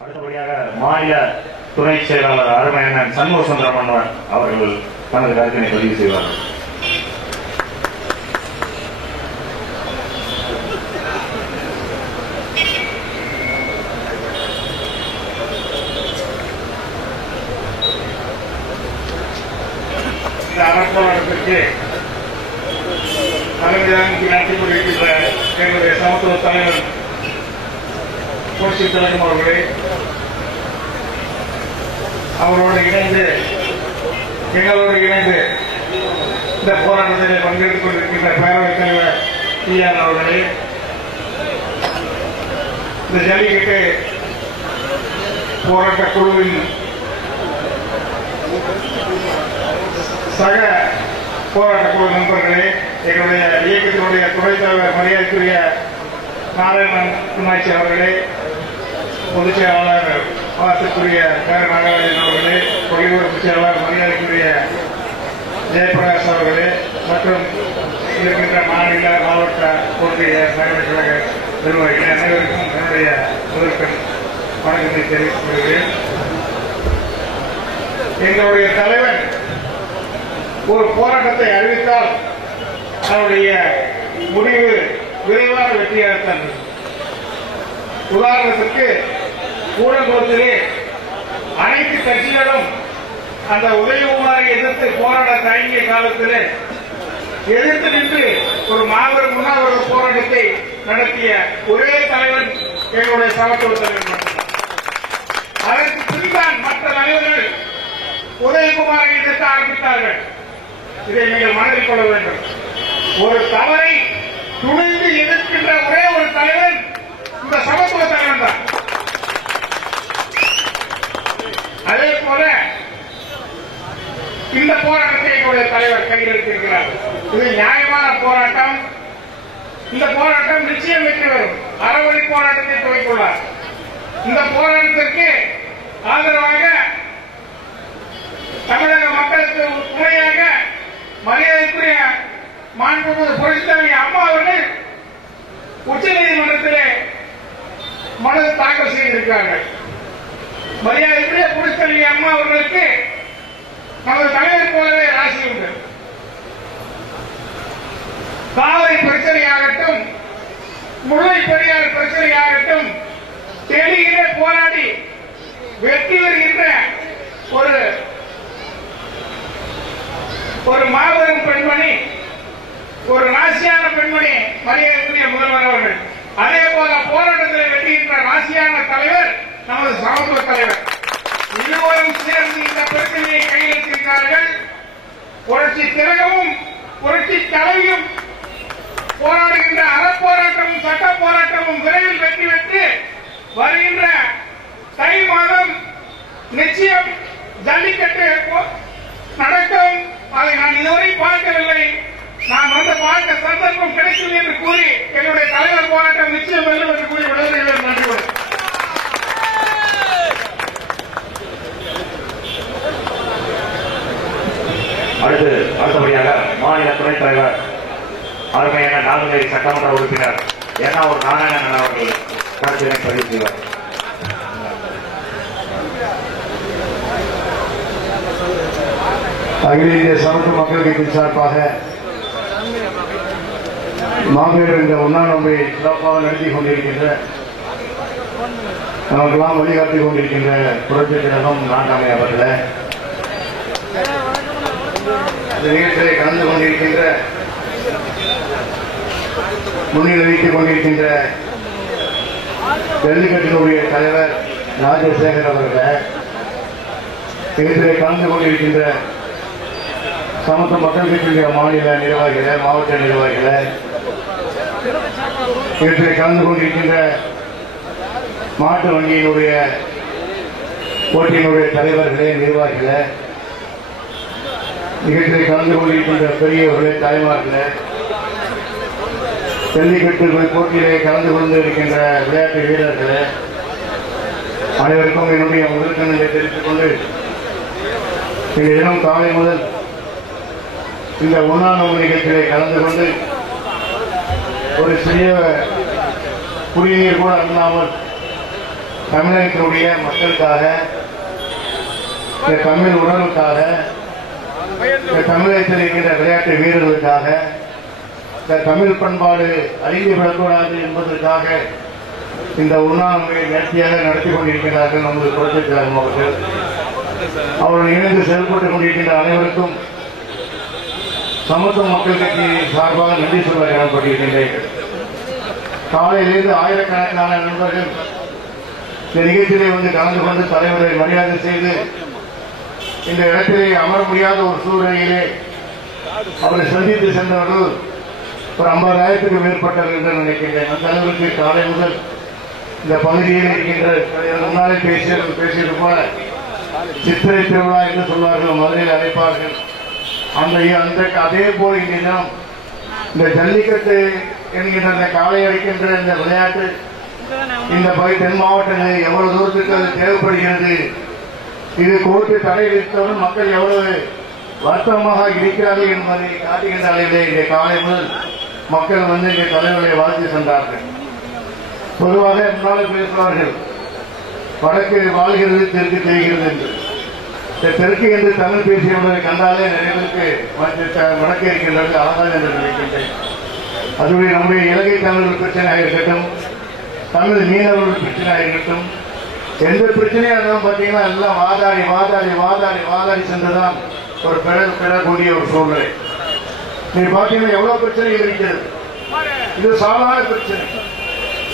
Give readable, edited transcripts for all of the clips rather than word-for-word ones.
அடுத்தபடியாக மாநில துணை செயலாளர் அருமையண்ணன் சண்முக சுந்தரமன் அவர்கள் தனது கருத்தினை பதிவு செய்வார்கள். இந்த அறப்போராட்டத்திற்கு தலைமையாக நடத்தி கொண்டிருக்கின்ற எங்களுடைய சமத்துவ தலைவர் புரட்சி திலகம் அவர்களே, அவரோடு இணைந்து எங்களோடு இணைந்து இந்த போராட்டத்தில் பங்கெடுத்துக் கொண்டிருக்கின்ற பேரவைத் தலைவர் டி.ஆர். அவர்களே, இந்த ஜல்லிக்கட்டு போராட்ட குழுவின் சக போராட்ட குழு நண்பர்களே, எங்களுடைய இயக்கத்தினுடைய துணைத் தலைவர் மரியாதைக்குரிய நாராயணன் குமாட்சி அவர்களே, பொதுச் செயலாளர் வாசத்துக்குரிய பேர நாகராஜன் அவர்களே, தொழில்நுட்ப செயலாளர் மரியாதைக்குரிய ஜெயபிரகாஷ் அவர்களே மற்றும் இருக்கின்ற மாநில மாவட்ட ஒன்றிய தலைமைக் கழக நிர்வாகிகள் அனைவருக்கும் என்னுடைய முதற்கண் வணக்கத்தை தெரிவித்துக் கொள்கிறேன். எங்களுடைய தலைவர் ஒரு போராட்டத்தை அறிவித்தால் அவருடைய முடிவு விரைவான வெற்றியாகத்தான். உதாரணத்திற்கு கூடங்குளத்திலே அனைத்து கட்சிகளும் அந்த உதயகுமாரை எதிர்த்து போராட தயங்கிய காலத்திலே எதிர்த்து நின்று ஒரு மாபெரும் உண்ணாவிரத போராட்டத்தை நடத்திய ஒரே தலைவர் எங்களுடைய சமத்துவ தலைவர் மட்டும்தான். அதற்கு பின்தான் மற்ற தலைவர்கள் உதயகுமாரை எதிர்த்து ஆரம்பித்தார்கள். இதை நீங்கள் மனதில் கொள்ள வேண்டும். ஒரு தவறை துணிந்து எதிர்க்கின்ற ஒரே ஒரு தலைவர் இந்த சமத்துவ தலைவர் தான். அதே போல இந்த போராட்டத்தை எங்களுடைய தலைவர் கையில் எடுத்திருக்கிறார். இது நியாயமான போராட்டம். இந்த போராட்டம் நிச்சயம் வெற்றி வரும். அறவழி போராட்டத்தை துவக்கியுள்ளார். இந்த போராட்டத்திற்கு ஆதரவாக தமிழக மக்களுக்கு துணையாக மரியாதைக்குரிய மாண்புமிகு புரட்சித்தலைவி அம்மா அவர்கள் உச்சநீதிமன்றத்திலே மனு தாக்கல் செய்திருக்கிறார்கள். மரியாதைக்குரிய புரட்சித்தலைவி அம்மா அவர்களுக்கு நமது தலைவர் போலவே ராசி உண்டு. காவிரி பிரச்சனையாகட்டும், முல்லை பெரியாறு பிரச்சனையாகட்டும், டெல்லியிலே போராடி வெற்றி வருகின்ற ஒரு மாபெரும் பெண்மணி, ஒரு ராசியான பெண்மணி மரியாதைக்குரிய முதல்வர் அவர்கள். அதே போல போராட்டத்தில் வெற்றிகின்ற ராசியான தலைவர் நமது சமத்துவ தலைவர். இருவரும் சேர்ந்து இந்த பிரச்சனையை கையெழுத்திருக்கிறார்கள். புரட்சி திலகமும் புரட்சி தலைவியும் போராடுகின்ற அறப்போராட்டமும் சட்ட போராட்டமும் விரைவில் வெற்றி பெற்று வருகின்ற தை மாதம் நிச்சயம் ஜல்லிக்கட்டு நடக்கும். அதை நான் இதுவரை பார்க்கவில்லை. நான் வந்து பார்க்க சந்தர்ப்பம் கிடைக்கும் என்று கூறி என்னுடைய தலைவர் போராட்டம் நிச்சயம் வெல்லும் என்று கூறி விடுதலை நன்றி. அடுத்தபடியாக மாநில துணைத் தலைவர் அருமையான நாங்குநேரி சட்டமன்ற உறுப்பினர் ஒரு நாராயணன் அவர்கள் கருத்தினை பதிவு செய்வார். அகில இந்திய சமத்துவ மக்கள் கட்சியின் சார்பாக மாபெரும் என்ற உண்ணாநோம்பை சிறப்பாக நடத்தி கொண்டிருக்கின்ற நமக்கெல்லாம் வழிகாட்டிக் கொண்டிருக்கின்ற புரட்சி திலகம் நான்காமை அவர்களே, இந்த நிகழ்ச்சியை கலந்து கொண்டிருக்கின்ற முன்னிலை வைத்துக் கொண்டிருக்கின்ற ஜல்லிக்கட்டினுடைய தலைவர் ராஜசேகர் அவர்களே, நிகழ்ச்சியை கலந்து கொண்டிருக்கின்ற சமத்துவ மக்கள் கட்சியுடைய மாநில நிர்வாகிகளே, மாவட்ட நிர்வாகிகளே, நிகழ்ச்சியை கலந்து கொண்டிருக்கின்ற மாட்டு வங்கியினுடைய போட்டியினுடைய தலைவர்களே, நிர்வாகிகளே, நிகழ்ச்சியை கலந்து கொண்டிருக்கின்ற பெரியவர்களே, தாய்மார்களே, ஜல்லிக்கட்டு போட்டியிலே கலந்து கொண்டு இருக்கின்ற விளையாட்டு வீரர்களே, அனைவருக்கும் என்னுடைய முதற்கண்ணை தெரிவித்துக் கொண்டு இந்த தினம் காலை முதல் இந்த உண்ணாநோம்பு நிகழ்ச்சியை கலந்து கொண்டு ஒரு சிறிய குடிநீர் கூட அருந்தாமல் தமிழகத்தினுடைய மக்களுக்காக, இந்த தமிழ் உணர்வுக்காக, இந்த தமிழகத்தில் இருக்கின்ற விளையாட்டு வீரர்களுக்காக, இந்த தமிழ் பண்பாடு அழிந்துவிடக்கூடாது என்பதற்காக இந்த உண்ணாவிரதை நேர்த்தியாக நடத்தி கொண்டிருக்கிறார்கள் நமது புரட்சித் தலைவர் அவர்கள். அவர்கள் இணைந்து செயல்பட்டுக் கொண்டிருக்கின்ற அனைவருக்கும் சமத்துவ மக்கள் கட்சி சார்பாக நன்றி சொல்ல கடமைப்பட்டிருக்கின்றேன். காலையிலிருந்து ஆயிரக்கணக்கான நண்பர்கள் இந்த நிகழ்ச்சியிலே வந்து கலந்து கொண்டு தலைவரை மரியாதை செய்து இந்த இடத்திலே அமர முடியாத ஒரு சூழ்நிலையிலே அவரை சந்தித்து சென்றவர்கள் ஒரு 50,000க்கு மேற்பட்டவர்கள் என்று நினைக்கின்றேன். அந்த அளவுக்கு காலை முதல் இந்த பகுதியில் இருக்கின்ற முன்னாலே பேசியது போல சித்திரை திருவிழா என்று சொல்வார்கள், மதுரையில் அழைப்பார்கள். அதே போல் இங்கே தினம் இந்த ஜல்லிக்கட்டு என்கின்ற இந்த காலை அடிக்கின்ற இந்த விளையாட்டு இந்த தென் மாவட்டங்களில் எவ்வளவு தூரத்துக்கு அது தேவைப்படுகிறது, இது கோர்ட்டு தடை விதித்தவுடன் மக்கள் எவ்வளவு வருத்தமாக இருக்கிறார்கள் என்பதை காட்டுகின்ற அளவிலே இங்கே காலை முதல் மக்கள் வந்து இங்கே தலைவர்களை வாழ்த்து சென்றார்கள். பொதுவாக முன்னாள் பேசுவார்கள், வடக்கு வாழ்கிறது தெற்கு தெரிகிறது என்று. தெற்கு என்று தமிழ் பேசியவர்களை கண்டாலே நிறைய பேருக்கு வடக்கு இருக்கின்றது அழகாக என்று நினைக்கின்றேன். அதுவே நம்முடைய இலங்கை தமிழர்கள் பிரச்சனையாக இருக்கட்டும், தமிழ் மீனவர்கள் பிரச்சனையாக இருக்கட்டும், எந்த பிரச்சனையாக இருந்தாலும் பார்த்தீங்கன்னா எல்லாம் வாதாடி வாதாடி வாதாடி வாதாடி சென்றுதான் ஒரு பெறக்கூடிய ஒரு சூழ்நிலை. நீங்க பார்த்தீங்கன்னா எவ்வளவு பிரச்சனைகள் இருக்கிறது. இது சாதாரண பிரச்சனை.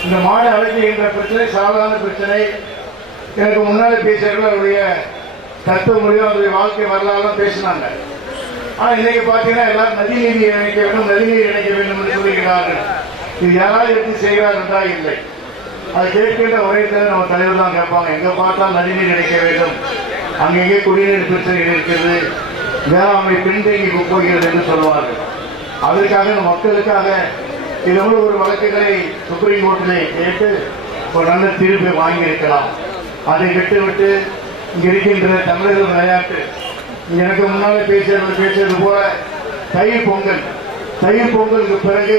இந்த மாடு அழைக்கின்ற பிரச்சனை சாதாரண பிரச்சனை. எனக்கு முன்னாலே பேசியவர்கள் அவருடைய தத்துவ மொழியும் அவருடைய வாழ்க்கை வரலாறுலாம் பேசினாங்க. ஆனா இன்னைக்கு பார்த்தீங்கன்னா எல்லாரும் நதிநீதி இணைக்க வேண்டும், நதிநீர் இணைக்க வேண்டும் என்று சொல்லுகிறார்கள். இது யாராவது எடுத்து செய்கிறார் என்றால் இல்லை. அதை கேட்கின்ற ஒரே நம்ம தலைவர் தான் கேட்பாங்க, எங்க பார்த்தால் நதிநீர் இணைக்க வேண்டும், அங்கெங்கே குடிநீர் பிரச்சனைகள் இருக்கிறது, வேளாண்மை பின்தங்கி போகிறது என்று சொல்லுவார்கள். அதற்காக மக்களுக்காக இதோடு ஒரு வழக்குகளை சுப்ரீம் கோர்ட்டிலே கேட்டு ஒரு நல்ல தீர்ப்பை வாங்கியிருக்கலாம். அதை விட்டுவிட்டு இங்க இருக்கின்ற தமிழர்கள் விளையாட்டு, எனக்கு முன்னாலே பேசியது போல தயிர் பொங்கலுக்கு பிறகு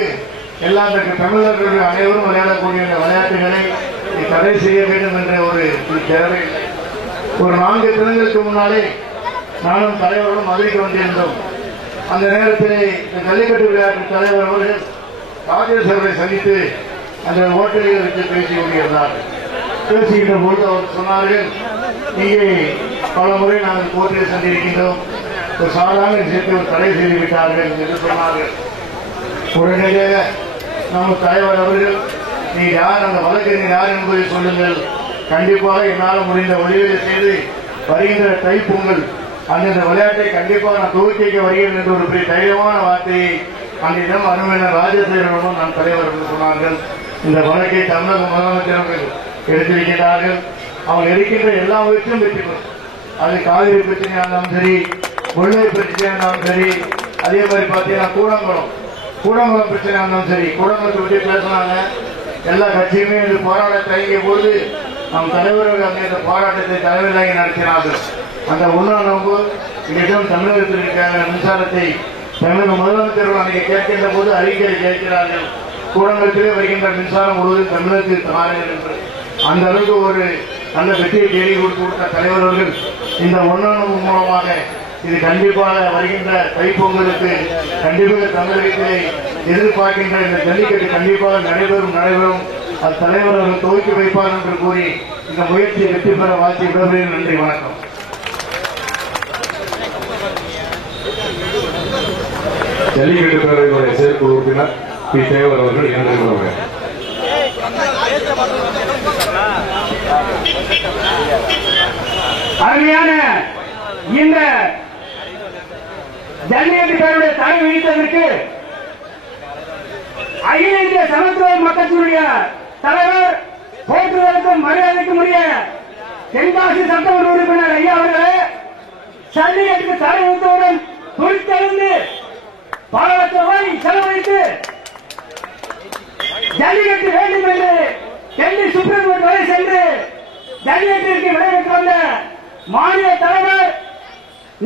எல்லா தமிழர்களுடைய அனைவரும் விளையாடக்கூடிய விளையாட்டுகளை தடை செய்ய வேண்டும் என்ற ஒரு தேவையில்லை. ஒரு 4 தினங்களுக்கு முன்னாலே நானும் தலைவர்களும் மதுரைக்கு வந்திருந்தோம். அந்த நேரத்தில் இந்த ஜல்லிக்கட்டு விளையாட்டு தலைவர் அவர்கள் ராஜேஷ் அவர்களை சந்தித்து அந்த ஹோட்டலில் வைத்து பேசிக் கொண்டிருந்தார்கள். பேசுகின்ற பொழுது அவர் சொன்னார்கள், இங்கே பல முறை நாங்கள் கோர்ட்டில் சென்றிருக்கின்றோம், ஒரு சாதாரண விஷயத்தை தடை செய்து விட்டார்கள் என்று சொன்னார்கள். உடனடியாக நம்ம தலைவர் அவர்கள், நீ யார், அந்த வழக்கறிஞர் யார் என்பதை சொல்லுங்கள், கண்டிப்பாக என்னால் முடிந்த உதவியை செய்து வருகின்ற தைப்பொங்கல் அந்த விளையாட்டை கண்டிப்பாக நான் துவக்கி வைக்க வருகிறேன் என்று ஒரு பெரிய தைரியமான வார்த்தையை அன்றையிடம் அருமையான ராஜசேகரனும் நம் தலைவர் என்று சொன்னார்கள். இந்த வழக்கை தமிழக முதலமைச்சர்கள் எடுத்திருக்கிறார்கள். அவங்க இருக்கின்ற எல்லா முயற்சியும் வெற்றி பெறும். அது காவிரி பிரச்சனையாக இருந்தாலும் சரி, முல்லை பிரச்சனையாக இருந்தாலும் சரி, அதே மாதிரி பார்த்தீங்கன்னா கூடங்குளம் பிரச்சனையாக இருந்தாலும் சரி, கூடங்குளத்தை பற்றி பேசினாங்க. எல்லா கட்சியுமே இந்த போராட்ட தயங்கிய போது நம் தலைவர்கள் அங்கே இந்த போராட்டத்தை தலைவர்களாக நடத்தினார்கள். அந்த ஒன்றாம் நோம்பு இன்றைக்கும் தமிழகத்தில் இருக்கிற மின்சாரத்தை தமிழக முதலமைச்சர்கள் அன்றைக்கு கேட்கின்ற போது அறிக்கையை கேட்கிறார்கள், கூடங்குளத்திலே வருகின்ற மின்சாரம் முழுவதும் தமிழகத்தில் தாருங்கள் என்று. அந்த அளவுக்கு ஒரு நல்ல வெற்றியை தேடி கொடுத்த தலைவர்கள் இந்த ஒன்றாம் மூலமாக இது கண்டிப்பாக வருகின்ற தைப்பொங்கலுக்கு கண்டிப்பாக தமிழகத்திலே எதிர்பார்க்கின்ற இந்த ஜல்லிக்கட்டு கண்டிப்பாக நடைபெறும். அது தலைவர் அவர்கள் துவக்கி வைப்பார் என்று கூறி இந்த முயற்சியை வெற்றி பெற வாழ்த்தி விடுகிறேன். நன்றி, வணக்கம். ஜல்லிக்கட்டு பேரவையினுடைய செயற்குழு உறுப்பினர் பி. தேவர் அவர்கள் இணைந்து கொள்வார்கள். அருமையான இந்த ஜல்லிக்கட்டு பேருடைய தடை விதித்ததற்கு அகில இந்திய சமத்துவ மக்களுடைய தலைவர் போற்றுவதற்கும் மரியாதைக்கும் உரிய தென்காசி சட்டமன்ற உறுப்பினர் ஐயா அவர்களே, ஜல்லிக்கட்டுக்கு தடை விதித்தவுடன் துடித்தெழுந்து பல லட்சம் ரூபாய் செலவழித்து ஜல்லிக்கட்டு வேண்டும் என்று டெல்லி சுப்ரீம் கோர்ட் வரை சென்று ஜல்லிக்கட்டிற்கு விடைபெற்று வந்த மாநில தலைவர்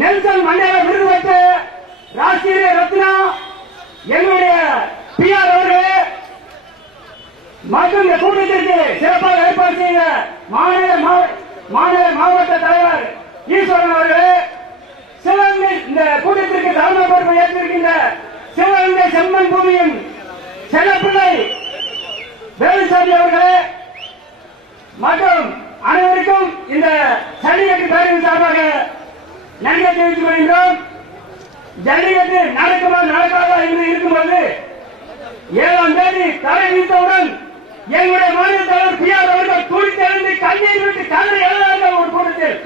நெல்சன் மண்டேலா விருது பெற்ற ராஷ்டிரிய ரத்னா எங்களுடைய PR அவர்களே, மற்றும் இந்த கூட்டத்திற்கு சிறப்பாக ஏற்பாடு செய்த மாநில மாவட்ட தலைவர் ஈஸ்வரன் அவர்களே, சிவகங்கை இந்த கூட்டத்திற்கு தலைமை பொறுப்பை ஏற்றிருக்கின்ற சிவகங்கை செம்மன் பூமியின் செல்லப்பிள்ளை வேலுசாமி அவர்களே மற்றும் அனைவருக்கும் இந்த ஜல்லிக்கட்டு பேரவை சார்பாக நன்றியை தெரிவித்துக் கொள்கின்றோம். ஜல்லிக்கட்டு நடக்குமா நடக்காதா என்று இருக்கும்போது 7ஆம் தேதி தடை விதித்தவுடன் எங்களுடைய மாநில தலைவர் பி ஆர் அவர்கள் துடித்தெழுந்து கண்ணீர் விட்டு கண்ணை எழுதார்கள் ஒரு கூட்டத்தில்.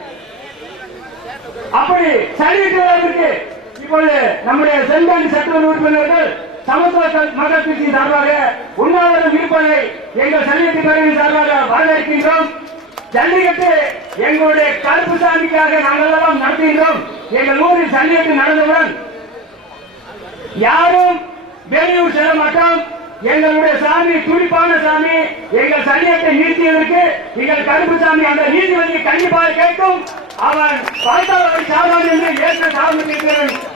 அப்படி ஜல்லிக்கட்டு இப்பொழுது நம்முடைய செங்கோட்டை சட்டமன்ற உறுப்பினர்கள் சமத்துவ மக்கள் கட்சியின் சார்பாக உண்ணாவிரதம் இருப்பதை எங்கள் ஜல்லிக்கட்டு பேரவையின் சார்பாக வரவேற்கின்றோம். ஜல்லிக்கட்டு எங்களுடைய கருப்பு சாமிக்காக நாங்கள் எல்லாம் நடத்துகின்றோம். எங்கள் ஊரில் ஜல்லிக்கட்டு நடந்தவுடன் யாரும் வெளியூர் செல்ல மாட்டோம். எங்களுடைய சாமி துடிப்பான சாமி. எங்கள் ஜல்லிக்கட்டை நிறுத்தியதற்கு எங்கள் கருப்பு சாமி அந்த நீதிபதியை கண்டிப்பாக கேட்கும். அவன் பார்த்தால் சாவான் என்று ஏற்ற சாவன்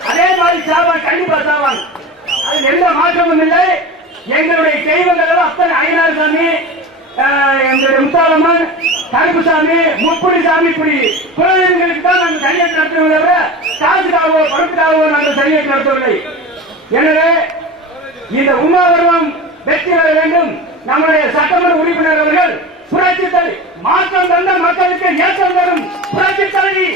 அதே மாதிரி சாவான், கண்டிப்பா சாவான். அதில் எந்த மாற்றமும் இல்லை. எங்களுடைய தெய்வங்கள் அத்தனை ஐயனார் சாமி, எங்களுடைய முத்தாளம்மன், கருப்புசாமி, முப்புடி சாமி, இப்படி குலதெய்வங்களுக்கு தான் நாங்கள் ஜல்லிக்கட்டு நடத்துவதை விட காசுக்காகவோ பணத்துக்காகவோ நாங்கள் ஜல்லிக்கட்டு நடத்தவில்லை. எனவே இந்த உண்ணாவிரதம் வெற்றி பெற வேண்டும். நம்முடைய சட்டமன்ற உறுப்பினர் அவர்கள் புரட்சி தலைவி மாற்றம் தந்த மக்களுக்கு ஏற்றம் தரும் புரட்சி தலைவி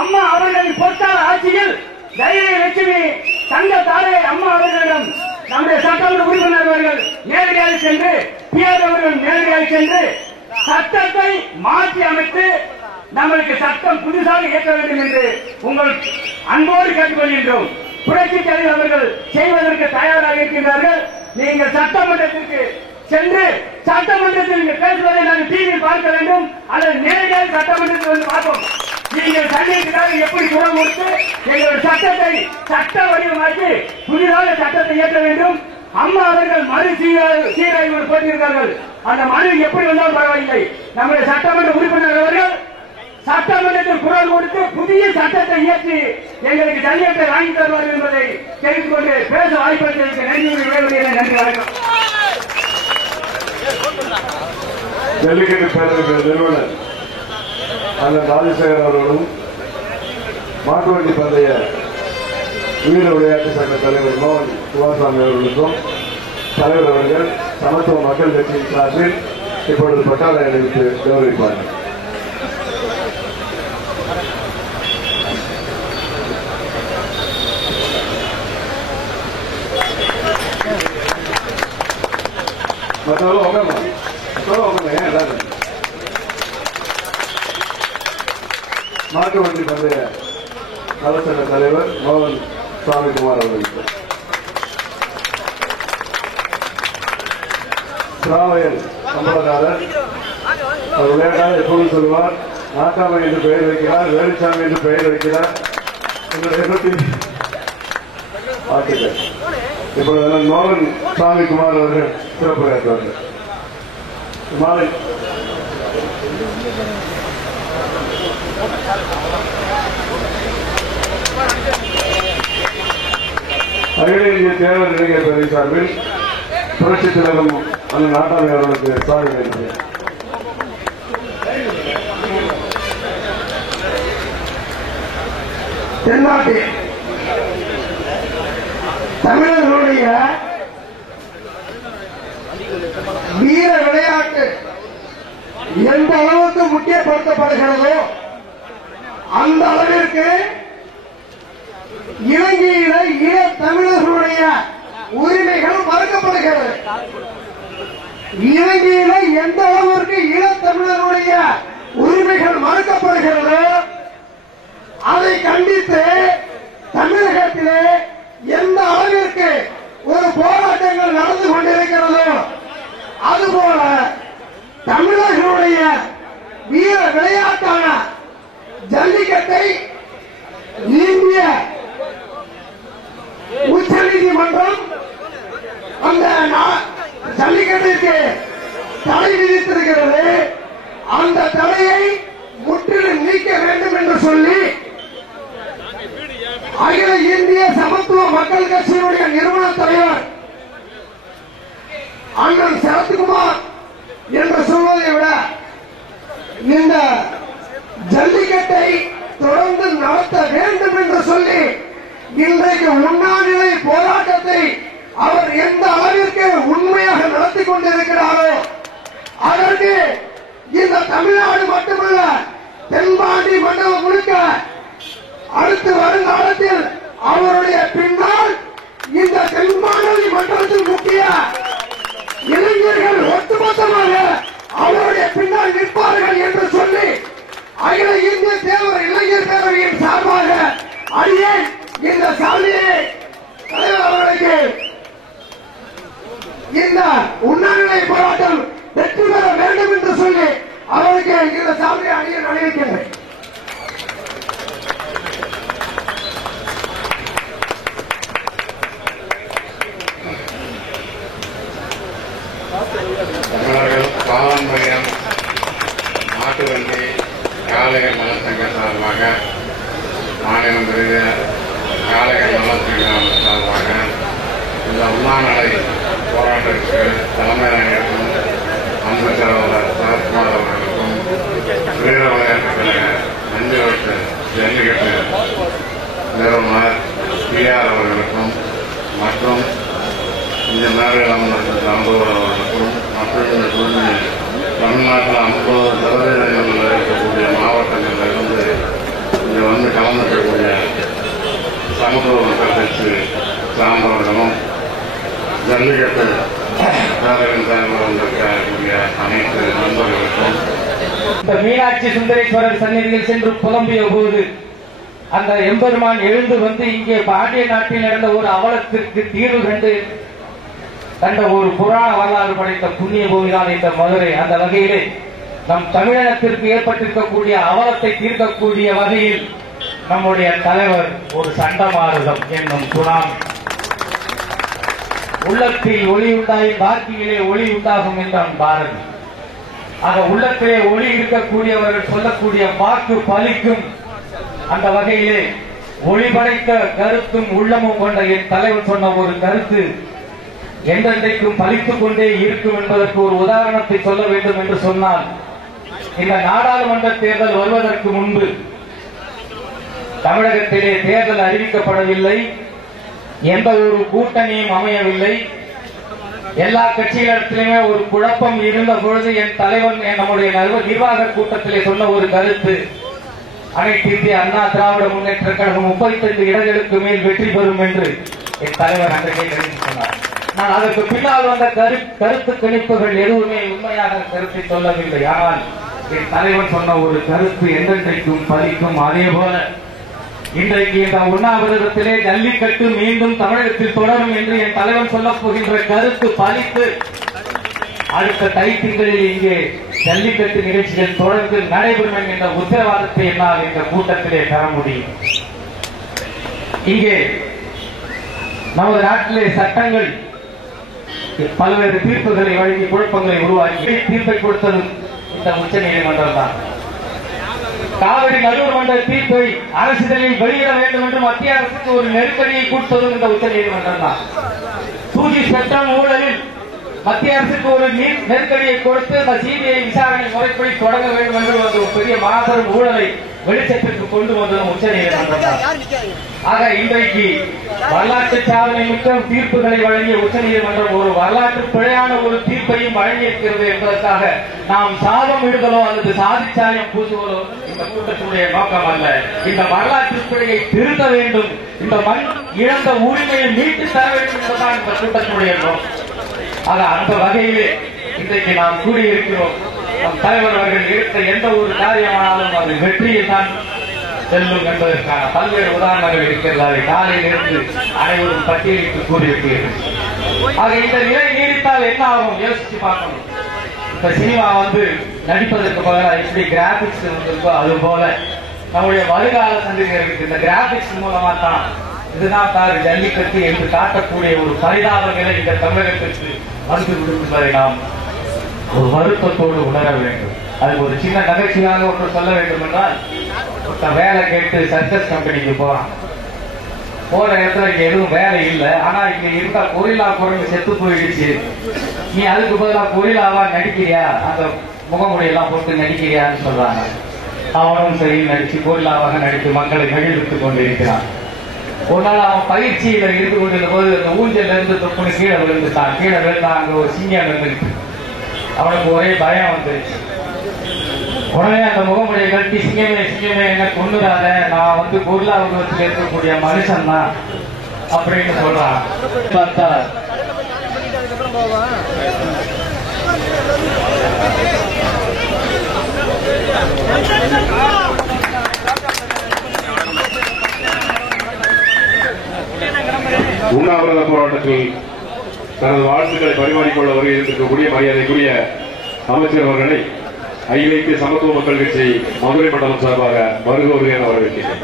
அம்மா அவர்களின் பொற்கால ஆட்சியில் தைரிய லட்சுமி தங்க தாரை அம்மா அவர்களிடம் நம்முடைய சட்டமன்ற உறுப்பினர் அவர்கள் நேரடியாக சென்று பிஆர் அவர்கள் நேரடியாக சென்று சட்டத்தை மாற்றி அமைத்து நம்மளுக்கு சட்டம் புதிதாக இயக்க வேண்டும் என்று உங்கள் அன்போடு கேட்டுக்கொள்கின்றோம். புரட்சி தலைவர் அவர்கள் செய்வதற்கு தயாராக இருக்கின்றார்கள். நீங்கள் சட்டமன்றத்திற்கு சென்று சட்டமன்றத்தில் பேசுவதை நாங்கள் டிவியில் பார்க்க வேண்டும் அல்லது நேரடியாக சட்டமன்றத்தில் வந்து பார்ப்போம். நீங்கள் சட்டத்திற்காக எப்படி குரல் கொடுத்து எங்களுடைய சட்டத்தை சட்ட வடிவமாக்கி புதிதாக சட்டத்தை இயற்ற வேண்டும். அம்மா அவர்கள் மறு சீராய்வு போட்டிருக்கிறார்கள். அந்த மனு எப்படி வந்தாலும் பரவாயில்லை. நம்முடைய சட்டமன்ற உறுப்பினர் அவர்கள் சட்டமன்றத்தில் குரல் கொடுத்து புதிய சட்டத்தை இயற்றி எங்களுக்கு ஜல்லிக்கட்டை வாங்கி தருவார்கள் என்பதை தெரிவித்துக் கொண்டு பேச வாய்ப்பளித்ததற்கு நன்றி வணக்கம். ஜல்லிக்கட்டு பேரவை நிறுவனர் அண்ணன் ராஜசேகர் அவர்களும் மாட்டு வண்டி பந்தய வீர விளையாட்டு சங்க தலைவர் மோகன் குமாரசாமி அவர்களுக்கும் தலைவர் அவர்கள் சமத்துவ மக்கள் கட்சியின் சார்பில் இப்பொழுது பட்டாளை அணிவித்து கௌரவிப்பார்கள். மற்றவர்களும் மாட்டு வண்டி பந்தய நலசங்க தலைவர் மோகன் சுவாமிக்குமார் அவர்களுக்கு, திராவையல் சம்பளக்காரர் அவர் விளையாட்டாக எப்போதும் சொல்லுவார், நாட்டாமை என்று பெயர் வைக்கிறார், வேலுசாமி என்று பெயர் வைக்கிறார். என்னுடைய வாழ்த்துக்கள். இப்பொழுது மோகன் சுவாமிக்குமார் அவர்கள் சிறப்புரையாற்றுவார்கள். மாலை அகில இந்திய தேர்தல் இளைஞர் பேரவை சார்பில் புரட்சித் தலைவர் அண்ணன் நாட்டாமை அவர்களுக்கு சாலை வைத்தது. தென்னாட்டில் தமிழர்களுடைய வீர விளையாட்டு எந்த அளவுக்கு முக்கியப்படுத்தப்படுகிறதோ அந்த அளவிற்கு இலங்கையில ஈழ தமிழர்களுடைய உரிமைகள் மறுக்கப்படுகிறது. இலங்கையில எந்த அளவிற்கு ஈழ தமிழர்களுடைய உரிமைகள் மறுக்கப்படுகிறதோ அதை கண்டித்து தமிழகத்திலே எந்த அளவிற்கு ஒரு போராட்டங்கள் நடந்து கொண்டிருக்கிறதோ அதுபோல தமிழர்களுடைய வீர விளையாட்டான ஜல்லிக்கட்டை இந்திய உச்சநீதிமன்றம் அந்த ஜல்லிக்கட்டிற்கு தடை விதித்திருக்கிறது. அந்த தடையை முற்றிலும் நீக்க வேண்டும் என்று சொல்லி அகில இந்திய சமத்துவ மக்கள் கட்சியினுடைய நிறுவன தலைவர் அண்ணன் சரத்குமார் என்று சொல்வதை விட இந்த ஜல்லிக்கட்டை தொடர்ந்து நடத்த வேண்டும் என்று சொல்லி இன்றைக்கு உண்ணாநிலை போராட்டத்தை அவர் எந்த அளவிற்கு உண்மையாக நடத்தி கொண்டிருக்கிறாரோ அதற்கு இந்த தமிழ்நாடு மட்டுமல்ல தென்பாண்டி மண்டலம் முழுக்க அடுத்து வருங்காலத்தில் அவருடைய பின்னால் இந்த தென்பாண்டி மண்டலத்தில் முக்கிய இளைஞர்கள் ஒட்டுமொத்தமாக அவருடைய பின்னால் நிற்பார்கள் என்று சொல்லி அகில இந்திய தேவர் இளைஞர் பேரவையின் சார்பாக அடியேன் இந்த சாலையை தலைவர் அவர்களுக்கு இந்த உண்ணாநிலை போராட்டம் வெற்றி பெற வேண்டும் என்று சொல்லி அவருக்கு இந்த சாலையை அடியேன் அணிவிக்கின்றேன். பாரம்பரியம் மாட்டு வண்டி காளைகள் நலச்சங்க சார்பாக மாநிலம் பெரிய காளைகள் நலச்சங்கம் சார்பாக இந்த உண்ணாநிலை போராட்டத்திற்கு தலைமை அணிக்கும் அன்பு சகோதரர் சரத்குமார் அவர்களுக்கும் வீர விளையாட்டுக் கழக அஞ்சலோட்டு ஜல்லிக்கட்டு நிறுவனர் பிஆர் அவர்களுக்கும் மற்றும் இந்த மேடையில் அமர்ந்திருக்கிற அனுபவர் அவர்களுக்கும் மற்றும் இந்த குழுவில் தமிழ்நாட்டில் 50% இருக்கக்கூடிய மாவட்டங்களில் இருந்து இங்கே வந்து கலந்துக்கக்கூடிய சமத்துவ மக்கள் கட்சி சார்ந்தவர்களும் ஜல்லிக்கட்டு பேரவையின் தலைவர் வந்திருக்கக்கூடிய அனைத்து நண்பர்களுக்கும் இந்த மீனாட்சி சுந்தரேஸ்வரர் சந்நிதியில் சென்று புலம்பிய போது அந்த எம்பெருமான் எழுந்து வந்து இங்கே பாண்டிய நாட்டில் நடந்த ஒரு அவலத்திற்கு தீர்வு கண்ட ஒரு புராண வரலாறு படைத்த புண்ணிய பூமிதான் இந்த மதுரை. அந்த வகையிலே நம் தமிழகத்திற்கு ஏற்பட்டிருக்கக்கூடிய அவலத்தை தீர்க்கக்கூடிய வகையில் நம்முடைய தலைவர் ஒரு சண்டமாருதம் என்னும் குணாம் உள்ளத்தில் ஒளி உண்டாயின் பாக்கியிலே ஒளி உண்டாகும் என்றான் பாரதி. ஆக உள்ளத்திலே ஒளி இருக்கக்கூடியவர்கள் சொல்லக்கூடிய வாக்கு பலிக்கும். அந்த வகையிலே ஒளி படைத்த கருத்தும் உள்ளமும் கொண்ட என் தலைவர் சொன்ன ஒரு கருத்து என்றென்றைக்கும் பலித்துக் கொண்டே இருக்கும் என்பதற்கு ஒரு உதாரணத்தை சொல்ல வேண்டும் என்று சொன்னால், இந்த நாடாளுமன்ற தேர்தல் வருவதற்கு முன்பு தமிழகத்திலே தேர்தல் அறிவிக்கப்படவில்லை, எந்த ஒரு கூட்டணியும் அமையவில்லை, எல்லா கட்சிகளிடத்திலுமே ஒரு குழப்பம் இருந்த பொழுது என் தலைவன் நம்முடைய நிர்வாக கூட்டத்திலே சொன்ன ஒரு கருத்து, அனைத்து இந்திய அண்ணா திராவிட முன்னேற்ற கழகம் 35 இடங்களுக்கு மேல் வெற்றி பெறும் என்று என் தலைவர் அன்றைக்கே கணித்து சொன்னார். நான் அதற்கு பின்னால் வந்த கருத்து கணிப்புகள் எதுவுமே உண்மையாக கருத்தை சொல்லவில்லை. ஆனால் என் தலைவன் சொன்ன ஒரு கருத்து என்றென்றைக்கும் பலிக்கும். அதே போல இன்றைக்கு இந்த உண்ணாவிரதத்திலே ஜல்லிக்கட்டு மீண்டும் தமிழகத்தில் தொடரும் என்று என் தலைவன் சொல்லப் போகின்ற கருத்து பலித்து அடுத்த தை திங்களில் இங்கே ஜல்லிக்கட்டு நிகழ்ச்சிகள் தொடர்ந்து நடைபெறும் என்கின்ற உத்தரவாதத்தை என்னால் இந்த கூட்டத்திலே தர முடியும். இங்கே நமது நாட்டிலே சட்டங்கள் பல்வேறு தீர்ப்புகளை வழங்கி குழப்பங்களை உருவாக்கி தீர்ப்பை கொடுத்தது இந்த உச்ச நீதிமன்றம் தான். காவிரி நடுவர் மன்ற தீர்ப்பை அரசிதழில் வெளியிட வேண்டும் என்று மத்திய அரசுக்கு ஒரு நெருக்கடியை கொடுத்ததும் இந்த உச்ச நீதிமன்றம் தான். 2G ஸ்பெக்ட்ரம் ஊழலில் மத்திய அரசுக்கு ஒரு நெருக்கடியை கொடுத்து இந்த சிபிஐ விசாரணை முறைப்படி தொடங்க வேண்டும் என்று ஒரு பெரிய மாபெரும் ஊழலை வெளிச்சத்திற்கு கொண்டு வந்ததும் உச்ச நீதிமன்றம் தான். ஆக இன்றைக்கு வரலாற்று சாதனை மிக்க தீர்ப்புகளை வழங்கிய உச்ச நீதிமன்றம் ஒரு வரலாற்று பிழையான ஒரு தீர்ப்பையும் வழங்கியிருக்கிறது என்பதற்காக நாம் சாபம் இடுதலோ அல்லது சாதிச்சாயம் பூசுவதோ இந்த கூட்டத்தினுடைய நோக்கம் அல்ல. இந்த வரலாற்று பிழையை திருத்த வேண்டும், இந்த மண் இழந்த உரிமையை மீட்டு தர வேண்டும் என்பதுதான் இந்த கூட்டத்தினுடைய நோக்கம். ஆக அந்த வகையிலே இன்றைக்கு நாம் கூறியிருக்கிறோம், நம் தலைவர் அவர்கள் எடுத்த எந்த ஒரு காரியமானாலும் அது வெற்றியில் தான் செல்லும் என்பதற்கான பல்வேறு உதாரணங்கள் இருக்கிறது. அதை காலையில் இருந்து அனைவரும் பட்டியலிட்டு கூறியிருக்கிறீர்கள். ஆக இந்த நிலை நீடித்தால் என்ன ஆகும் யோசிச்சு பார்க்கணும். இப்ப சினிமா நடிப்பதற்கு பதிலாக எப்படி கிராபிக்ஸ் வந்திருக்கோ அது போல நம்முடைய வருகால சந்ததியினருக்கு இந்த கிராபிக்ஸ் மூலமா தான் இதுதான் சார் ஜல்லிக்கட்டு என்று காட்டக்கூடிய ஒரு பரிதாப நிலை இந்த தமிழகத்திற்கு வந்து விடுப்பதை நாம் ஒரு வருத்தத்தோடு உணர வேண்டும். அதுக்கு ஒரு சின்ன நகைச்சுவையாக ஒன்று சொல்ல வேண்டும் என்றால், வேலை கேட்டு சர்க்கஸ் கம்பெனிக்கு போறான். போற இடத்துல இங்க எதுவும் வேலை இல்லை, ஆனா இங்க இருந்த கொரில்லா குரங்கு செத்து போயிடுச்சு, நீ அதுக்கு பதிலாக கொரில்லாவா நடிக்கிறியா, அந்த முகமுடியெல்லாம் போட்டு நடிக்கிறியான்னு சொல்றாங்க. அவனும் சரி நடிச்சு கொரில்லாவாக நடித்து மக்களை மகிழ்வித்துக் கொண்டிருக்கிறான். ஒரு நாள் அவன் பயிற்சியில இருந்து கொண்டிருந்த போது அந்த ஊஞ்சல்ல இருந்து தொப்புனு கீழே விழுந்துட்டான். கீழே விழுந்தா அங்க ஒரு சிங்கம் இருந்துச்சு. அவனுக்கு ஒரே பயம் வந்துருச்சு. உடனே அந்த முகமுடியை கட்டி, சிங்கமே சிங்கமே என்ன கொண்டுடாத, நான் வந்து கொரில்லா உருவத்தில் இருக்கக்கூடிய மனுஷன் தான் அப்படின்னு சொல்றான். பார்த்தா உண்ணாவிரத போராட்டத்தில் தனது வாழ்த்துக்களை பரிமாறிக்கொள்ள வருகின்றக்கூடிய மரியாதைக்குரிய அமைச்சர் அவர்களை அகில இந்திய சமத்துவ மக்கள் கட்சி மதுரை மண்டலம் சார்பாக வருக வருக என வரவேற்கிறேன்.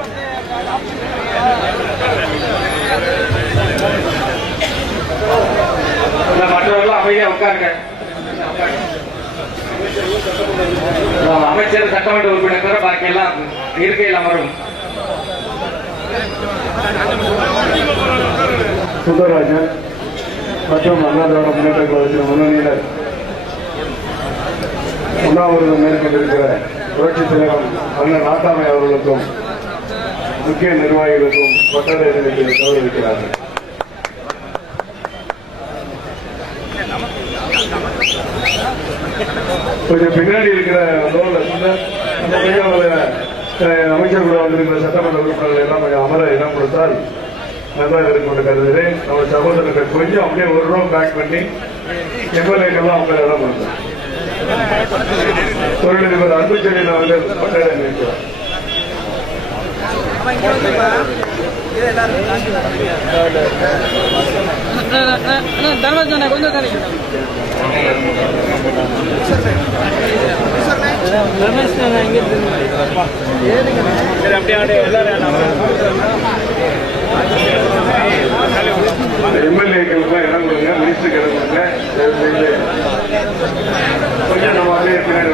மற்றவர்கள் அமைதியா உட்காருங்க. அமைச்சர் சட்டமன்ற உறுப்பினர் தவிர பாக்கி எல்லாம் இருக்கையில் அமரும். சுந்தரராஜன் மற்றும் அண்ணா திராவிட முன்னேற்ற கழகத்தின் முன்னணியினர் உண்ணாவிரதம் மேற்கொண்டிருக்கிற புரட்சித் தலைவர் அண்ணன் நாட்டாமை அவர்களுக்கும் முக்கிய நிர்வாகிகளுக்கும் பட்டறை கௌரவிக்கிறார்கள். கொஞ்சம் பின்னாடி இருக்கிற அமைச்சர் கூட வந்திருக்கிற சட்டமன்ற உறுப்பினர்கள் எல்லாம் கொஞ்சம் அமர இடம் கொடுத்தால் நன்றாக இருக்கும் என்று கருதுகிறேன். நம்ம சகோதரர்கள் கொஞ்சம் அப்படியே ஒரு ரூபா பேக் பண்ணி எம்எல்ஏக்கெல்லாம் அவங்க இடம் கொடுத்தார். தொழிலதிபர் அன்புச்செழியன் அவர்கள் பட்டறை நிற்கிறார். எம்எல்ஏக்களுக்கு இடம் கொடுங்க, மினிஸ்டருக்கு இடம் கொடுங்க. கொஞ்சம் நம்ம அதே பின்னாடி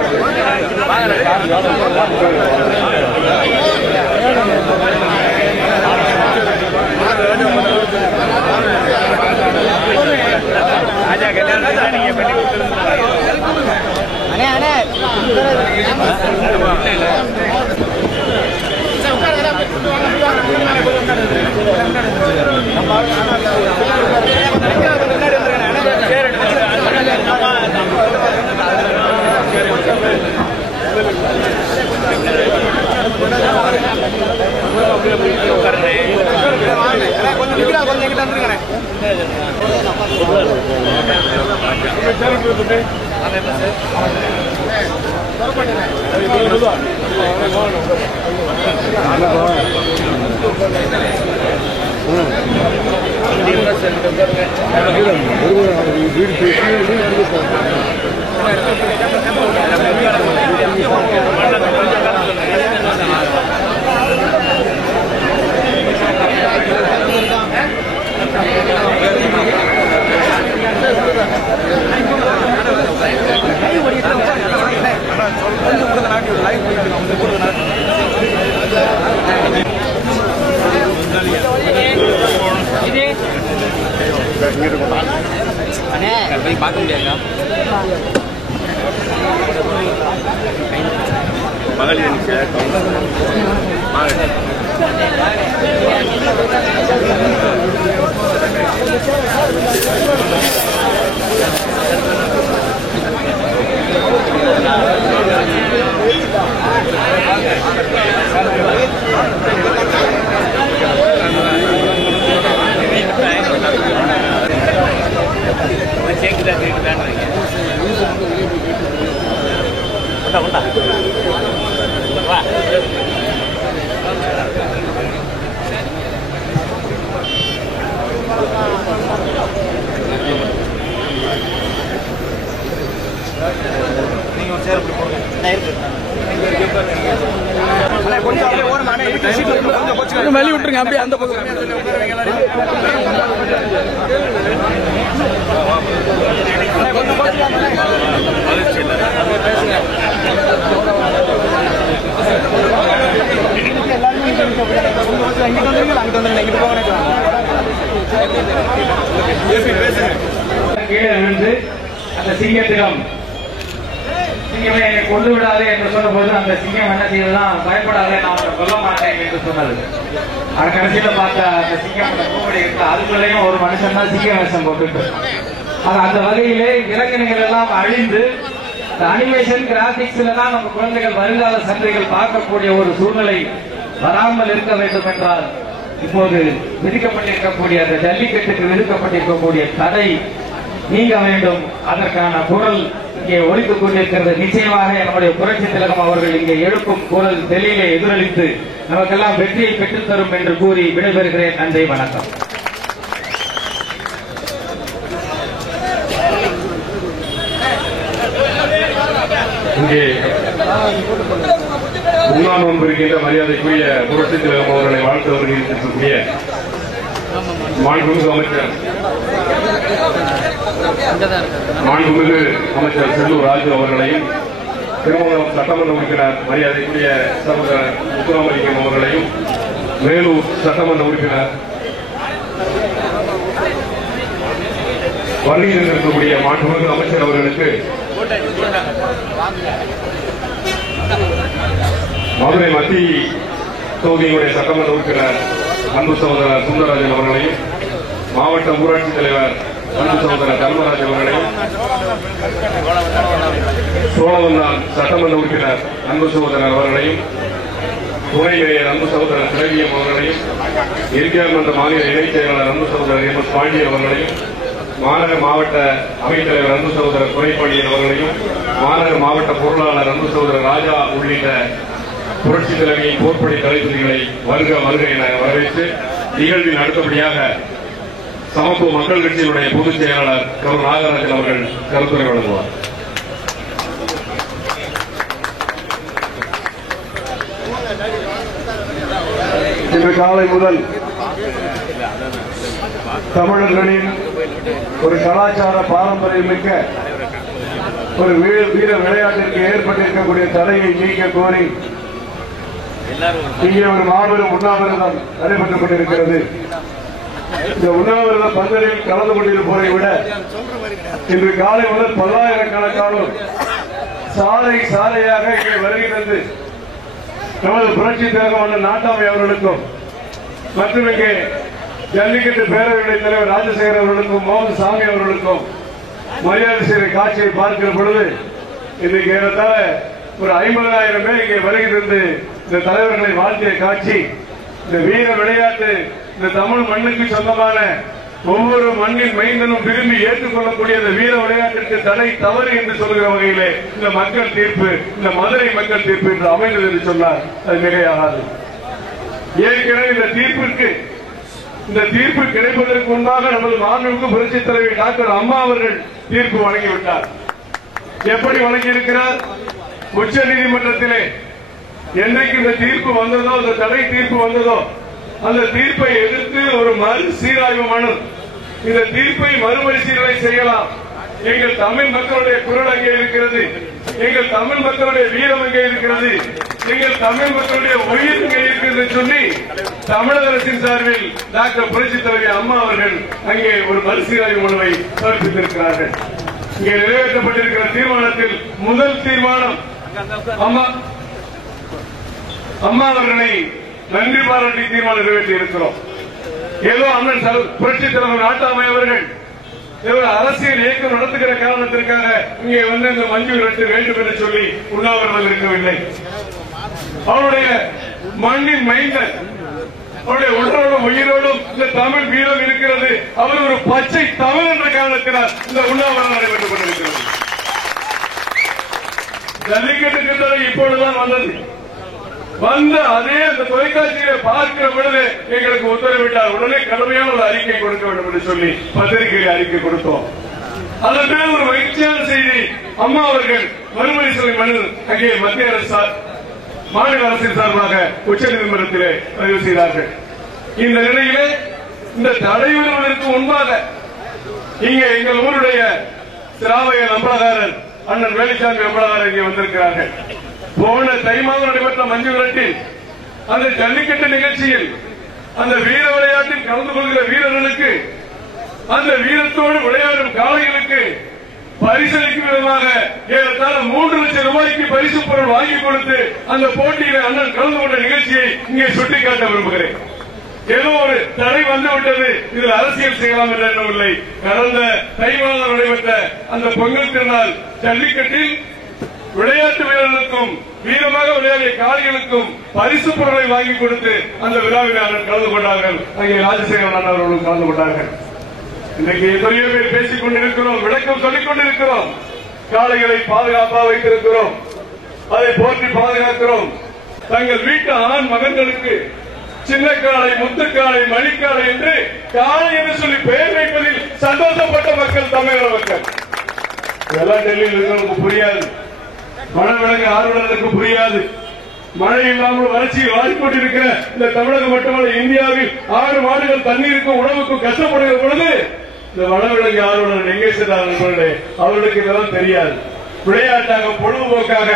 பார்க்க முடியாதா? வெளிய விட்டுருங்க, அப்படியே அந்த பக்கம் கீழே விழுந்து கொண்டு விடாதே என்று சொன்னபோது அந்த சிங்கம் என்ன செய்வதுதான் பயப்படாதே, நான் உன்னை கொல்ல மாட்டேன் என்று சொன்னது. அது கடைசியில பார்த்த அந்த சிங்கம் கூப்பிடி இருக்கு, அதுக்குள்ளேயும் ஒரு மனுஷன் தான் சிங்க வேஷம் போட்டுட்டு. அந்த வகையிலே இலக்கணங்கள் எல்லாம் அழிந்து அனிமேஷன் கிராபிக்ஸ்ல தான் நம்ம குழந்தைகள் வருங்கால சந்தைகள் பார்க்கக்கூடிய ஒரு சூழ்நிலை வராமல் இருக்க வேண்டும் என்றால் இப்போது விதிக்கப்பட்டிருக்கக்கூடிய அந்த ஜல்லிக்கட்டுக்கு விதிக்கப்பட்டிருக்கக்கூடிய தடை நீங்க வேண்டும். அதற்கான குரல் இங்கே ஒலித்துக் கொண்டிருக்கிறது. நிச்சயமாக நம்முடைய புரட்சி திலகம் அவர்கள் இங்கே எழுப்பும் குரல் டெல்லியிலே எதிரொலித்து நமக்கெல்லாம் வெற்றியை பெற்றுத்தரும் என்று கூறி விடைபெறுகிறேன். நன்றி, வணக்கம். இங்கே முன்னாள் இருக்கின்ற மரியாதைக்குரிய புரட்சி திலகம் அவர்களை வாழ்த்து வருகின்ற மாண்புமிகு அமைச்சர் செல்லூர் ராஜு அவர்களையும், திருமங்கலம் சட்டமன்ற உறுப்பினர் மரியாதைக்குரிய சகோதரர் முத்துராமலிங்கம் அவர்களையும், வேலூர் சட்டமன்ற உறுப்பினர் வருகையில் இருக்கக்கூடிய மாண்புமிகு அமைச்சர் அவர்களுக்கு, மதுரை மத்திய தொகுதியினுடைய சட்டமன்ற உறுப்பினர் அன்பு சகோதரர் சுந்தரராஜன் அவர்களையும், மாவட்ட ஊராட்சி தலைவர் அன்பு சகோதரர் தர்மராஜ் அவர்களையும், சோழவந்தான் சட்டமன்ற உறுப்பினர் அன்பு சகோதரர் அவர்களையும், துணை மேயர் அன்பு சகோதரர் திரவியம் அவர்களையும், எம்ஜிஆர் மன்ற மாநில இணைச் செயலாளர் அன்பு சகோதரர் எம் எஸ் பாண்டியன் அவர்களையும், மாநகர மாவட்ட அவைத்தலைவர் அன்பு சகோதரர் துரைப்பாண்டியன் அவர்களையும், மாநகர மாவட்ட பொருளாளர் அன்பு சகோதரர் ராஜா உள்ளிட்ட புரட்சி தலைமையின் போர்ப்படை தளபதிகளை வருக வருக என வரவேற்று நிகழ்வில் அடுத்தபடியாக சமத்துவ மக்கள் கட்சியினுடைய பொதுச் செயலாளர் கரு நாகராஜன் அவர்கள் கருத்துரை வழங்குவார். இன்று காலை முதல் தமிழர்களின் ஒரு கலாச்சார பாரம்பரியமிக்க ஒரு வீர விளையாட்டிற்கு ஏற்பட்டிருக்கக்கூடிய தடையை நீக்க கோரி இங்கே ஒரு மாபெரும் உண்ணாவிரதம் நடைபெற்றுக் கொண்டிருக்கிறது. இந்த உண்ணாவிரத பந்தலில் கலந்து கொண்டிருப்பதை விட இன்று காலை முதல் பல்லாயிரக்கணக்கானோர் சாலை சாலையாக இங்கே வருகிறது. நமது புரட்சி திலகம் நாட்டாமை அவர்களுக்கும் மற்றும் இங்கே ஜல்லிக்கட்டு பேரவையுடைய தலைவர் ராஜசேகர் அவர்களுக்கும் மோகன் சாமி அவர்களுக்கும் மரியாதை செய்கிற காட்சியை பார்க்கிற பொழுது இன்றைக்கு ஏறத்தாழ ஒரு 50,000 பேர் இங்கே வருகிறது. இந்த தலைவர்களை வாழ்த்திய காட்சி, இந்த வீர விளையாட்டு இந்த தமிழ் மண்ணுக்கு சொந்தமான ஒவ்வொரு மண்ணின் மைந்தனும் விரும்பி ஏற்றுக்கொள்ளக்கூடிய இந்த வீர விளையாட்டிற்கு தடை தவறு என்று சொல்கிற வகையிலே இந்த மக்கள் தீர்ப்பு, இந்த மதுரை மக்கள் தீர்ப்பு என்று அமைந்தது என்று சொன்னார் அது மிகையாகாது. ஏற்கனவே இந்த தீர்ப்பு கிடைப்பதற்கு முன்பாக நமது மாண்புமிகு புரட்சி தலைவி டாக்டர் அம்மா அவர்கள் தீர்ப்பு வழங்கிவிட்டார். எப்படி வழங்கியிருக்கிறார்? உச்ச நீதிமன்றத்திலே என்றைக்கு இந்த தீர்ப்பு வந்ததோ, அந்த தடை தீர்ப்பு வந்ததோ, அந்த தீர்ப்பை எதிர்த்து ஒரு மறுசீராய்வு மனு, இந்த தீர்ப்பை மறுபரிசீலனை செய்யலாம், எங்கள் தமிழ் மக்களுடைய குரல் அங்கே இருக்கிறது, எங்கள் தமிழ் மக்களுடைய வீரம் அங்கே இருக்கிறது, எங்கள் தமிழ் மக்களுடைய உயிர் அங்கே இருக்கிறது சொல்லி தமிழக அரசின் சார்பில் டாக்டர் புரட்சி தலைவி அம்மா அவர்கள் அங்கே ஒரு மறுசீராய்வு மனுவை சமர்ப்பித்திருக்கிறார்கள். இங்கே நிறைவேற்றப்பட்டிருக்கிற தீர்மானத்தில் முதல் தீர்மானம் அம்மா அவர்களை நன்றி பாராட்டி தீர்மானம் நிறைவேற்றி இருக்கிறோம். ஏதோ அண்ணன் புரட்சி தலைவர் நாட்டாமை அவர்கள் அரசியல் இயக்கம் நடத்துகிற காரணத்திற்காக இங்கே வந்து இந்த மஞ்சு விரட்டு வேண்டும் என்று சொல்லி உண்ணாவிரதம் இருக்கவில்லை. அவருடைய மண்ணின் மைந்தன், அவருடைய உடலோடும் உயிரோடும் இந்த தமிழ் வீரம் இருக்கிறது. அவர் ஒரு பச்சை தமிழ் என்ற காரணத்தினால் இந்த உண்ணாவிரதம் நடைபெற்றுக் கொண்டிருக்கிறது. ஜல்லிக்கட்டு திட்டம் இப்பொழுதுதான் வந்த அதே அந்த தொலைக்காட்சியை பார்க்கிற பொழுது எங்களுக்கு உத்தரவிட்டார். உடனே கடுமையான ஒரு அறிக்கை கொடுக்க வேண்டும் என்று சொல்லி பத்திரிகையில் அறிக்கை கொடுத்தோம். அதன் பிறகு ஒரு மகிழ்ச்சியான செய்தி, அம்மா அவர்கள் மறுபரிசீலனை மனு அங்கே மத்திய அரசு மாநில அரசின் சார்பாக உச்சநீதிமன்றத்திலே பதிவு செய்தார்கள். இந்த நிலையிலே இந்த தடை வருவதற்கு முன்பாக இங்கே எங்கள் ஊருடைய திராவிய அம்பலகாரர் அண்ணன் வேலுசாமி அம்பலகாரர் இங்கே வந்திருக்கிறார்கள். போன தை மாதம் நடைபெற்ற மஞ்சு விரட்டில் அந்த ஜல்லிக்கட்டு நிகழ்ச்சியில் அந்த வீர விளையாட்டில் கலந்து கொள்கிற வீரர்களுக்கு, அந்த வீரத்தோடு விளையாடும் காளைகளுக்கு பரிசளிக்கும் விதமாக ஏறத்தாழ 3 லட்சம் ரூபாய்க்கு பரிசு பொருள் வாங்கி கொடுத்து அந்த போட்டியில் அண்ணன் கலந்து கொண்ட நிகழ்ச்சியை இங்கே சுட்டிக்காட்ட விரும்புகிறேன். ஏதோ ஒரு தடை வந்துவிட்டது, இதில் அரசியல் செய்யலாம் என்ற எண்ணமில்லை. கடந்த தை மாதம் நடைபெற்ற அந்த பொங்கல் திருநாள் ஜல்லிக்கட்டில் விளையாட்டு வீரர்களுக்கும் வீரமாக விளையாடிய காளிகளுக்கும் பரிசு பொருளை வாங்கி கொடுத்து அந்த விழாவில் கலந்து கொண்டார்கள். அங்கே ராஜசேகரன் அண்ணா அவர்களும் கலந்து கொண்டார்கள். இன்றைக்கு எத்தனையோ பேர் பேசிக் கொண்டிருக்கிறோம், விளக்கம் சொல்லிக் கொண்டிருக்கிறோம். காளைகளை பாதுகாப்பாக வைத்திருக்கிறோம், அதை போற்றி பாதுகாக்கிறோம். தங்கள் வீட்டு ஆண் மகன்களுக்கு சின்ன காளை, முத்துக்காளை, மணிக்காளை என்று காளை என்று சொல்லி பெயர் வைப்பதில் சந்தோஷப்பட்ட மக்கள் தமிழக மக்கள். இதெல்லாம் டெல்லியில் இருக்கிறவங்களுக்கு புரியாது, வனவிலங்கு ஆர்வலர்களுக்கு புரியாது. மழை இல்லாமல் வறட்சியில் வாடிக்கொண்டிருக்கிற இந்த தமிழகம் மட்டுமல்ல, இந்தியாவில் 6 மாடுகள் தண்ணீருக்கும் உணவுக்கும் கஷ்டப்படுகிற பொழுது இந்த வனவிலங்கு ஆர்வலர்கள் எங்கே சென்றார்கள்? அவர்களுக்கு இதெல்லாம் தெரியாது. விளையாட்டாக பொழுதுபோக்காக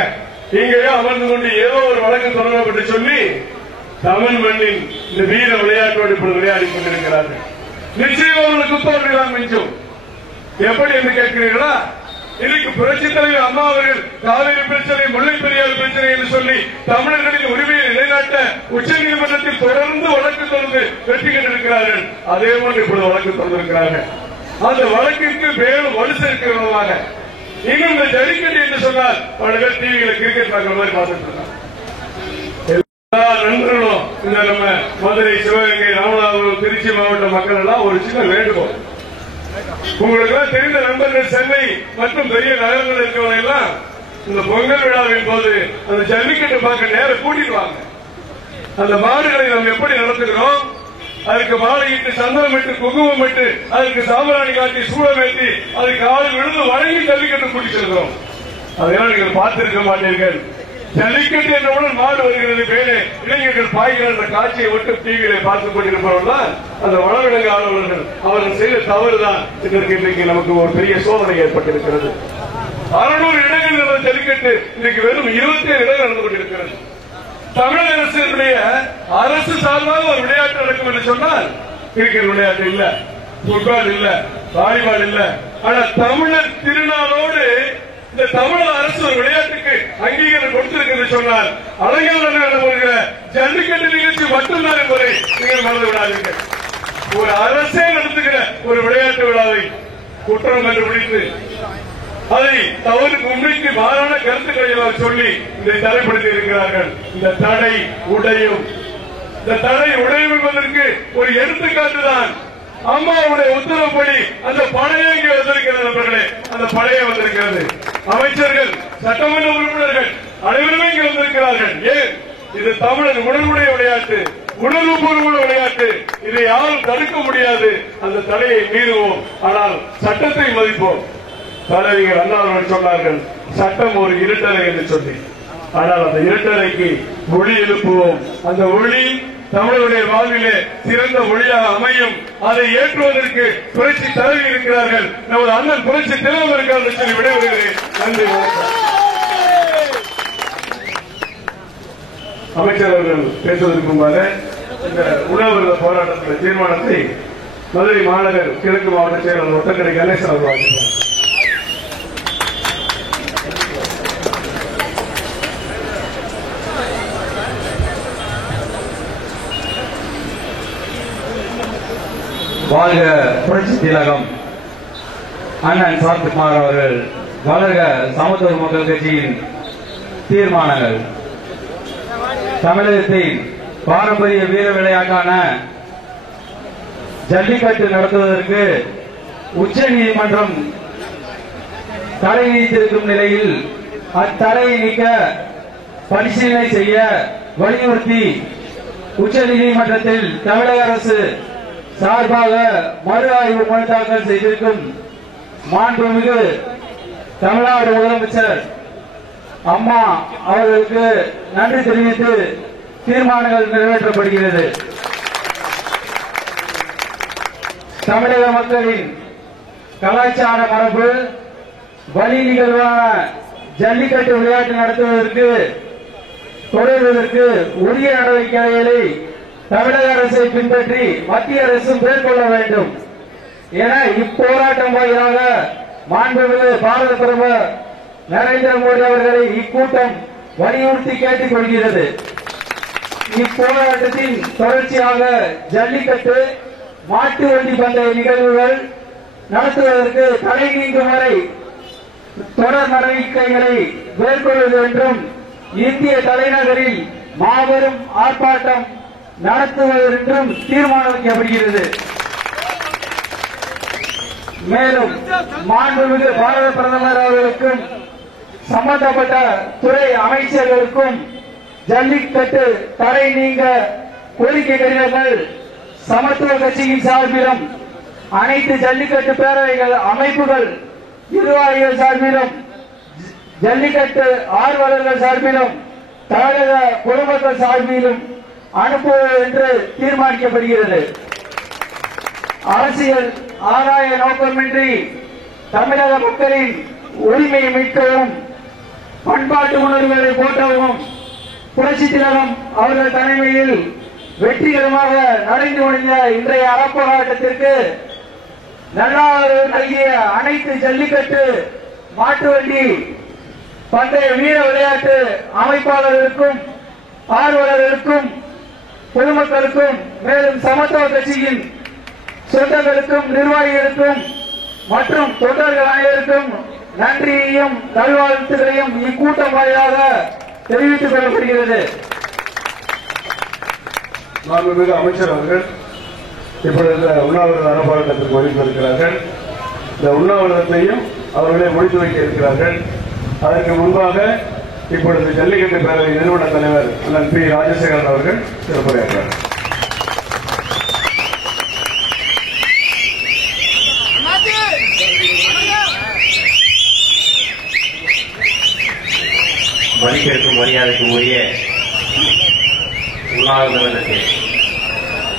இங்கேயோ அமர்ந்து கொண்டு ஏதோ ஒரு வழக்கு தொடரப்பட்டு சொல்லி தமிழ் மண்ணின் இந்த வீர விளையாட்டோடு இப்படி விளையாடி கொண்டிருக்கிறார்கள். நிச்சயம் அவர்களுக்கு குத்தவர்கள் மிஞ்சும். எப்படி என்று கேட்கிறீர்களா? இன்னைக்கு புரட்சித் தலைவர் அம்மா அவர்கள் காவிரி பிரச்சனை, முல்லை பெரியாறு பிரச்சனை என்று சொல்லி தமிழர்களின் உரிமையை நிலைநாட்ட உச்சநீதிமன்றத்தில் தொடர்ந்து வழக்கு தொடர்ந்து வெற்றி கண்டிருக்கிறார்கள். அதே போன்று இப்பொழுது வழக்கு தொடர்ந்திருக்கிறார்கள். அந்த வழக்கிற்கு மேலும் வலு சேர்க்கிறதாக இன்னும் இந்த ஜல்லிக்கட்டு என்று சொன்னால் பல பேர் டிவியில கிரிக்கெட் பார்க்கிற மாதிரி பார்த்துட்டு இருக்காங்க. எல்லா நண்பர்களும் இந்த நம்ம மதுரை, சிவகங்கை, ராமநாதபுரம், திருச்சி மாவட்ட மக்கள் எல்லாம் ஒரு சின்ன வேண்டுகோள். உங்களுக்கு எல்லாம் தெரிந்த நண்பர்கள் சென்னை மற்றும் பெரிய நகரங்கள் இருக்கிறவங்க எல்லாம் இந்த பொங்கல் விழாவின் போது அந்த ஜல்லிக்கட்டு பார்க்க நேரம் கூட்டிட்டு வாங்க. அந்த மாடுகளை நாம் எப்படி நடத்துகிறோம், அதுக்கு மாலையிட்டு சந்தனம் இட்டு குங்குமம் இட்டு அதுக்கு சாம்பிராணி காட்டி சூடம் ஏற்றி அதுக்கு ஆள் விழுந்து வழங்கி ஜல்லிக்கட்டு கூட்டி செல்கிறோம். அதெல்லாம் நீங்கள் பார்த்திருக்க மாட்டீர்கள். ஜல்லிக்கட்டு என்றவுடன் மாடு வருகிறது, பேரு இளைஞர்கள் பாய்கிற அந்த காட்சியை விட்டு டிவியில பார்த்துக் கொண்டிருப்பவர்கள் அந்த வனவிலங்கு ஆர்வலர்கள் அவர்கள் செய்த தவறுதான் இதற்கு இன்றைக்கு நமக்கு ஒரு பெரிய சோதனை ஏற்பட்டிருக்கிறது. 600 இடங்களில் நடந்த ஜல்லிக்கட்டு இன்றைக்கு வெறும் 27 இடங்கள் நடந்து கொண்டிருக்கிறது. தமிழக அரசினுடைய அரசு சார்பாக ஒரு விளையாட்டு நடக்கும் என்று சொன்னால் கிரிக்கெட் விளையாட்டு இல்ல, ஃபுட்பால் இல்ல, வாலிபால் இல்ல. ஆனா தமிழர் திருநாளோடு இந்த தமிழக அரசு ஒரு விளையாட்டுக்கு அங்கீகாரம் கொடுத்திருக்கிறது சொன்னால் அலங்காநல்லூரில் நடைபெறுகிற ஜல்லிக்கட்டு நிகழ்ச்சி மட்டும்தான் என்பதை நீங்கள் மறந்து விடாதீர்கள். ஒரு அரசே நடத்துகிற ஒரு விளையாட்டு விழாவை குற்றம் கண்டுபிடித்து அதை தவறுக்கு உண்மைக்கு மாறான கருத்துக்களை சொல்லி இதை தடைப்படுத்தி இருக்கிறார்கள். இந்த தடை உடையும், இந்த தடை உடையும் என்பதற்கு ஒரு எடுத்துக்காட்டுதான் அம்மாவுடைய உத்தரவுப்படி அந்த பழைய இங்கே வந்திருக்கிறது. நண்பர்களே, அந்த பழைய வந்திருக்கிறது. அமைச்சர்கள், சட்டமன்ற உறுப்பினர்கள் அனைவருமே இங்கே வந்திருக்கிறார்கள். ஏன்? இது தமிழர் உணர்வுடைய விளையாட்டு, உணர்வுபூர்வமான விளையாட்டு. இதை யாரும் தடுக்க முடியாது. அந்த தடையை மீறுவோம், ஆனால் சட்டத்தை மதிப்போம். தலைவர் அண்ணா அவர்கள் சொன்னார்கள், சட்டம் ஒரு இருட்டறை என்று சொல்லி. ஆனால் அந்த இருட்டறைக்கு ஒளி எழுப்புவோம். அந்த ஒளி தமிழருடைய வாழ்விலே சிறந்த ஒளியாக அமையும். அதை ஏற்றுவதற்கு புரட்சி தலைவி இருக்கிறார்கள், நமது அண்ணன் புரட்சி தலைவர் இருக்கிறார் என்று சொல்லி விடைபெறுகிறேன். நன்றி, வணக்கம். அமைச்சர் அவர்கள் பேசுவதற்கு முன்பாக இந்த உண்ணாவிரத போராட்டத்தில் தீர்மானத்தை மதுரை மாநகர் கிழக்கு மாவட்ட செயலாளர் ஒட்டக்கடை கணேசன் அவர்கள் வாங்கினார். வாழ்க புரட்சி திலகம் அண்ணன் சரத்குமார் அவர்கள், வளர்க சமத்துவ மக்கள் கட்சியின் தீர்மானங்கள். தமிழகத்தின் பாரம்பரிய வீர விளையாட்டான ஜல்லிக்கட்டு நடத்துவதற்கு உச்ச நீதிமன்றம் தடை விதித்திருக்கும் நிலையில் அத்தடையை நீக்க பரிசீலனை செய்ய வலியுறுத்தி உச்ச நீதிமன்றத்தில் தமிழக அரசு சார்பாக மறு ஆய்வு மனு தாக்கல் செய்திருக்கும் மாண்புமிகு தமிழ்நாடு முதலமைச்சர் அம்மா அவர்களுக்கு நன்றி தெரிவித்து தீர்மானங்கள் நிறைவேற்றப்படுகிறது. தமிழக மக்களின் கலாச்சார மரபு வழி நிகழ்வான ஜல்லிக்கட்டு விளையாட்டு நடத்துவதற்கு தொடர்வதற்கு உரிய நடவடிக்கைகளை தமிழக அரசை பின்பற்றி மத்திய அரசு மேற்கொள்ள வேண்டும் என இப்போராட்டம் வாயிலாக மாண்புமிகு பாரத பிரதமர் நரேந்திர மோடி அவர்களை இக்கூட்டம் வலியுறுத்தி கேட்டுக் கொள்கிறது. இப்போராட்டத்தின் தொடர்ச்சியாக ஜல்லிக்கட்டு, மாட்டு வண்டி பந்தய நிகழ்வுகள் நடத்துவதற்கு தடை நீங்கும் வரை தொடர் நடவடிக்கைகளை மேற்கொள்வது என்றும் இந்திய தலைநகரில் மாபெரும் ஆர்ப்பாட்டம் நடத்துவதென்றும் தீர்மானிக்கப்படுகிறது. மேலும் மாண்புமிகு பாரத பிரதமர் அவர்களுக்கும் சம்பந்தப்பட்ட துறை அமைச்சர்களுக்கும் ஜல்லிக்கட்டு தடை நீங்க கோரிக்கை கடிதங்கள் சமத்துவ கட்சியின் சார்பிலும் அனைத்து ஜல்லிக்கட்டு பேரவைகள் அமைப்புகள் நிர்வாகிகள் சார்பிலும் ஜல்லிக்கட்டு ஆர்வலர்கள் சார்பிலும் தமிழக பொதுமக்கள் சார்பிலும் அனுப்புவது என்று தீர்மானிக்கப்படுகிறது. அரசியல் ஆதாய நோக்கமின்றி தமிழக மக்களின் உரிமையை மீட்கவும் பண்பாட்டு உணர்வுகளை போற்றவும் புரட்சித் திலகம் அவர்கள் தலைமையில் வெற்றிகரமாக நடந்து முடிந்த இன்றைய அறப்போராட்டத்திற்கு நல்லாதரவு நல்கிய அனைத்து ஜல்லிக்கட்டு, மாட்டு வண்டி பந்தய வீர விளையாட்டு அமைப்பாளர்களுக்கும் ஆர்வலர்களுக்கும் பொதுமக்களுக்கும் மேலும் சமத்துவ கட்சியின் சொந்தங்களுக்கும் நிர்வாகிகளுக்கும் மற்றும் தொண்டர்கள் அனைவருக்கும் நன்றியையும் நல்வாழ்த்துகளையும் இக்கூட்டம் வாயிலாக தெரிவித்துக் கொள்ளப்படுகிறது. மாண்புமிகு அமைச்சர் அவர்கள் இப்பொழுது இந்த உண்ணாவிரத அறப்போராட்டத்திற்கு ஒதுக்கியிருக்கிறார்கள். இந்த உண்ணாவிரதத்தையும் அவர்களே முடித்து வைக்க இருக்கிறார்கள். அதற்கு முன்பாக இப்பொழுது ஜல்லிக்கட்டு பேரவை நிறுவன தலைவர் அண்ணன் பி. ராஜசேகரன் அவர்கள் சிறப்புரையாற்றார். மதிப்பிற்கும் மரியாதைக்கும் உரிய உண்ணாவிரதத்தை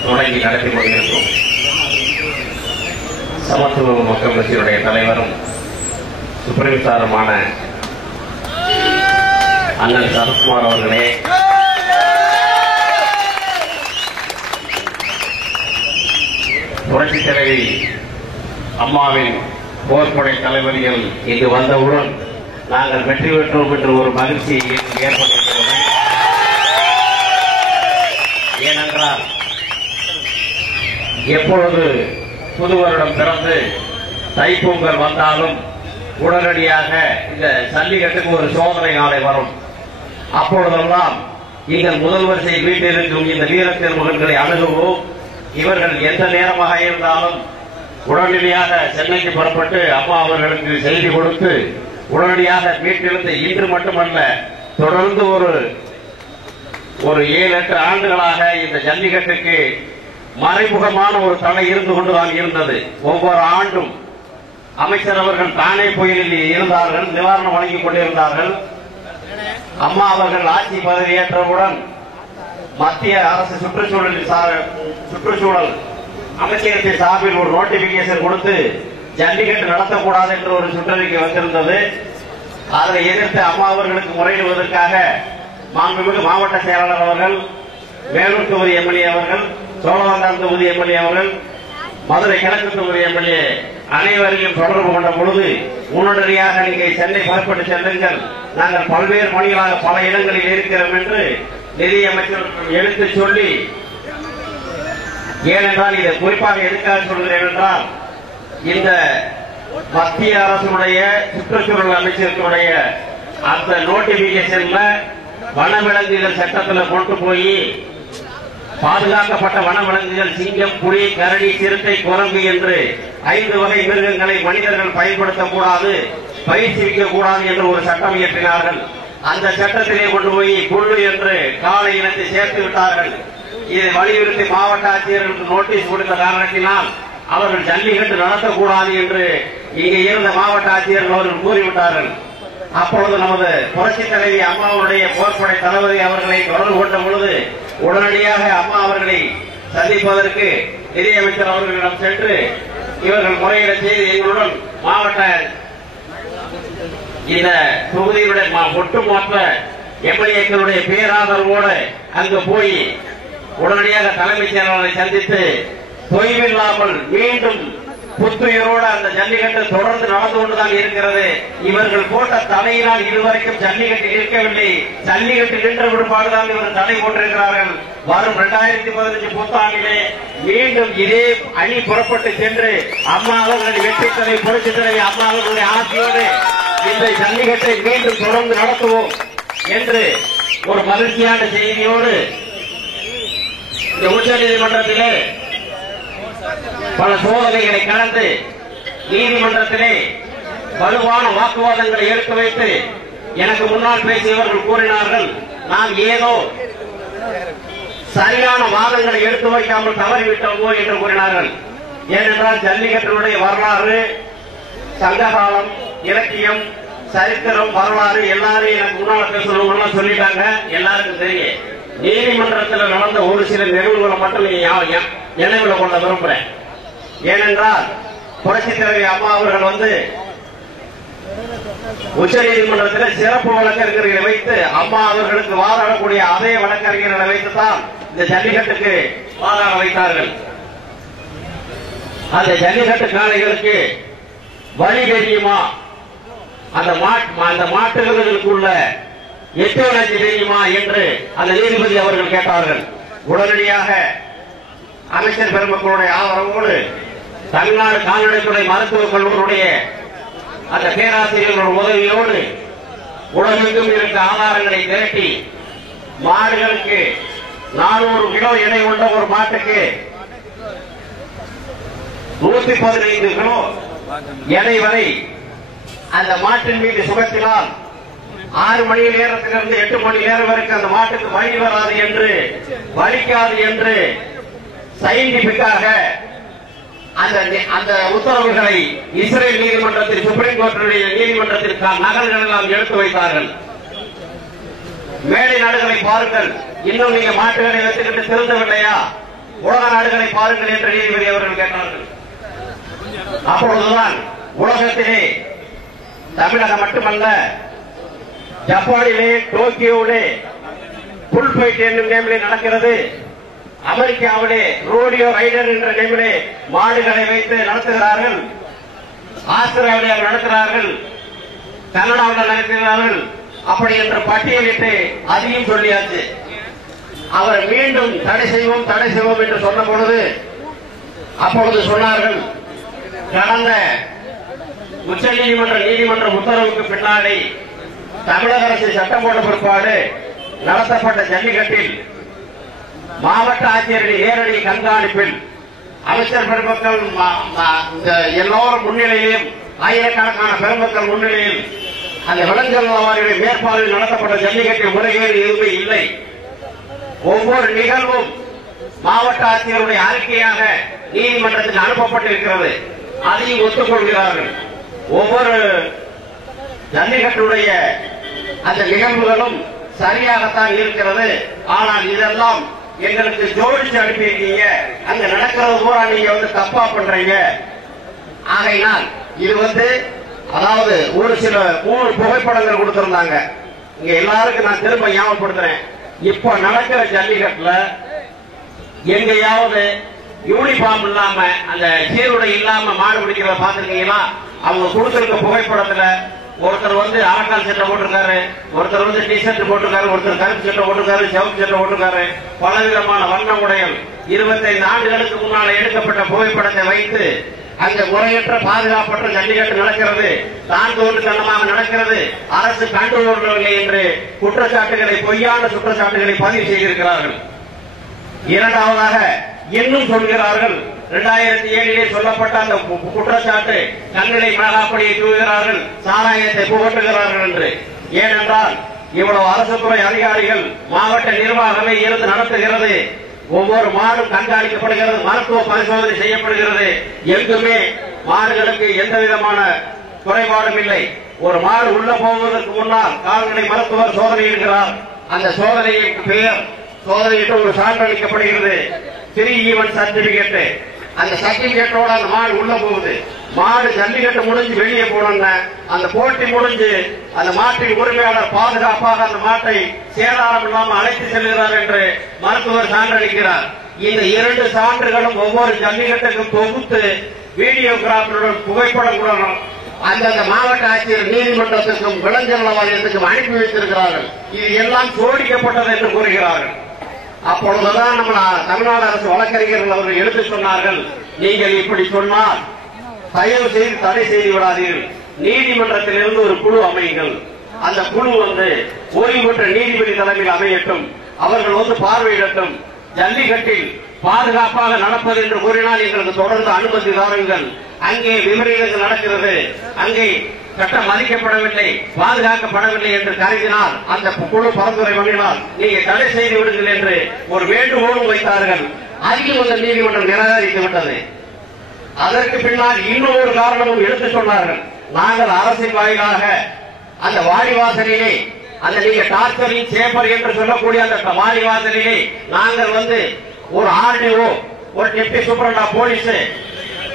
தொடங்கி நடத்தி கொண்டிருக்கும் சமத்துவ மக்கள் கட்சியினுடைய தலைவரும் சுப்ரீம் ஸ்டாருமான அண்ணன் சரத்குமார் அவர்களே, புரட்சித் தலைவி அம்மாவின் போர்ப்படை தளபதிகள் இங்கு வந்தவுடன் நாங்கள் வெற்றி பெற்றோம் என்று ஒரு மகிழ்ச்சி ஏற்பட்டிருக்கிறது. ஏனென்றால் எப்பொழுது புது வருடம் பிறந்து தைப்பொங்கல் வந்தாலும் உடனடியாக இந்த ஜல்லிக்கட்டுக்கு ஒரு சோதனை நாளை வரும். அப்பொழுதெல்லாம் எங்கள் முதல் வரிசை வீட்டில் இருக்கும் இந்த வீரத்தின் மகன்களை அணுகுவோம். இவர்கள் எந்த நேரமாக இருந்தாலும் உடனடியாக சென்னைக்கு புறப்பட்டு அம்மா அவர்களுக்கு செய்தி கொடுத்து உடனடியாக வீட்டிலிருந்து இன்று மட்டுமல்ல தொடர்ந்து ஒரு 7-8 ஆண்டுகளாக இந்த ஜல்லிக்கட்டுக்கு மறைமுகமான ஒரு தடை இருந்து கொண்டுதான் இருந்தது. ஒவ்வொரு ஆண்டும் அமைச்சர் அவர்கள் தானே புயலில் இருந்தார்கள், நிவாரணம் வழங்கிக் கொண்டிருந்தார்கள். அம்மா அவர்கள் ஆட்சி பதவியேற்றவுடன் மத்திய அரசு சுற்றுச்சூழல் அமைச்சகத்தின் சார்பில் ஒரு நோட்டிபிகேஷன் கொடுத்து ஜல்லிக்கட்டு நடத்தக்கூடாது என்று ஒரு சுற்றறிக்கை வந்திருந்தது. அதை எதிர்த்து அம்மா அவர்களுக்கு முறையிடுவதற்காக மாண்புமிகு மாவட்ட செயலாளர் அவர்கள், வேலூர் தொகுதி எம்எல்ஏ அவர்கள், சோழவந்தான் தொகுதி எம்எல்ஏ அவர்கள், மதுரை கிழக்கு தொகுதி எம்எல்ஏ அனைவரையும் தொடர்பு கொண்ட பொழுது உடனடியாக நீங்கள் சென்னை புறப்பட்டு செல்லுங்கள், நாங்கள் பல்வேறு பணிகளாக பல இடங்களில் இருக்கிறோம் என்று நிதியமைச்சர் எடுத்து சொல்லி, ஏனென்றால் இதை குறிப்பாக எதுக்காக சொல்கிறேன் என்றால் இந்த மத்திய அரசுடைய சுற்றுச்சூழல் அமைச்சர்களுடைய அந்த நோட்டிபிகேஷன்ல வனவிலங்குகள் சட்டத்தில் கொண்டு போய் பாதுகாக்கப்பட்ட வனவிலங்குகள் சிங்கம், புலி, கரடி, சிறுத்தை, குரங்கு என்று 5 வகை மிருகங்களை மனிதர்கள் பயன்படுத்தக்கூடாது, பயிற்சிக்க கூடாது என்று ஒரு சட்டம் இயற்றினார்கள். அந்த சட்டத்திலே கொண்டு போய் புல்லு என்று காளை இனத்தை சேர்த்து விட்டார்கள். இதை வலியுறுத்தி மாவட்ட ஆட்சியர்களுக்கு நோட்டீஸ் கொடுத்த காரணத்தினால் அவர்கள் ஜல்லிக்கட்டு நடத்தக்கூடாது என்று இங்கே இருந்த மாவட்ட ஆட்சியர்கள் அவர்கள் கூறிவிட்டார்கள். அப்பொழுது நமது புரட்சித் தலைவி அம்மாவுடைய போர்ப்படை தளபதி அவர்களை தொடர்பு கொண்ட பொழுது உடனடியாக அம்மா அவர்களை சந்திப்பதற்கு நிதியமைச்சர் அவர்களிடம் சென்று இவர்கள் முறையிட செய்து எங்களுடன் மாவட்ட இந்த தொகுதியுடைய ஒட்டுமொத்த எம்எல்ஏக்களுடைய பேராதரவோடு அங்கு போய் உடனடியாக தலைமைச் செயலாளரை சந்தித்து தொய்வில்லாமல் மீண்டும் புத்துயிரோடு அந்த ஜல்லிக்கட்டு தொடர்ந்து நடந்து கொண்டுதான் இருக்கிறது. இவர்கள் போட்ட தடையினால் இதுவரைக்கும் ஜல்லிக்கட்டு இருக்கவில்லை. ஜல்லிக்கட்டு நின்ற விடுபாடுதான் இவர்கள் தடை போட்டிருக்கிறார்கள். வரும் 2015 புத்தாண்டிலே மீண்டும் இதே அணி புறப்பட்டு சென்று அம்மா அவர்களுடைய வெற்றித்தலை புரட்சித் தலைவி அம்மா அவர்களுடைய ஆட்சியோடு இந்த ஜல்லிக்கட்டை மீண்டும் தொடர்ந்து நடத்துவோம் என்று ஒரு மகிழ்ச்சியான செய்தியோடு இந்த உச்சநீதிமன்றத்திலே பல சோதனைகளை கடந்து நீதிமன்றத்திலே வலுவான வாக்குவாதங்களை எடுத்து வைத்து எனக்கு முன்னால் பேசியவர்கள் கூறினார்கள், நாம் ஏதோ சரியான வாதங்களை எடுத்து வைக்காமல் தவறிவிட்டோமோ என்று கூறினார்கள். ஏனென்றால் ஜல்லிக்கட்டினுடைய வரலாறு, சங்ககாலம், இலக்கியம், சரித்திரம், வரலாறு எல்லாரும் எனக்கு முன்னால் பேசணும்னு சொல்லிட்டாங்க. எல்லாருக்கும் தெரியும். நீதிமன்றத்தில் நடந்த ஒரு சில நிகழ்வுகளை மட்டும் நீங்க நினைவுல கொள்ள விரும்புறேன். ஏனென்றால் புரட்சித் தலைவி அம்மா அவர்கள் உச்ச நீதிமன்றத்தில் சிறப்பு வழக்கறிஞர்களை வைத்து அம்மா அவர்களுக்கு வாதாடக்கூடிய அதே வழக்கறிஞர்களை வைத்துதான் இந்த ஜல்லிக்கட்டுக்கு வாதாட வைத்தார்கள். அந்த ஜல்லிக்கட்டு காளைகளுக்கு வழி தெரியுமா, அந்த மாட்டுகளுக்குள்ள எட்டுவனஞ்சி தெரியுமா என்று அந்த நீதிபதி அவர்கள் கேட்டார்கள். உடனடியாக அமைச்சர் பெருமக்களுடைய ஆதரவோடு தமிழ்நாடு கால்நடைத்துறை மருத்துவக் கல்லூரியுடைய அந்த பேராசிரியர்களுடைய உதவியோடு உலகெங்கும் இருக்க ஆதாரங்களை திரட்டி மாடுகளுக்கு 400 கிலோ எடை உள்ள ஒரு மாட்டுக்கு 115 கிலோ எடை வரை அந்த மாட்டின் மீது சுமத்தினால் 6 மணி நேரத்திலிருந்து 8 மணி நேரம் வரைக்கும் அந்த மாட்டுக்கு வலி வராது என்று, வலிக்காது என்று சயின்டிபிக்காக அந்த உத்தரவுகளை இஸ்ரேல் நீதிமன்றத்தில், சுப்ரீம் கோர்ட்டுடைய நீதிமன்றத்திற்கு நகல்கள் எல்லாம் எடுத்து வைத்தார்கள். மேலை நாடுகளை பாருங்கள், இன்னும் நீங்க மாட்டுகளை வைத்துக்கிட்டு திருந்தவில்லையா, உலக நாடுகளை பாருங்கள் என்று நீதிபதி அவர்கள் கேட்டார்கள். அப்பொழுதுதான் உலகத்திலே தமிழகம் மட்டுமல்ல, ஜப்பானிலே டோக்கியோவிலே புல் ஃபைட் என்னும் நேமிலே நடக்கிறது. அமெரிக்காவிலே ரோடியோ ரைடர் என்ற நேமிலே மாடுகளை வைத்து நடத்துகிறார்கள். ஆஸ்திரேலியாவில் நடத்துகிறார்கள், கனடாவில் நடத்துகிறார்கள். அப்படி என்று பட்டியலிட்டு அதையும் சொல்லியாச்சு. அவர் மீண்டும் தடை செய்வோம் என்று சொன்ன பொழுது அப்பொழுது சொன்னார்கள், கடந்த உச்ச நீதிமன்ற உத்தரவுக்கு பின்னாடி தமிழக அரசு சட்டம் போட்ட பிற்பாடு நடத்தப்பட்ட ஜல்லிக்கட்டில் மாவட்ட ஆட்சியரின் நேரடி கண்காணிப்பில் அமைச்சர் பெருமக்கள் எல்லோரும் முன்னிலையிலும் ஆயிரக்கணக்கான பெருமக்கள் முன்னிலையில் அந்த விலங்குகள் வாரியின் மேற்பார்வையில் நடத்தப்பட்ட ஜல்லிக்கட்டு முறைகேடு எதுவுமே இல்லை. ஒவ்வொரு நிகழ்வும் மாவட்ட ஆட்சியருடைய அறிக்கையாக நீதிமன்றத்தில் அனுப்பப்பட்டிருக்கிறது. அதையும் ஒத்துக்கொள்கிறார்கள். ஒவ்வொரு ஜல்லிக்கட்டுடைய அந்த நிகழ்வுகளும் சரியாகத்தான் இருக்கிறது. ஆனால் இதெல்லாம் எங்களுக்கு ஜோடிச்சு அனுப்பியிருக்கீங்க, அங்க நடக்கிறது பூரா நீங்க தப்பா பண்றீங்க. ஆகையினால் இது அதாவது ஒரு சில 3 புகைப்படங்கள் கொடுத்திருந்தாங்க. இங்க எல்லாருக்கும் நான் திரும்ப ஞாபகப்படுத்துறேன். இப்ப நடக்கிற ஜல்லிக்கட்டுல எங்கேயாவது யூனிஃபார்ம் இல்லாம, அந்த சீருடை இல்லாம மாடு பிடிக்கிறத பாத்துருக்கீங்களா? அவங்க கொடுத்திருக்க புகைப்படத்துல ஒருத்தர் அரக்கால் சட்டை போட்டிருக்காரு, ஒருத்தர் டி ஷர்ட் போட்டிருக்காரு, ஒருத்தர் கருப்பு சட்டை போட்டிருக்காரு, சிவப்பு சட்டை போட்டிருக்காரு. பலவிதமான வண்ண உடைகள் 25 ஆண்டுகளுக்கு முன்னால் எடுக்கப்பட்ட புகைப்படத்தை வைத்து அங்க முறையற்ற பாதுகாப்பற்ற ஜல்லிக்கட்டு நடக்கிறது, தான் தோன்றுத்தனமாக நடக்கிறது, அரசு கண்டுகொள்ளவில்லை என்று குற்றச்சாட்டுகளை, பொய்யான குற்றச்சாட்டுகளை பதிவு செய்திருக்கிறார்கள். இரண்டாவதாக இன்னும் சொல்கிறார்கள், 2007 சொல்லப்பட்ட அந்த குற்றச்சாட்டு கண்களை மிளகாப்படியை தூவுகிறார்கள், சாராயத்தை புகட்டுகிறார்கள் என்று. ஏனென்றால் இவ்வளவு அரசு துறை அதிகாரிகள், மாவட்ட நிர்வாகமே இருந்து நடத்துகிறது. ஒவ்வொரு மாடும் கண்காணிக்கப்படுகிறது, மருத்துவ பரிசோதனை செய்யப்படுகிறது. எங்குமே மாடுகளுக்கு எந்த விதமான குறைபாடும் இல்லை. ஒரு மாடு உள்ள போவதற்கு முன்னால் கால்நடை மருத்துவர் சோதனையிடுகிறார். அந்த சோதனையின் பெயர், சோதனையிட்டு ஒரு சான்று அளிக்கப்படுகிறது, 3E1 சர்டிபிகேட். அந்த சர்டிபிகேட்டோட அந்த மாடு உள்ள போகுது. மாடு ஜல்லிக்கட்டு முடிஞ்சு வெளியே போனோம்னா அந்த போட்டி முடிஞ்சு அந்த மாட்டின் உரிமையாளர் பாதுகாப்பாக அந்த மாட்டை சேதாரம் இல்லாமல் அழைத்து செல்கிறார் என்று மருத்துவர் சான்றளிக்கிறார். இந்த 2 சான்றுகளும் ஒவ்வொரு ஜல்லிக்கட்டுக்கும் தொகுத்து வீடியோகிராஃபருடன் புகைப்படம் அந்தந்த மாவட்ட ஆட்சியர் நீதிமன்றத்துக்கும் விளைஞ்சல் வாரியத்துக்கும் அனுப்பி வைத்திருக்கிறார்கள். இது எல்லாம் சோடிக்கப்பட்டது என்று கூறுகிறார்கள். அப்பொழுதுதான் நம்ம தமிழ்நாடு அரசு வழக்கறிஞர்கள் அவர்கள் எடுத்து சொன்னார்கள், நீங்கள் இப்படி சொன்னால் தயவு செய்து தடை செய்து விடாதீர்கள், நீதிமன்றத்திலிருந்து ஒரு குழு அமையுங்கள், அந்த குழு ஓய்வு பெற்ற நீதிபதி தலைமையில் அமையட்டும், அவர்கள் பார்வையிடட்டும், ஜல்லிக்கட்டில் பாதுகாப்பாக நடப்பது என்று கூறினால் எங்களுக்கு தொடர்ந்து அனுமதி தாருங்கள், அங்கே விபரீதங்கள் நடக்கிறது, அங்கே சட்டம் மதிக்கப்படவில்லை, பாதுகாக்கப்படவில்லை என்று கருதினால் அந்த குழு பரிந்துரை பண்ணினால் நீங்க தடை செய்து விடுங்கள் என்று ஒரு வேண்டுகோளும் வைத்தார்கள். அதிலும் அந்த நீதிமன்றம் நிராகரித்து விட்டது. அதற்கு பின்னால் இன்னொரு காரணமும் எடுத்து சொன்னார்கள். நாங்கள் அரசின் வாயிலாக அந்த வாடிவாசலிலே அந்த நீங்க டார்ச்சரிங் சேம்பர் என்று சொல்லக்கூடிய அந்த வாடிவாசலிலே நாங்கள் ஒரு ஆர்டிஓ, ஒரு டெப்டி சூப்பரண்டா போலீஸ்,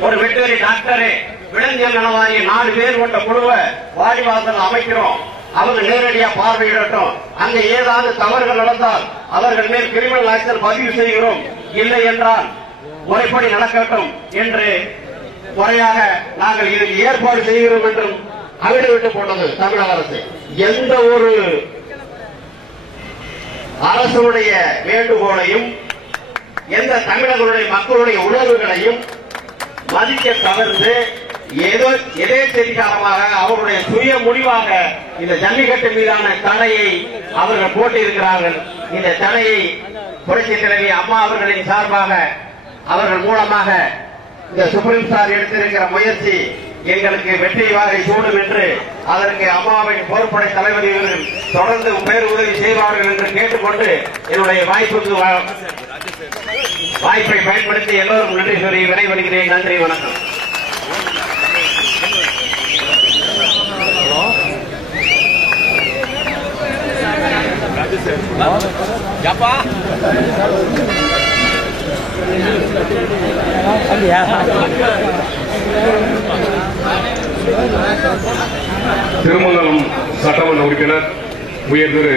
ஒரு வெட்டரி டாக்டரு, விலங்கியல் நலவாரிய 4 பேர் கொண்ட குழுவை வாடிவாசல் அமைக்கிறோம். அவங்க நேரடியா பார்வையிடட்டும், அங்க ஏதாவது தவறுகள் நடந்தால் அவர்கள் மேல் கிரிமினல் ஆக்ஷன் பதிவு செய்கிறோம், இல்லை என்றால் முறைப்படி நடக்கட்டும் என்று முறையாக நாங்கள் இதுக்கு ஏற்பாடு செய்கிறோம் என்றும் அவிடவிட்டு போட்டது தமிழக அரசு. எந்த ஒரு அரசுடைய வேண்டுகோளையும் எந்த தமிழர்களுடைய மக்களுடைய உணர்வுகளையும் மதிக்க தவிர்த்து ஏதோ எதேச்சதிகாரமாக அவருடைய சுய முடிவாக இந்த ஜல்லிக்கட்டு மீதான தடையை அவர்கள் போட்டியிருக்கிறார்கள். இந்த தடையை புரட்சித் தலைவி அம்மா அவர்களின் சார்பாக அவர்கள் மூலமாக இந்த சுப்ரீம் சார் எடுத்திருக்கிற முயற்சி எங்களுக்கு வெற்றி வாகை சூடும் என்று அதற்கு அம்மாவின் பொறுப்படை தலைவர் தொடர்ந்து பேர் உதவி செய்வார்கள் என்று கேட்டுக்கொண்டு என்னுடைய வாய்ப்பை பயன்படுத்தி எல்லோரும் நன்றி சொல்லி விடைபெறுகிறேன். நன்றி, வணக்கம். திருமங்கலம் சட்டமன்ற உறுப்பினர் உயர் திரு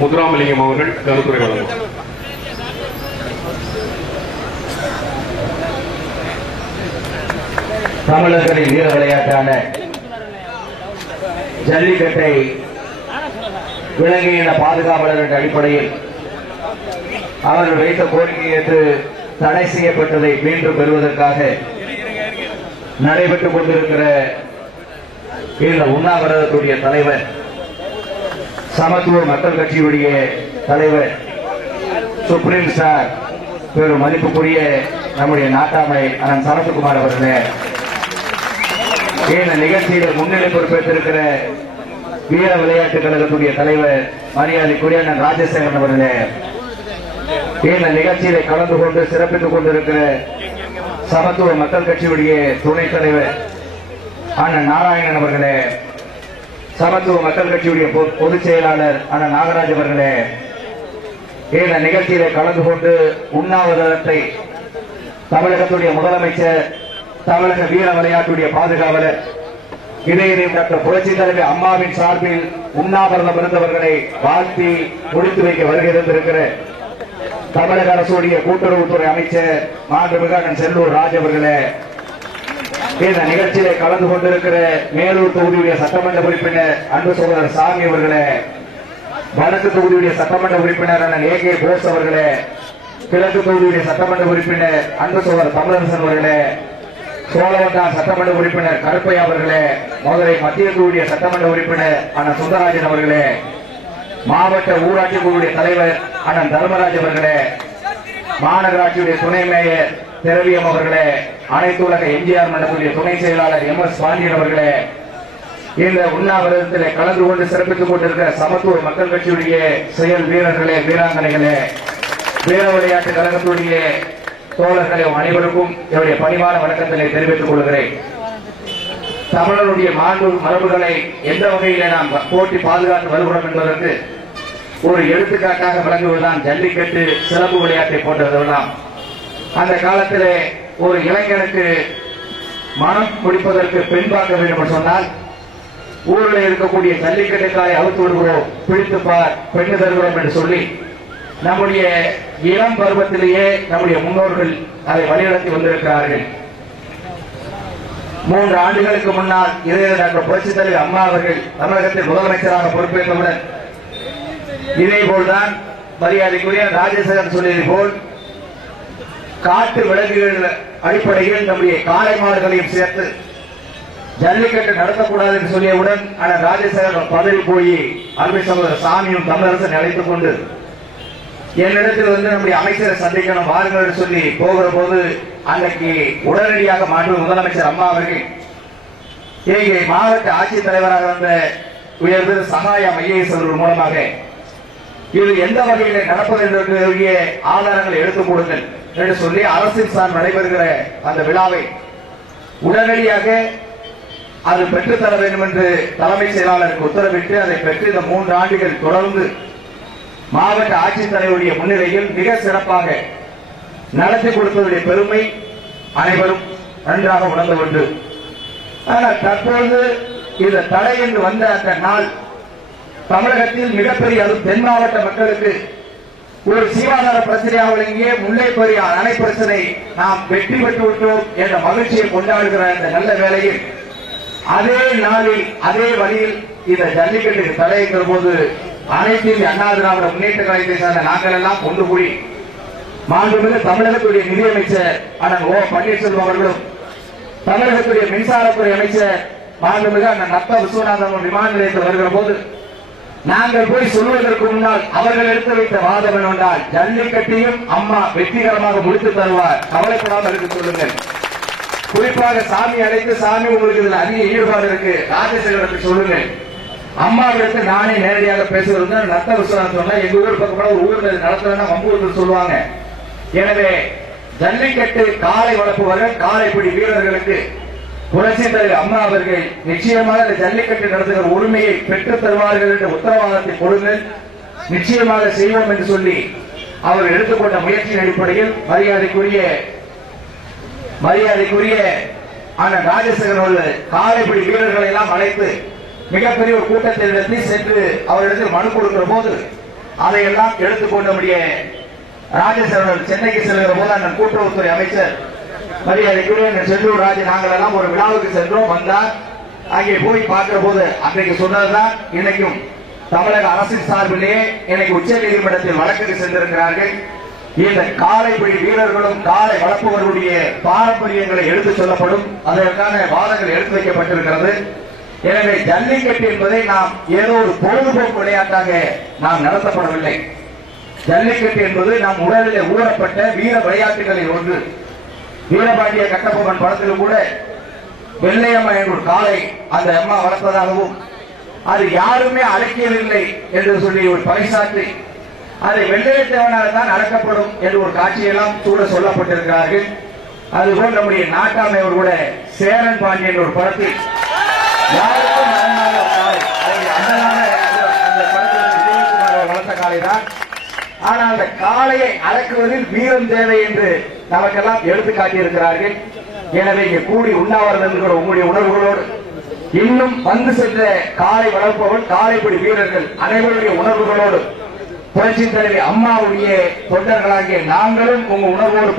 முத்துராமலிங்கம் அவர்கள் கருத்துரை வழங்கும். தமிழர்களின் வீர விளையாட்டான ஜல்லிக்கட்டை விலங்கின பாதுகாவலர் என்ற அடிப்படையில் அவர்கள் வைத்த கோரிக்கை ஏற்று தடை செய்யப்பட்டதை மீண்டும் பெறுவதற்காக நடைபெற்றுக் கொண்டிருக்கிற இந்த உண்ணாவிரதத்துடைய தலைவர், சமத்துவ மக்கள் கட்சியுடைய தலைவர், சுப்ரீம் ஸ்டார் பெரும் மதிப்புக்குரிய நம்முடைய நாட்டாமை அண்ணன் சரத்குமார் அவர்களே, இந்த நிகழ்ச்சியில் முன்னிலை பொறுப்பேற்றிருக்கிற வீர விளையாட்டுக் கழகத்துடைய தலைவர் மரியாதைக்குரிய அண்ணன் ராஜசேகரன் அவர்களே, இந்த நிகழ்ச்சியில கலந்து கொண்டு சிறப்பித்துக் கொண்டிருக்கிற சமத்துவ மக்கள் கட்சியுடைய துணைத் தலைவர் அண்ணன் நாராயணன் அவர்களே, சமத்துவ மக்கள் கட்சியுடைய பொதுச் செயலாளர் அண்ணன் நாகராஜ் அவர்களே, இந்த நிகழ்ச்சியில கலந்து கொண்டு உண்ணாவிரதத்தை தமிழகத்துடைய முதலமைச்சர், தமிழக வீர விளையாட்டுடைய பாதுகாவலர் இதயம் டாக்டர் புரட்சித் தலைவி அம்மாவின் சார்பில் உண்ணாவிரதம் இருந்தவர்களை வாழ்த்தி முடித்து வைக்க வருகை தந்திருக்கிற தமிழக அரசுடைய கூட்டுறவுத்துறை அமைச்சர் மாண்புமிகு அண்ணன் செல்லூர் ராஜ் அவர்களே, இந்த நிகழ்ச்சியில கலந்து கொண்டிருக்கிற மேலூர் தொகுதியுடைய சட்டமன்ற உறுப்பினர் அன்பு சகோதரர் சாமி அவர்களே, வடக்கு தொகுதியுடைய சட்டமன்ற உறுப்பினர் அண்ணன் ஏ.கே. போஸ் அவர்களே, கிழக்கு தொகுதியுடைய சட்டமன்ற உறுப்பினர் அன்பு சகோதரர் தமிழரசன் அவர்களே, சோழவந்தான் சட்டமன்ற உறுப்பினர் கருப்பையா அவர்களே, மதுரை மத்திய குழுவுடைய சட்டமன்ற உறுப்பினர் அண்ணன் சுந்தரராஜன் அவர்களே, மாவட்ட ஊராட்சி குழுவுடைய தலைவர் அண்ணன் தர்மராஜ் அவர்களே, மாநகராட்சியுடைய துணை மேயர் திரவியம் அவர்களே, அனைத்து உலக எம்ஜிஆர் மண்டபத்துடைய துணை செயலாளர் எம்.எஸ். பாண்டியன் அவர்களே, இந்த உண்ணாவிரதத்தில் கலந்து கொண்டு சிறப்பித்துக் கொண்டிருக்கிற சமத்துவ மக்கள் கட்சியுடைய செயல் வீரர்களே, வீராங்கனைகளே, வீர விளையாட்டு கழகத்துடைய தோழர்களே, அனைவருக்கும் என்னுடைய பணிவான வணக்கத்தினை தெரிவித்துக் கொள்கிறேன். தமிழருடைய மரபுகளை எந்த வகையில நாம் போட்டி பாதுகாத்து வருகிறோம் என்பதற்கு ஒரு எடுத்துக்காட்டாக விளங்குவதுதான் ஜல்லிக்கட்டு, சிலம்பு விளையாட்டை போன்றதெல்லாம். அந்த காலத்திலே ஒரு இளைஞனுக்கு மனம் முடிப்பதற்கு பெண் பார்க்க வேண்டும் என்று சொன்னால் ஊரில் இருக்கக்கூடிய ஜல்லிக்கட்டுக்காரை அவுத்து விடுகிறோம், பிடித்து பார், பெண்ணு தருகிறோம் என்று சொல்லி நம்முடைய இளம் பருவத்திலேயே நம்முடைய முன்னோர்கள் அதை வழிநடத்தி வந்திருக்கிறார்கள். 3 ஆண்டுகளுக்கு முன்னால் இதே டாக்டர் புரட்சித் தலைவர் அம்மா அவர்கள் தமிழகத்தில் முதலமைச்சராக பொறுப்பேற்றவுடன் இதே போல்தான் மரியாதைக்குரிய ராஜசேகரன் சொல்லியது போல் காட்டு விலங்குகள் அடிப்படையில் நம்முடைய காளை மாடுகளையும் சேர்த்து ஜல்லிக்கட்டு நடத்தக்கூடாது என்று சொல்லியவுடன் ஆனால் ராஜசேகரன் பதவி போய் அருமை சகோதரர் சாமியும் தமிழரசன் அழைத்துக் கொண்டு என்னிடத்தில் நம்முடைய அமைச்சரை சந்திக்கணும் வாருங்கள் என்று சொல்லி போகிற போது அன்னைக்கு உடனடியாக மாண்பு முதலமைச்சர் அம்மா அவர்கள் இங்கே மாவட்ட ஆட்சித்தலைவராக இருந்த உயர்ந்த சகாய ஐஏஎஸ் அவர்கள் மூலமாக இது எந்த வகையில நடப்பது என்ற ஆதாரங்களை எடுத்துக் கொடுங்கள் என்று சொல்லி அரசின் சார் நடைபெறுகிற அந்த விழாவை உடனடியாக அது பெற்றுத்தர வேண்டும் என்று தலைமைச் செயலாளருக்கு உத்தரவிட்டு அதை பெற்று இந்த 3 ஆண்டுகள் தொடர்ந்து மாவட்ட ஆட்சித்தலைவருடைய முன்னிலையில் மிக சிறப்பாக நடத்தி கொடுத்ததுடைய பெருமை அனைவரும் நன்றாக உணர்ந்து கொண்டு ஆனால் தற்போது இந்த தடை என்று வந்த அந்த நாள் தமிழகத்தில் மிகப்பெரிய அது தென் மாவட்ட மக்களுக்கு ஒரு சீவாதார பிரச்சனையாக விளங்கிய முல்லை பெரியார் அணை பிரச்சனை நாம் வெற்றி பெற்று விட்டோம் என்ற மகிழ்ச்சியை கொண்டாடுகிற இந்த நல்ல வேளையில் அதே நாளில் அதே வழியில் இந்த ஜல்லிக்கட்டுக்கு தடை இருக்கிற போது அனைத்து அண்ணா திராவிட முன்னேற்ற கழகத்தை சார்ந்த நாங்கள் எல்லாம் கொண்டு கூடி மாண்புமிகு தமிழகத்துடைய நிதியமைச்சர் அண்ணன் ஓ பன்னீர்செல்வம் அவர்களும் தமிழகத்துடைய மின்சாரத்துறை அமைச்சர் மாண்புமிகு அண்ணன் நத்த விஸ்வநாதன் விமான நிலையத்தில் வருகிற போது நாங்கள் போய் சொல்வதற்கு முன்னால் அவர்கள் எடுத்து வைத்த வாதம் என்னவென்றால் ஜல்லிக்கட்டையும் அம்மா வெற்றிகரமாக முடித்து தருவார், கவலைப்படாமல் இருக்க சொல்லுங்கள். குறிப்பாக சாமி அழைத்து சாமி உங்களுக்கு இதுல அதிக ஈடுபாடு இருக்கு ராஜசேகரத்துக்கு சொல்லுங்கள். அம்மாவிடத்து நானே நேரடியாக பேசுவது நத்த விஸ்வநாதன் சொன்னா எங்க ஊர் பக்கம் ஒரு ஊர்ல நடத்துறேன்னா வம்பூருக்கு சொல்லுவாங்க. எனவே ஜல்லிக்கட்டு காளை வளர்ப்புவர்கள் காளைப்பிடி வீரர்களுக்கு புரட்சித் தலைவர் அம்மா அவர்கள் நிச்சயமாக இந்த ஜல்லிக்கட்டு நடத்துகிற உரிமையை பெற்றுத் தருவார்கள் என்ற உத்தரவாதத்தை கொடுங்கள், நிச்சயமாக செய்வோம் என்று சொல்லி அவர் எடுத்துக்கொண்ட முயற்சியின் அடிப்படையில் மரியாதைக்குரிய அண்ணன் ராஜசேகரன் அவர்கள் காளைப்பிடி வீரர்களை எல்லாம் அழைத்து மிகப்பெரிய ஒரு கூட்டத்தை நடத்தி சென்று அவரிடத்தில் மனு கொடுக்கிற போது அதையெல்லாம் எடுத்துக்கொண்ட ராஜசேகரன் சென்னைக்கு செல்கிற போது அண்ணன் கூட்டுறவுத்துறை அமைச்சர் மரியாதைக்குரிய செல்லூர் ராஜ் நாங்கள் எல்லாம் ஒரு விழாவுக்கு சென்றோம். வந்தார், அங்கே போய் பார்க்கிற போது அன்றைக்கு சொன்னதுதான் இன்னைக்கும் தமிழக அரசின் சார்பிலேயே இன்னைக்கு உச்ச நீதிமன்றத்தில் வழக்குக்கு சென்றிருக்கிறார்கள். இந்த காளைப்பிடி வீரர்களும் காளை வளர்ப்பவர்களுடைய பாரம்பரியங்களை எடுத்துச் சொல்லப்படும், அதற்கான வாதங்கள் எடுத்து வைக்கப்பட்டிருக்கிறது. எனவே ஜல்லிக்கட்டு என்பதை நாம் ஏதோ ஒரு பொழுதுபோக்கு விளையாட்டாக நாம் நடத்தப்படவில்லை. ஜல்லிக்கட்டு என்பது நம் உடலில் ஊறப்பட்ட வீர விளையாட்டுகளில் ஒன்று. வீரபாண்டிய கட்டபொம்மன் படத்தில் கூட வெள்ளையம்மா என்ற காளை அந்த அம்மா வளர்ப்பதாகவும் அது யாருமே அழைக்கவில்லை என்று சொல்லி ஒரு பரிசாற்றி அதை வெள்ளையத்தேவனால் தான் அடக்கப்படும் என்று ஒரு காட்சியெல்லாம் கூட சொல்லப்பட்டிருக்கிறார்கள். அதுபோல் நம்முடைய நாட்டாமை கூட சேரன் பாண்டியன் ஒரு படத்தில் யாருக்கும் வளர்த்த காளை தான். ஆனால் அந்த காளையை அடக்குவதில் வீரம் தேவை என்று நமக்கெல்லாம் எடுத்து காட்டியிருக்கிறார்கள். எனவே இங்கே கூடி உண்ணாவிரதம் என்கிற உங்களுடைய உணர்வுகளோடு இன்னும் வந்து சென்ற காளை வளர்ப்பவர்கள் காளைப்பிடி வீரர்கள் அனைவருடைய உணர்வுகளோடு புரட்சித் தலைவி அம்மாவுடைய தொண்டர்களாகிய நாங்களும் உங்க உணர்வோடு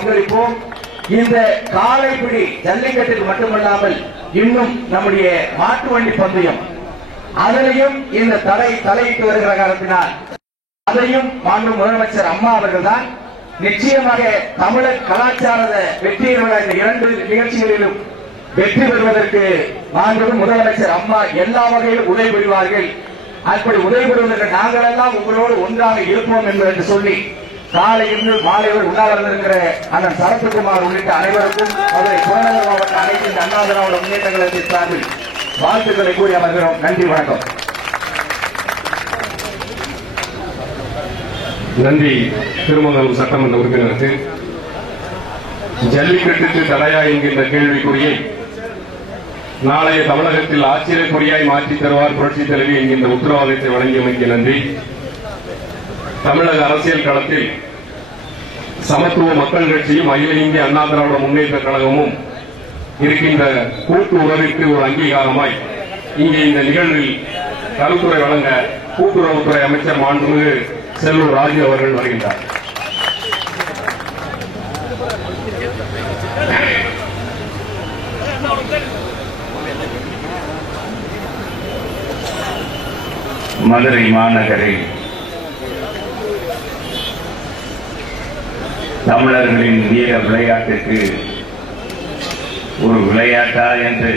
பங்களிப்போம். இந்த காளைப்பிடி ஜல்லிக்கட்டுக்கு மட்டுமல்லாமல் இன்னும் நம்முடைய மாட்டு வண்டி பந்தயம் அதிலையும் இந்த தலையிட்டு வருகிற காரணத்தினால் அதையும் மாண்பு முதலமைச்சர் அம்மா அவர்கள் தான் நிச்சயமாக தமிழர் கலாச்சார வெற்றியை விட இந்த 2 நிகழ்ச்சிகளிலும் வெற்றி பெறுவதற்கு மாண்பு முதலமைச்சர் அம்மா எல்லா வகையிலும் உதவி புரிவார்கள். அப்படி உதவி பெறுவதற்கு நாங்கள் எல்லாம் உங்களோடு ஒன்றாக இருப்போம் என்று சொல்லி காலையிலிருந்து மாலை வரை உண்ணாவிரதம் இருக்கிற அண்ணன் சரத்குமார் உள்ளிட்ட அனைவருக்கும் மதுரை புறநகர் மாவட்ட அனைத்து அண்ணா திராவிட முன்னேற்ற கழகத்தின் சார்பில் வாழ்த்துக்களை கூறி அமர்கிறோம். நன்றி, வணக்கம். நன்றி. திருமங்கலம் சட்டமன்ற உறுப்பினருக்கு ஜல்லிக்கட்டுக்கு தடையா என்கின்ற கேள்விக்குறியை நாளைய தமிழகத்தில் ஆச்சரியக்குறியாய் மாற்றித் தருவார் புரட்சித் தலைவி என்கின்ற உத்தரவாதத்தை வழங்கியமைக்கு நன்றி. தமிழக அரசியல் களத்தில் சமத்துவ மக்கள் கட்சியும் அகில இந்திய அண்ணா திராவிட முன்னேற்ற கழகமும் இருக்கின்ற கூட்டு உறவிற்கு ஒரு அங்கீகாரமாய் இங்கே இந்த நிகழ்வில் கருத்துரை வழங்க கூட்டுறவுத்துறை அமைச்சர் மாண்புமிகு செல்லூர் ராஜு அவர்கள் வருகின்றார். மதுரை மாநகரில் தமிழர்களின் வீர விளையாட்டுக்கு ஒரு விளையாட்டா என்று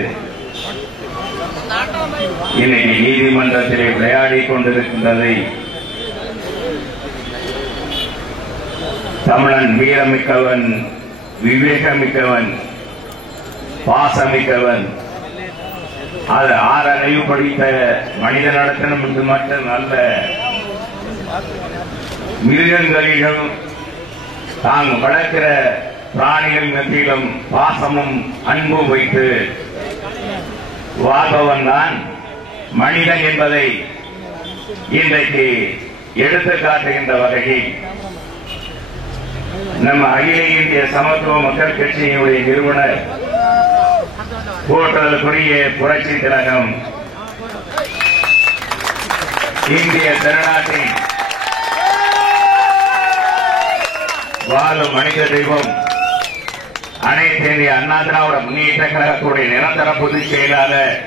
இன்னைக்கு நீதிமன்றத்திலே விளையாடி கொண்டிருக்கின்றதை தமிழன் வீரமிக்கவன், விவேகமிக்கவன், பாசமிக்கவன், அது ஆறறிவு படித்த மனித நடத்தணும் என்று மட்டும் அல்ல, மிருகங்களிலும் தாங்கள் வளர்க்கிற பிராணிகள் மத்தியிலும் பாசமும் அன்பும் வைத்து வாழ்பவன் தான் மனிதன் என்பதை இன்றைக்கு எடுத்து காட்டுகின்ற வகையில் நம்ம அகில இந்திய சமத்துவ மக்கள் கட்சியினுடைய நிறுவனர் போற்றுதலுக்குரிய புரட்சி திலகம் இந்திய திருநாட்டின் வாழும் மனித தெய்வம் அனைத்து இந்திய அண்ணா திராவிட முன்னேற்ற கழகத்துடைய நிரந்தர பொதுச் செயலாளர்,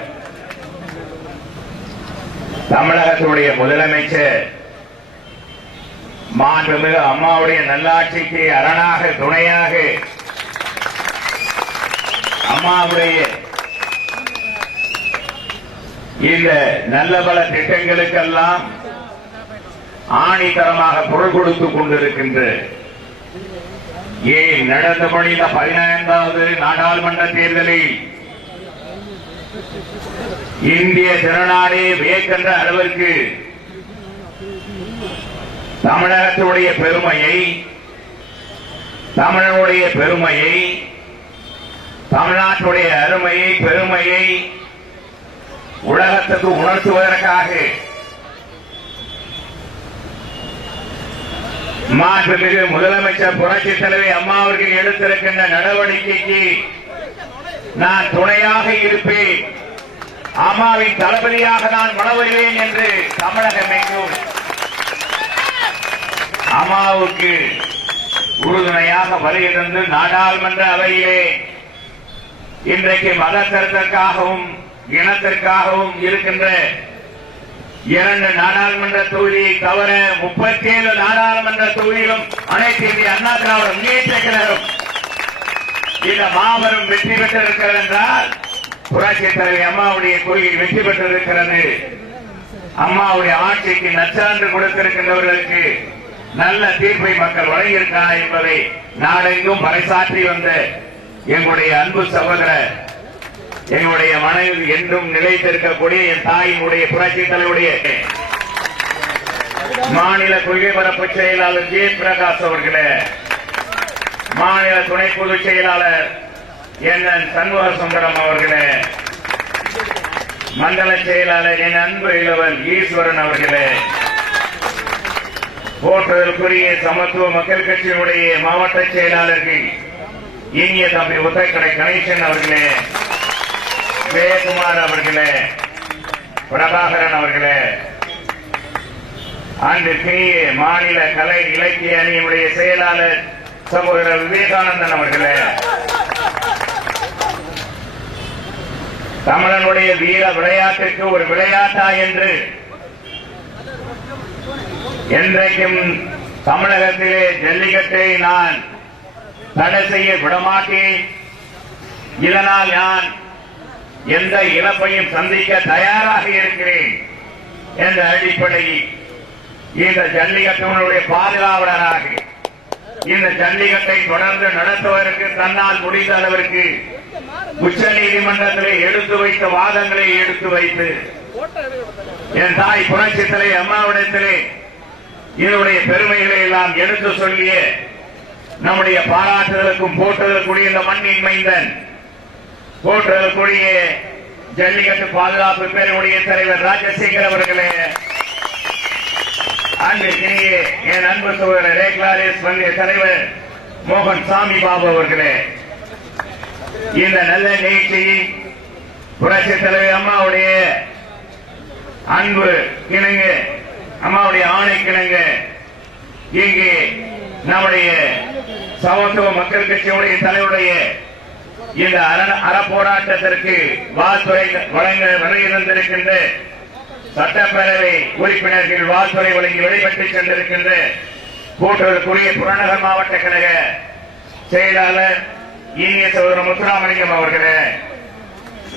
தமிழகத்துடைய முதலமைச்சர், மாண்புமிகு அம்மாவுடைய நல்லாட்சிக்கு அரணாக துணையாக அம்மாவுடைய இந்த நல்ல பல திட்டங்களுக்கெல்லாம் ஆணித்தரமாக பொருள் கொடுத்துக் கொண்டிருக்கின்ற ஏன் நடந்து முடிந்த 15வது நாடாளுமன்ற தேர்தலில் இந்திய திருநாடே வியக்கின்ற அளவிற்கு தமிழகத்துடைய பெருமையை, தமிழனுடைய பெருமையை, தமிழ்நாட்டுடைய அருமையை, பெருமையை உலகத்துக்கு உணர்த்துவதற்காக மாண்புமிகு முதலமைச்சர் புரட்சி தலைவி அம்மா அவர்கள் எடுத்திருக்கின்ற நடவடிக்கைக்கு நான் துணையாக இருப்பேன், அம்மாவின் தளபதியாக நான் வளருவேன் என்று தமிழகம் எங்கும் அம்மாவுக்கு உறுதுணையாக வருகிறது. நாடாளுமன்ற அவையிலே இன்றைக்கு மதத்திற்காகவும் இனத்திற்காகவும் இருக்கின்ற 2 நாடாளுமன்ற தொகுதியை தவிர 37 நாடாளுமன்ற தொகுதியிலும் அனைத்து இந்திய அண்ணா திராவிட முன்னேற்ற கழகம் இந்த மாபெரும் வெற்றி பெற்றிருக்கிறது என்றால் புரட்சி தலைவி அம்மாவுடைய கொள்கை வெற்றி பெற்றிருக்கிறது. அம்மாவுடைய ஆட்சிக்கு நச்சான்று கொடுத்திருக்கின்றவர்களுக்கு நல்ல தீர்ப்பை மக்கள் வழங்கியிருக்கிறார் என்பதை நாடெங்கும் பறைசாற்றி வந்த எங்களுடைய அன்பு சகோதரர், எங்களுடைய மனதில் என்றும் நிலைத்திருக்கக்கூடிய என் தாயினுடைய புரட்சி தலைவருடைய மாநில கொள்கை பரப்பு செயலாளர் ஜே பிரகாஷ் அவர்களே, மாநில துணை பொதுச் செயலாளர் என் சண்முக சுந்தரம் அவர்களே, மண்டல செயலாளர் என் அன்பு இளவல் ஈஸ்வரன் அவர்களே, போற்றுதலுக்குரிய சமத்துவ மக்கள் கட்சியினுடைய மாவட்ட செயலாளர்கள் இனிய தம்பி உத்தரக்கடை கணேசன் அவர்களே, ஜெயக்குமார் அவர்களே, பிரபாகரன் அவர்களே, அன்றைய மாநில கலை இலக்கிய அணியினுடைய செயலாளர் சகோதரர் விவேகானந்தன் அவர்களே, தமிழனுடைய வீர விளையாட்டுக்கு ஒரு விளையாட்டா என்று என்றைக்கும் தமிழகத்திலே ஜல்லிக்கட்டை நான் தடை செய்ய விடமாட்டேன், இதனால் நான் எந்த இழப்பையும் சந்திக்க தயாராக இருக்கிறேன் என்ற அடிப்படையில் இந்த ஜல்லிக்கட்டினுடைய பாதுகாவலராக இந்த ஜல்லிக்கட்டை தொடர்ந்து நடத்துவதற்கு தன்னால் முடிந்த அளவிற்கு உச்ச நீதிமன்றத்திலே எடுத்து வைத்த வாதங்களை எடுத்து வைத்து என் தாய் புரட்சி தலைவி அம்மாவிடத்திலே இதனுடைய பெருமைகளை எல்லாம் எடுத்து சொல்லிய நம்முடைய பாராட்டுதலுக்கும் போற்றுதலுக்குரிய இந்த மண்ணின் மைந்தன், போற்றுதலுக்குரிய ஜல்லிக்கட்டு பாதுகாப்பு பேரவையுடைய தலைவர் ராஜசேகர் அவர்களே, அன்பிற்கினிய என் அன்பு சகோதரர் ரேக்லாரேஸ் பள்ளிய தலைவர் மோகன் சாமி பாபு அவர்களே, இந்த நல்ல நிகழ்ச்சியை புரட்சி தலைவர் அம்மாவுடைய அன்பு கிணங்க, அம்மாவுடைய ஆணை கிணங்க இங்கே நம்முடைய சமத்துவ மக்கள் கட்சியுடைய தலைவருடைய இந்த அறப்போராட்டத்திற்கு வாழ்த்துறை வழங்க வருகின்ற சட்டப்பேரவை உறுப்பினர்கள் வாழ்த்துறை வழங்கி வெளிப்பட்டு சென்றிருக்கின்ற கூட்டுறவுக்குரிய புறநகர் மாவட்ட கழக செயலாளர் இனிய சகோதரர் முத்துராமலிங்கம் அவர்களே,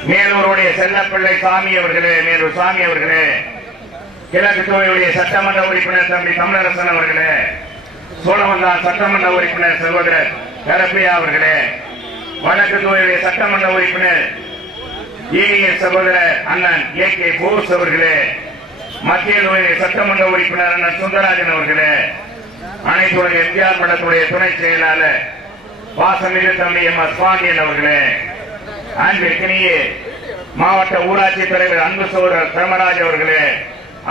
மேலூருடைய செல்லப்பிள்ளை சாமி அவர்களே, மேலூர் சாமி அவர்களே, கிழக்கு தொகுதியுடைய சட்டமன்ற உறுப்பினர் தம்பி தமிழரசன் அவர்களே, சோழவந்தான் சட்டமன்ற உறுப்பினர் சகோதரர் கரப்பையா அவர்களே, வடக்கு தொகுதியுடைய சட்டமன்ற உறுப்பினர் இனிய சகோதரர் அண்ணன் ஏ.கே. போஸ் அவர்களே, மத்திய தொகுதியுடைய சட்டமன்ற உறுப்பினர் அண்ணன் சுந்தரராஜன் அவர்களே, அனைத்துடைய எம்ஜிஆர் மன்றத்துடைய துணை செயலாளர் வாசமிகு தம்பி எம்.எஸ். பாண்டியன் அவர்களே, அன்பிற்கினிய மாவட்ட ஊராட்சி தலைவர் அன்பு சகோதரர் பிரமராஜ் அவர்களே,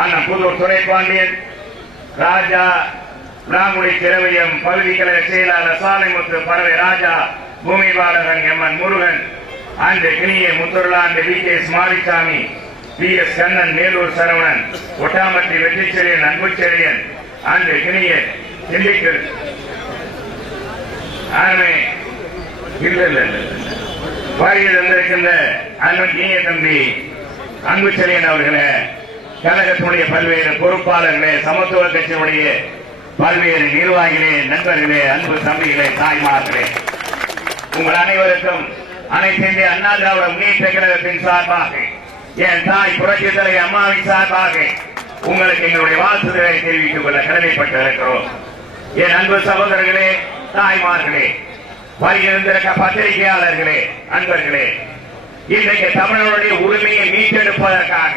அண்ணன் புதூர் துரைப்பாண்டியன், ராஜா நாங்குடி திரவியம் பகுதி கழக செயலாளர் சாலைமுத்து பறவை ராஜா, பூமி பாலகன் எம்.என். முருகன், அன்பிற்கினிய முத்துருளாண்டு வி.கே.எஸ். மாரிசாமி, பி.எஸ். கண்ணன், மேலூர் சரவணன், ஒட்டாமட்டி வெற்றிச்செழியன், அன்புச்செழியன், அன்பிற்கினிய திண்டுக்கல் வருகை தந்திருக்கின்ற அன்பன் இனிய தம்பி அன்புச்செழியன் அவர்களே, கழகத்தினுடைய பல்வேறு பொறுப்பாளர்களே, சமத்துவ கட்சியினுடைய பல்வேறு நிர்வாகிகளே, நண்பர்களே, அன்பு தம்பிகளே, தாய்மார்களே, உங்கள் அனைவருக்கும் அனைத்து இந்திய அண்ணா திராவிட முன்னேற்ற கழகத்தின் சார்பாக, என் தாய் புரட்சித் தலைவர் அம்மாவின் சார்பாக உங்களுக்கு எங்களுடைய வாழ்த்துக்களை தெரிவித்துக் கொள்ள கடமைப்பட்டு இருக்கிறோம். என் அன்பு சகோதரர்களே, தாய்மார்களே, வருகின்ற பத்திரிகையாளர்களே, அன்பர்களே, இன்றைக்கு தமிழர்களுடைய உரிமையை மீட்டெடுப்பதற்காக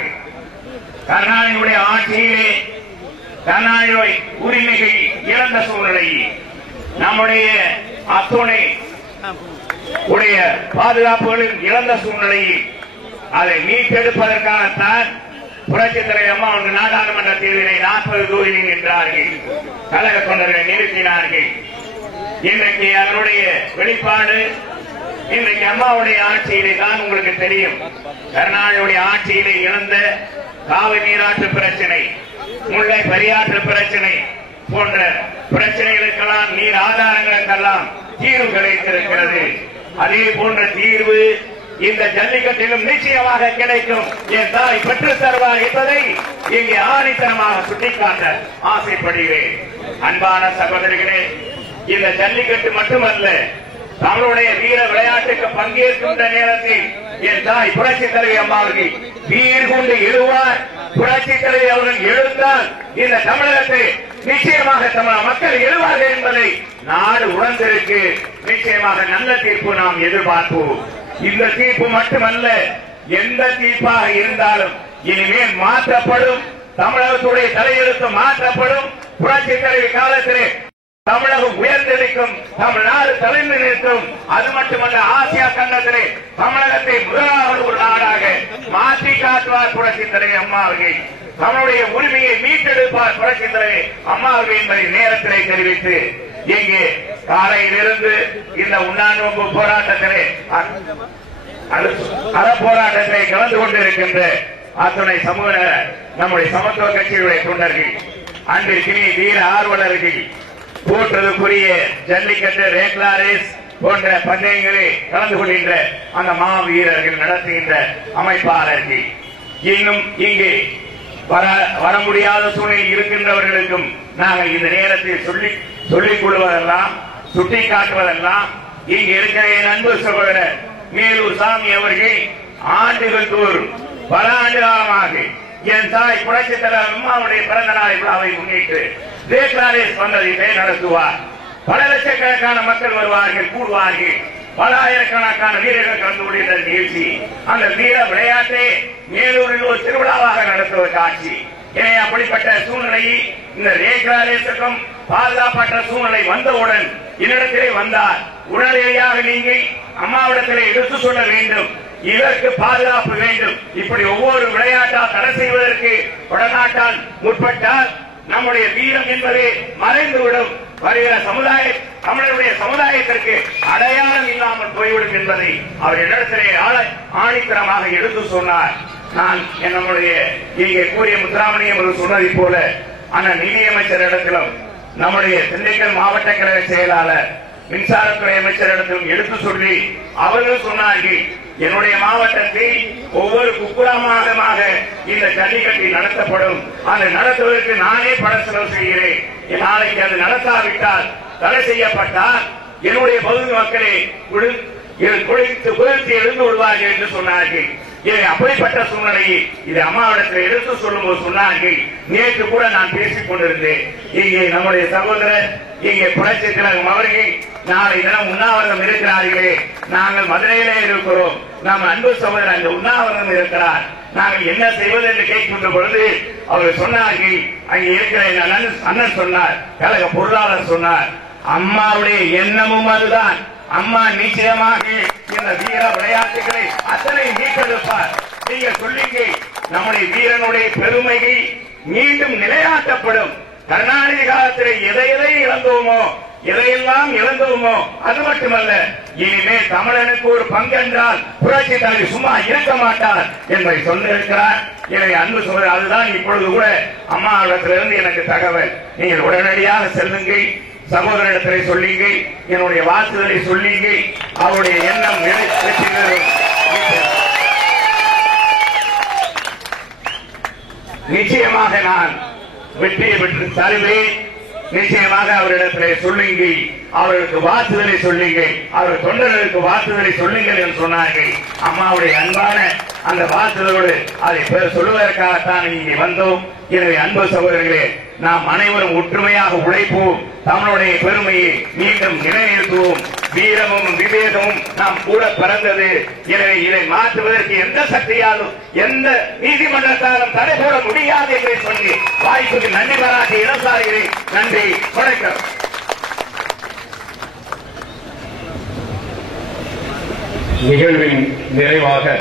கருணாநிதியுடைய ஆட்சியிலே கருணாநிதி உரிமைகள் இழந்த சூழ்நிலையில் நம்முடைய அத்துணை உடைய பாதுகாப்புகளில் இழந்த சூழ்நிலையில் அதை மீட்டெடுப்பதற்காகத்தான் புரட்சித் தலைவர் அம்மா நாடாளுமன்ற தேர்தலை 40 தொகுதியில் நின்றார்கள். கழக தொண்டர்களை நிறுத்தினார்கள். இன்றைக்கு அதனுடைய வெளிப்பாடு இன்றைக்கு அம்மாவுடைய ஆட்சியிலே தான் உங்களுக்கு தெரியும். கருணாநிதியுடைய ஆட்சியிலே இழந்த காவிரி நீராற்று பிரச்சனை, முல்லை பெரியாற்று பிரச்சனை போன்ற பிரச்சனைகளுக்கெல்லாம், நீர் ஆதாரங்களுக்கெல்லாம் தீர்வு கிடைத்திருக்கிறது. அதே போன்ற தீர்வு இந்த ஜல்லிக்கட்டிலும் நிச்சயமாக கிடைக்கும். என் தாய் பெற்று தருவார் என்பதை இங்கே ஆணித்தனமாக சுட்டிக்காட்ட ஆசைப்படுகிறேன். அன்பான சகோதரிகளே, இந்த ஜல்லிக்கட்டு மட்டுமல்ல, தமிழுடைய வீர விளையாட்டுக்கு பங்கேற்கின்ற நேரத்தில் என் தாய் புரட்சித் தலைவி அம்மாவுக்கு வீர் கொண்டு எழுவார். புரட்சித் தலைவி அவர்கள் எழுந்தால் இந்த தமிழகத்தை நிச்சயமாக தமிழக மக்கள் எழுவார்கள் என்பதை நாடு உணர்ந்திருக்கு. நிச்சயமாக நல்ல தீர்ப்பு நாம் எதிர்பார்ப்போம். இந்த தீர்ப்பு மட்டுமல்ல, எந்த தீர்ப்பாக இருந்தாலும் இனிமேல் மாற்றப்படும். தமிழகத்துடைய தலையெழுத்து மாற்றப்படும். புரட்சித் தலைவி காலத்திலே தமிழகம் உயர்ந்திருக்கும், தமிழ்நாடு தலைமை நிற்கும். அது மட்டுமல்ல, ஆசியா கண்டத்திலே தமிழகத்தை முதலாவது ஒரு நாடாக மாற்றி காட்டுவார் புரட்சித் தலைவி அம்மா அவர்கள். தமிழுடைய உரிமையை மீட்டெடுப்பார் புரட்சித் தலைவி அம்மா அவர்கள் என்பதை நேரத்திலே தெரிவித்து, இங்கே காலையிலிருந்து இந்த உண்ணாநோன்பு போராட்டத்திலே அறப்போராட்டத்தை கலந்து கொண்டிருக்கின்ற அத்துணை சமூக நம்முடைய சமத்துவ கட்சியுடைய தொண்டர்கள், அன்பிற்கினி வீர ஆர்வலர்கள், போற்றுவதற்குரிய ஜல்லிக்கட்டு, ரேக்லா ரேஸ் போன்ற பந்தயங்களை கலந்து கொள்கின்ற அந்த மாவீரர்கள், நடத்துகின்ற அமைப்பாளர்கள், இன்னும் இங்கே வர முடியாத சூழ்நிலை இருக்கின்றவர்களுக்கும் நாங்கள் இந்த நேரத்தில் சொல்லிக் கொள்வதெல்லாம், சுட்டிக்காட்டுவதெல்லாம், இங்கு இருக்கிற என் அன்பு சகோதரர் மேலூர் சாமி அவர்கள் ஆண்டுகள் தோறும் பல ஆண்டு காலமாக என் தாய் புரட்சித் தலைவர் அம்மாவுடைய பிறந்த நாள் விழாவை முன்னிட்டு ரேக்லா ரேஸ் பந்தயத்தை நடத்துவார். பல லட்சக்கணக்கான மக்கள் வருவார்கள், கூடுவார்கள். பல ஆயிரக்கணக்கான வீரர்கள் கலந்து கொள்கின்ற நிகழ்ச்சி. அந்த வீர விளையாட்டை மேலூரில் ஒரு திருவிழாவாக நடத்துவது காட்சி. எனவே அப்படிப்பட்ட சூழ்நிலையில் இந்த ரேக்லா ரேஸுக்கும் பாதுகாப்பற்ற சூழ்நிலை வந்தவுடன் என்னிடத்திலே வந்தார். உடனடியாக நீங்கள் அம்மாவிடத்திலே எடுத்து சொல்ல வேண்டும், இதற்கு பாதுகாப்பு வேண்டும். இப்படி ஒவ்வொரு விளையாட்டால் தடை செய்வதற்கு வடநாட்டால் முற்பட்டால் நம்முடைய வீரம் என்பதே மறைந்துவிடும். வருகிற தமிழருடைய சமுதாயத்திற்கு அடையாளம் இல்லாமல் போய்விடும் என்பதை அவர் இடத்திலே ஆணித்தரமாக எடுத்து சொன்னார். நான் நம்முடைய இங்கே கூறிய முத்துராமலிங்கம் அவர்கள் சொன்னதை போல அண்ணன் நிதியமைச்சர் இடத்திலும் நம்முடைய திண்டுக்கல் மாவட்ட கழக செயலாளர் மின்சாரத்துறை அமைச்சரிடத்திலும் எடுத்து சொல்லி அவர்கள் சொன்னார்கள், என்னுடைய மாவட்டத்தில் ஒவ்வொரு குக்கிராமமாக இந்த ஜல்லிக்கட்டு நடத்தப்படும். அதை நடத்துவதற்கு நானே பண செலவு செய்கிறேன். நாளைக்கு அது நடத்தாவிட்டால், தடை செய்யப்பட்டால் என்னுடைய பகுதி மக்களே குளிர்த்து எழுந்து விடுவார்கள் என்று சொன்னார்கள். அப்படிப்பட்ட சூழ்நிலையை இது அம்மாவிடத்தில் எடுத்து சொல்லும்போது சொன்னார்கள். நேற்று கூட நான் பேசிக் கொண்டிருந்தேன். இங்கே நம்முடைய சகோதரர் இங்கே புரட்சி திலகம் அவர்கள் நாளை தினம் உண்ணாவிரதம் இருக்கிறார்களே, நாங்கள் மதுரையிலே இருக்கிறோம், நம் அன்பு சகோதரர் அந்த உண்ணாவிரதம் இருக்கிறார், நாங்கள் என்ன செய்வது என்று கேட்கின்ற பொழுது அவர் சொன்னார்கள், அங்கே இருக்கிற அண்ணன் சொன்னார், கழக பொருளாளர் சொன்னார், அம்மாவுடைய எண்ணமும் அதுதான். அம்மா நிச்சயமாக இந்த வீர விளையாட்டுகளை அத்தனை மீட்டெடுப்பார். நீங்க சொல்லுங்க, நம்முடைய வீரனுடைய பெருமையை மீண்டும் நிலையாட்டப்படும். கருணாநிதி காலத்தில் எதை இழந்தோமோ, எதையெல்லாம் இழந்தோமோ, அது மட்டுமல்ல, இனிமே தமிழனுக்கு ஒரு பங்கென்றால் புரட்சி தலைவர் சும்மா இருக்க மாட்டார் என்பதை சொல்லியிருக்கிறார். எனவே அன்பு சொல்ற அதுதான் இப்பொழுது கூட அம்மாவிடத்திலிருந்து எனக்கு தகவல். நீங்கள் உடனடியாக செல்லுங்கள், சகோதரிடத்திலே சொல்லுங்கள், என்னுடைய வாழ்த்துதலை சொல்லுங்கள், அவருடைய எண்ணம் வெற்றி பெறும். நிச்சயமாக நான் வெற்றியை பெற்று தருவேன். நிச்சயமாக அவரிடத்திலே சொல்லுங்கள், அவர்களுக்கு வாழ்த்துதலை சொல்லுங்கள், அவர் தொண்டர்களுக்கு வாழ்த்துதலை சொல்லுங்கள் என்று சொன்னார்கள். அம்மாவுடைய அன்பான அந்த வாழ்த்துதலோடு அதை சொல்லுவதற்காகத்தான் இங்கே வந்தோம். எனவே அன்பு சகோதரர்களே, நாம் அனைவரும் ஒற்றுமையாக உழைப்போம், தமிழுடைய பெருமையை மீண்டும் நிலைநிறுத்துவோம். வீரமும் விவேகமும் நாம் கூட பிறந்தது. எனவே இதை மாற்றுவதற்கு எந்த சக்தியாலும் எந்த நீதிமன்றத்தாலும் தடை போட முடியாது என்று சொல்லி வாய்ப்புக்கு நன்றி பாராட்டி இடம் சாருகிறேன். நன்றி, வணக்கம். நிகழ்வின் நிறைவாக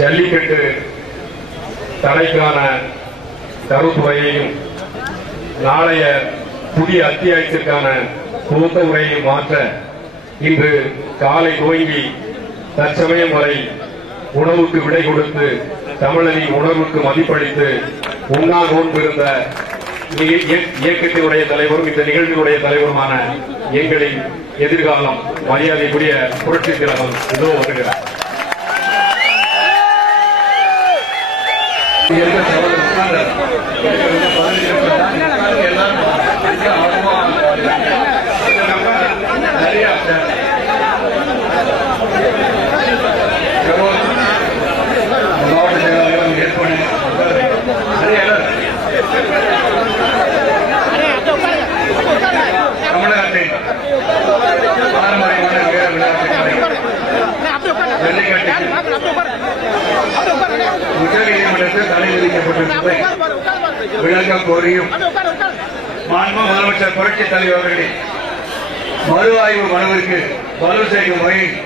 ஜல்லிக்கட்டு தடைக்கான கருத்துரையையும் நாளைய புதிய அத்தியாயத்திற்கான துவக்க உரையை மாற்ற இன்று காலை துவங்கி தற்சமயம் வரை உணவுக்கு விடை கொடுத்து தமிழனின் உணர்வுக்கு மதிப்பளித்து உண்ணா நோன்பிருந்த இயக்கத்தினுடைய தலைவரும் இந்த நிகழ்ச்சியினுடைய தலைவருமான எங்களின் எதிர்காலம் மரியாதைக்குரிய புரட்சி திலகம் இதோ வருகிறார். மாவட்ட செயலாளர்களும் ஏற்பட தமிழகத்தின் பாரம்பரியமான வீர விளையாட்டுகளை ஜல்லிக்கட்டுக்கு உச்சநீதிமன்றத்தில் தடை விதிக்கப்பட்டிருப்பதை விளக்க கோரியும் மாண்பு முதலமைச்சர் புரட்சித் தலைவர் அவர்களே மறுஆய்வு மனுவிற்கு வலு செய்யும் வகையில்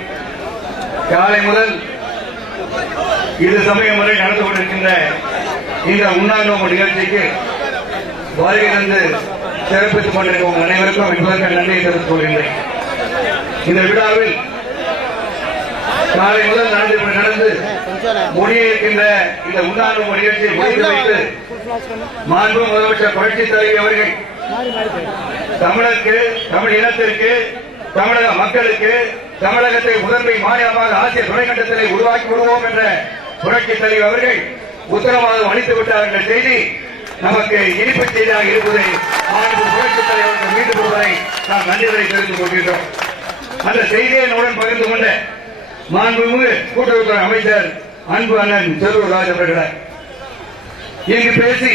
காலை முதல் இது சமயம் வரை நடந்து கொண்டிருக்கின்ற இந்த உண்ணாநோம்பு நிகழ்ச்சிக்கு வருகை தந்து சிறப்பித்துக் கொண்டிருக்கும் அனைவருக்கும் என்பதற்கு நன்றியை தெரிவித்துக் கொள்கின்றேன். இந்த விழாவில் காலை முதல் நடந்து முடிய இருக்கின்ற இந்த உண்ணாநோம்பு நிகழ்ச்சியை முடித்து வைத்து மாண்பு முதலமைச்சர் புரட்சித் தலைவி அவர்கள் தமிழருக்கு, தமிழ் இனத்திற்கு, தமிழக மக்களுக்கு தமிழகத்தை முதன்மை மாநிலமாக ஆசிய துணைக்கண்டத்திலே உருவாக்கி விடுவோம் என்ற புரட்சித் தலைவர் அவர்கள் உத்தரவாதம் அளித்து விட்டார் என்ற செய்தி நமக்கு இனிப்பு செய்தியாக இருப்பதை மாண்பு புரட்சித் தலைவர்கள் மீண்டும் ஒருவரை நாம் நன்றிகளை தெரிவித்துக் கொள்கின்றோம். அந்த செய்தியை நம்முடன் பகிர்ந்து கொண்ட மாண்புமிகு கூட்டுறவுத்துறை அமைச்சர் அன்பு அண்ணன் செல்லூர் ராஜ் அவர்கள் இங்கு பேசி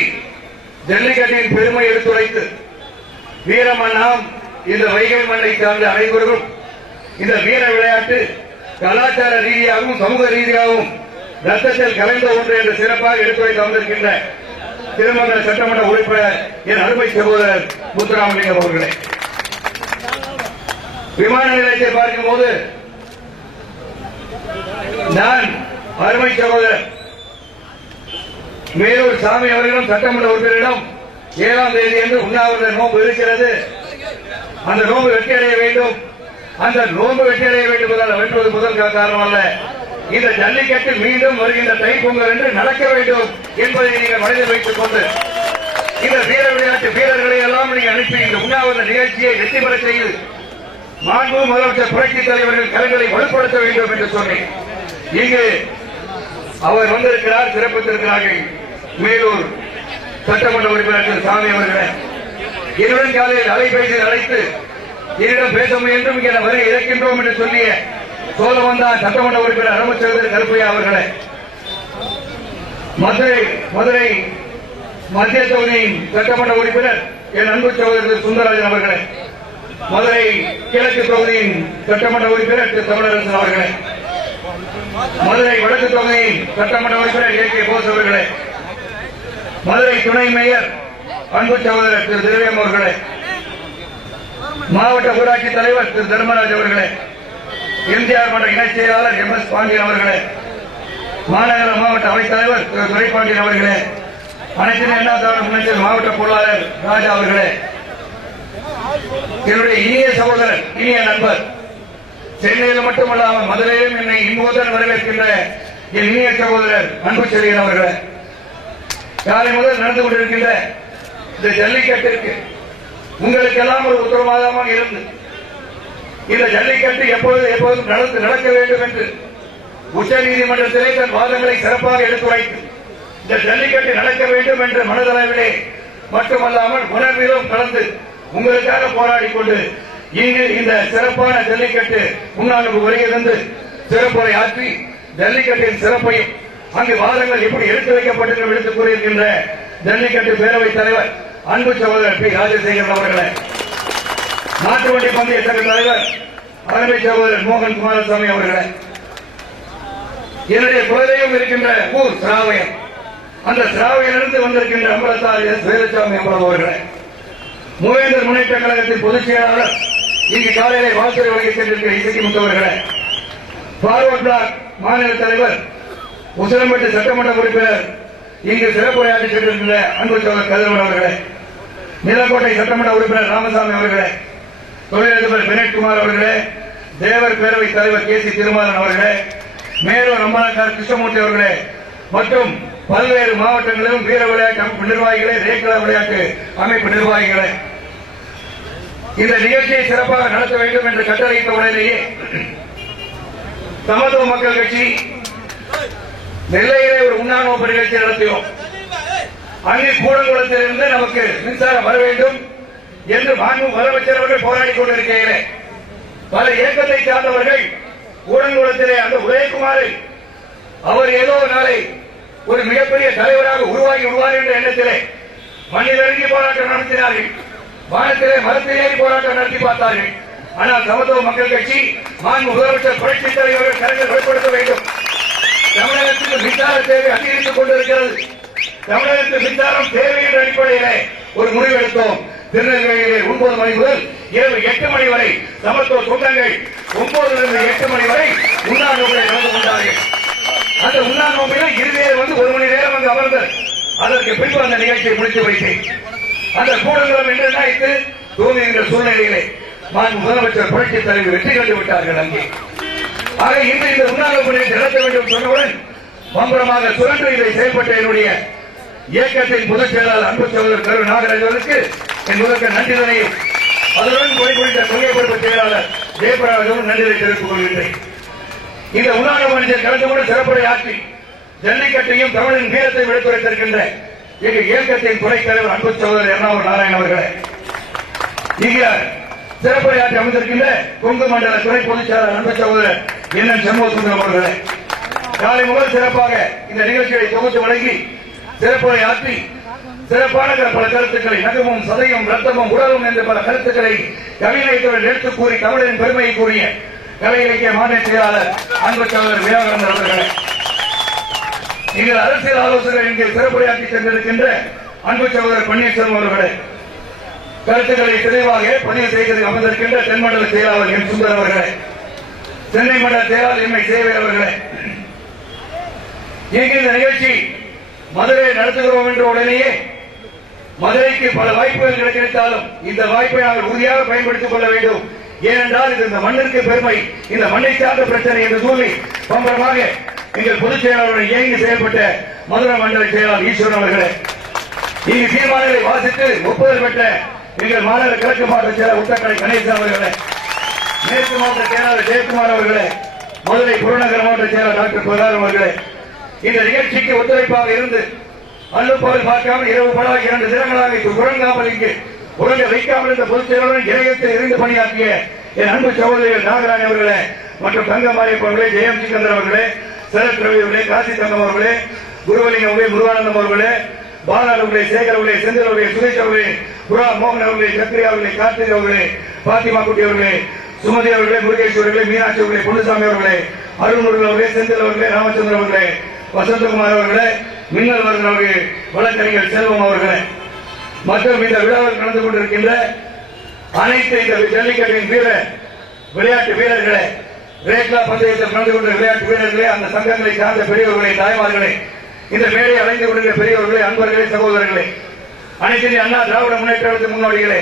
ஜல்லிக்கட்டின் பெருமை எடுத்துரைத்து வீரமண்ணாம் இந்த வைகை மண்ணை சார்ந்த அனைவரும் இந்த வீர விளையாட்டு கலாச்சார ரீதியாகவும் சமூக ரீதியாகவும் ரத்தத்தில் கலைந்த ஒன்று என்று சிறப்பாக எடுத்துரைத்து வந்திருக்கின்ற திருமங்கல சட்டமன்ற உறுப்பினர் என் அருமை சகோதரர் முத்துராமலிங்கம் அவர்களே, விமான நிலையத்தை பார்க்கும் போது நான் அருமை சகோதரர் மேலூர் சாமி அவர்களிடம் சட்டமன்ற உறுப்பினரிடம் 7ஆம் தேதி என்று உண்ணாவிரத நோன்பு இருக்கிறது, அந்த நோன்பு வெற்றியடைய வேண்டும், அந்த நோன்பு வெற்றியடைய வேண்டும் வெற்றுவது முதல் காரணம் அல்ல, இந்த ஜல்லிக்கட்டு மீண்டும் வருகின்ற தைப்பொங்கல் என்று நடக்க வேண்டும் என்பதை நீங்கள் மனதில் வைத்துக் கொண்டு இந்த வீர விளையாட்டு வீரர்களை எல்லாம் வேளாண்மையை அனுப்பி இந்த உண்ணாவிரத நிகழ்ச்சியை வெற்றி பெற செய்து மாண்பு முதலமைச்சர் புரட்சித் தலைவர்கள் கரங்களை வலுப்படுத்த வேண்டும் என்று சொன்னேன். இங்கு அவர் வந்திருக்கிறார், சிறப்பித்திருக்கிறார்கள். மேலூர் சட்டமன்ற உறுப்பினர் திரு சாமி அவர்களை என்னுடன் காலையில் அலைபேசியில் அழைத்து என்னிடம் பேச முயன்றும் இங்கே வரை இருக்கின்றோம் என்று சொல்லிய சோழவந்தான் சட்டமன்ற உறுப்பினர் அரமச்சந்திரன் கருப்பையா அவர்களை, மதுரை மத்திய தொகுதியின் சட்டமன்ற உறுப்பினர் என் அன்பு சகோதரர் சுந்தரராஜன் அவர்களை, மதுரை கிழக்கு தொகுதியின் சட்டமன்ற உறுப்பினர் திரு தமிழரசன் அவர்களை, மதுரை வடக்கு தொகுதியின் சட்டமன்ற உறுப்பினர் ஏ கே போஸ் அவர்களே, மதுரை துணை மேயர் அன்பு சகோதரர் திரு திரவியம் அவர்களே, மாவட்ட ஊராட்சி தலைவர் திரு தர்மராஜ் அவர்களே, எம்ஜிஆர் மன்ற இணைச் செயலாளர் எம் எஸ் பாண்டியன் அவர்களே, மாநகர மாவட்ட அவைத்தலைவர் திரு துரைப்பாண்டியன் அவர்களே, அனைத்து அண்ணா திராவிட முன்னேற்ற மாவட்ட பொருளாளர் ராஜா அவர்களே, என்னுடைய இனிய சகோதரர், இனிய நண்பர், சென்னையில் மட்டுமல்லாமல் மதுரையிலும் என்னை இன்புடன் வரவேற்கின்ற என் இனிய சகோதரர் அன்பு செழியன் அவர்களே, காலை முதல் நடந்து கொண்டிருக்கின்ற இந்த ஜல்லிக்கட்டிற்கு உங்களுக்கெல்லாம் ஒரு உத்தரவாதமாக இருந்து இந்த ஜல்லிக்கட்டு எப்போதும் நடக்க வேண்டும் என்று உச்சநீதிமன்றத்திலே தன் வாதங்களை சிறப்பாக எடுத்துரைத்து இந்த ஜல்லிக்கட்டு நடக்க வேண்டும் என்ற மனதளவிலே மட்டுமல்லாமல் உணர்விலும் கலந்து உங்களுக்காக போராடிக் கொண்டு இங்கு இந்த சிறப்பான ஜல்லிக்கட்டு முன்னாள் வருகை தந்து சிறப்புரை ஆற்றி ஜல்லிக்கட்டின் சிறப்பையும் அங்கு வாதங்கள் எப்படி எடுத்து வைக்கப்பட்டு எடுத்துக் கூறியிருக்கின்ற ஜல்லிக்கட்டு பேரவைத் தலைவர் அன்பு சகோதரர் பி ராஜசேகரன் அவர்களே, நாட்டு வண்டி பந்தய சங்க தலைவர் அருமை சகோதரர் மோகன் குமாரசாமி அவர்களே, என்னுடைய குலதெய்வம் இருக்கின்ற ஊர் சிராவயம், அந்த சிராவையிலிருந்து வந்திருக்கின்ற அம்பலத்தார் எஸ் வேலுசாமி அம்பலம் அவர்களே, மூவேந்தர் முன்னேற்ற கழகத்தின் பொதுச் செயலாளர் இங்கு காலையிலே வாசலை வழங்கி சென்றிருக்கிற இசைக்கு முத்தவர்களே, பார்வர்ட் பிளாக் மாநில தலைவர் உசிலம்பட்டி சட்டமன்ற உறுப்பினர் இங்கு சிறப்புரையாற்றி சென்றிருக்கிற அன்பு சோழர் கதிரவன் அவர்களே, நீலக்கோட்டை சட்டமன்ற உறுப்பினர் ராமசாமி அவர்களே, தொழிலதிபர் வினய்குமார் அவர்களே, தேவர் பேரவைத் தலைவர் கே சி திருமாறன் அவர்களே, மேலூர் அம்பலத்தார் கிருஷ்ணமூர்த்தி அவர்களே மற்றும் பல்வேறு மாவட்டங்களிலும் வீர விளையாட்டு அமைப்பு நிர்வாகிகளே, ரேக்களா விளையாட்டு அமைப்பு நிர்வாகிகளே, இந்த நிகழ்ச்சியை சிறப்பாக நடத்த வேண்டும் என்று கட்டளையிட்ட உடனேயே சமத்துவ மக்கள் கட்சி நெல்லையிலே ஒரு உண்ணாநோன்பு நிகழ்ச்சி நடத்தினோம். அங்கே கூடங்குளத்திலிருந்து நமக்கு மின்சாரம் வர வேண்டும் என்று மாண்பு முதலமைச்சர் அவர்கள் போராடிக் கொண்டிருக்கையிலே பல இயக்கத்தை சார்ந்தவர்கள் கூடங்குளத்திலே அந்த உதயகுமாரை அவர் ஏதோ நாளை ஒரு மிகப்பெரிய தலைவராக உருவாகி விடுவார் என்ற எண்ணத்திலே மண்ணிலிறங்கி போராட்டம் நடத்தினார்கள். வானத்திலே மரத்திலேறி போராட்டம் நடத்தி பார்த்தார்கள். ஆனால் சமத்துவ மக்கள் கட்சி மாண்பு முதலமைச்சர் புரட்சித் தலைவர்கள் கரங்கள் வெளிப்படுத்த வேண்டும். தமிழகத்துக்கு மின்சார தேவை அதிகரித்துக் கொண்டிருக்கிறது. தமிழகத்துக்கு மின்சாரம் தேவை என்ற அடிப்படையிலே ஒரு முடிவெடுத்தோம். திருநெல்வேலியிலே 9 மணி முதல் இரவு 8 மணி வரை சமத்துவ சொந்தங்கள் 9 8 மணி வரை உண்ணாநோம்பை நடந்து கொண்டார்கள். அந்த உண்ணாநோம்பில் இறுதியில் 1 மணி நேரம் அங்கு அமர்ந்தது. அதற்கு பின்பு அந்த நிகழ்ச்சியை முடித்து வைத்தேன். அந்த கூடங்குளம் என்று தோன்றுகின்ற சூழ்நிலையிலே மாண்பு முதலமைச்சர் புரட்சித் தலைவர் வெற்றி கண்டு விட்டார்கள். அங்கே ஆக இன்று இந்த உண்ணாநோம்பு நிகழ்ச்சி நடத்த வேண்டும் சொன்னவுடன் பம்பரமாக சுரண்டு இதை செயல்பட்ட என்னுடைய இயக்கத்தின் பொதுச் செயலாளர் அன்பு சகோதரர் கரு நாகராஜனுக்கு என் முதற்க நன்றிதனையும் அதனுடன் குறிப்பிட்ட கொள்கை பொறுப்பு செயலாளர் ஜெயபிரகாஷும் நன்றியை தெரிவித்துக் கொள்கின்றேன். இந்த உண்ணாநோம்பு நிகழ்ச்சியில் கலந்து கொண்டு சிறப்புரை ஆற்றி ஜல்லிக்கட்டையும் தமிழின் வீரத்தை எடுத்துரைத்திருக்கின்ற எங்கள் இயக்கத்தின் துணைத் தலைவர் அன்பு சகோதரர் எர்ணாவூர் நாராயணன் அவர்களே, இங்கே சிறப்புரையாற்றி அமைந்திருக்கின்ற கொங்கு மண்டல துணை பொதுச் செயலாளர் அன்பு சகோதரர் என் சண்முகசுந்தரம் அவர்களே, காலை முதல் சிறப்பாக இந்த நிகழ்ச்சியை தொகுத்து வழங்கி சிறப்புரை ஆற்றி சிறப்பான பல கருத்துக்களை நகமும் சதையும் ரத்தமும் உடலும் என்ற பல கருத்துக்களை கவிநயத்துடன் எடுத்துக் கூறி தமிழின் பெருமையை கூறிய கலை இலக்கிய மாநில செயலாளர் அன்பு சகோதரர் வியாகரந்தர் அவர்களே, எங்கள் அரசியல் ஆலோசகர் இங்கே சிறப்புரையாற்றி சென்றிருக்கின்ற அன்பு சகோதரர் பன்னீர்செல்வம் அவர்களே, கருத்துக்களை தெளிவாக பதிவு செய்து அமர்ந்திருக்கின்ற தென்மண்டல செயலாளர் என் சுந்தர் அவர்களே, சென்னை மண்டல செயலாளர் எம் ஐ சேவை அவர்களே, இங்கு இந்த நிகழ்ச்சி மதுரை நடத்துகிறோம் என்ற உடனேயே மதுரைக்கு பல வாய்ப்புகள் கிடைத்தாலும் இந்த வாய்ப்பை நாங்கள் உறுதியாக பயன்படுத்திக் கொள்ள வேண்டும். ஏனென்றால் இது இந்த மண்ணிற்கு பெருமை, இந்த மண்ணை சார்ந்த பிரச்சனை என்று சொல்லி பம்பரமாக எங்கள் பொதுச் செயலாளருடன் இயங்கி செயல்பட்ட மதுரை மண்டல செயலாளர் ஈஸ்வரன் அவர்களே, இங்கு தீர்மானங்களை வாசித்து ஒப்புதல் பெற்ற எங்கள் மாநில கிழக்கு மாவட்ட செயலர் உத்தக்கடை கணேசன் அவர்களே, மேற்கு மாவட்ட செயலாளர் ஜெயக்குமார் அவர்களே, மதுரை புறநகர் மாவட்ட செயலர் டாக்டர் பிரகாரம் அவர்களே, இந்த நிகழ்ச்சிக்கு ஒத்துழைப்பாக இருந்து அல்லுப்பகல் பார்க்காமல் இரவு படாக 2 தினங்களாக உறங்காமல் இங்கு உறங்க வைக்காமல் இருந்த பொதுச் செயலாளர் இணையத்தில் இருந்து பணியாற்றிய என் அன்பு சகோதரிகள் நாகராணி அவர்களே மற்றும் தங்கமாரியப்ப அவர்களே, ஜெயம் சிக்கந்தர் அவர்களே, சரத் ரவி அவர்களே, காசி தங்கம் அவர்களே, குருவலிங்கம் அவர்களே, முருகானந்தம் அவர்களே, பாலால் அவர்களே, சேகர் அவர்களே, செந்தில் அவர்களே, சுரேஷ் அவர்களே, புரா மோகன் அவர்களே, சத்ரியா அவர்களே, கார்த்திக் அவர்களே, பாத்திமா குட்டி அவர்களே, சுமதி அவர்களே, முருகேஸ்வரர்களே, மீனாட்சி அவர்களே, பொன்னுசாமி அவர்களே, அருள்முருகன் அவர்களே, செந்தில் அவர்களே, ராமச்சந்திரன் அவர்களே, வசந்தகுமார் அவர்களே, மின்னல் வரன் அவர்களே, வழக்கறிஞர் செல்வம் அவர்களே மற்றும் இந்த விழாவில் கலந்து கொண்டிருக்கின்ற அனைத்து இந்த ஜல்லிக்கட்டின் விளையாட்டு வீரர்களே, ரேக்லா பந்தயத்தில் கலந்து கொண்ட விளையாட்டு வீரர்களே, அந்த சங்கங்களை சார்ந்த பெரியவர்களே, தாய்மார்களே, இந்த மேடையை அடைந்து கொண்டிருக்கிற பெரியவர்களே, அன்பர்களே, சகோதரர்களே, அனைத்து அண்ணா திராவிட முன்னேற்றத்தின் முன்னோடிகளே,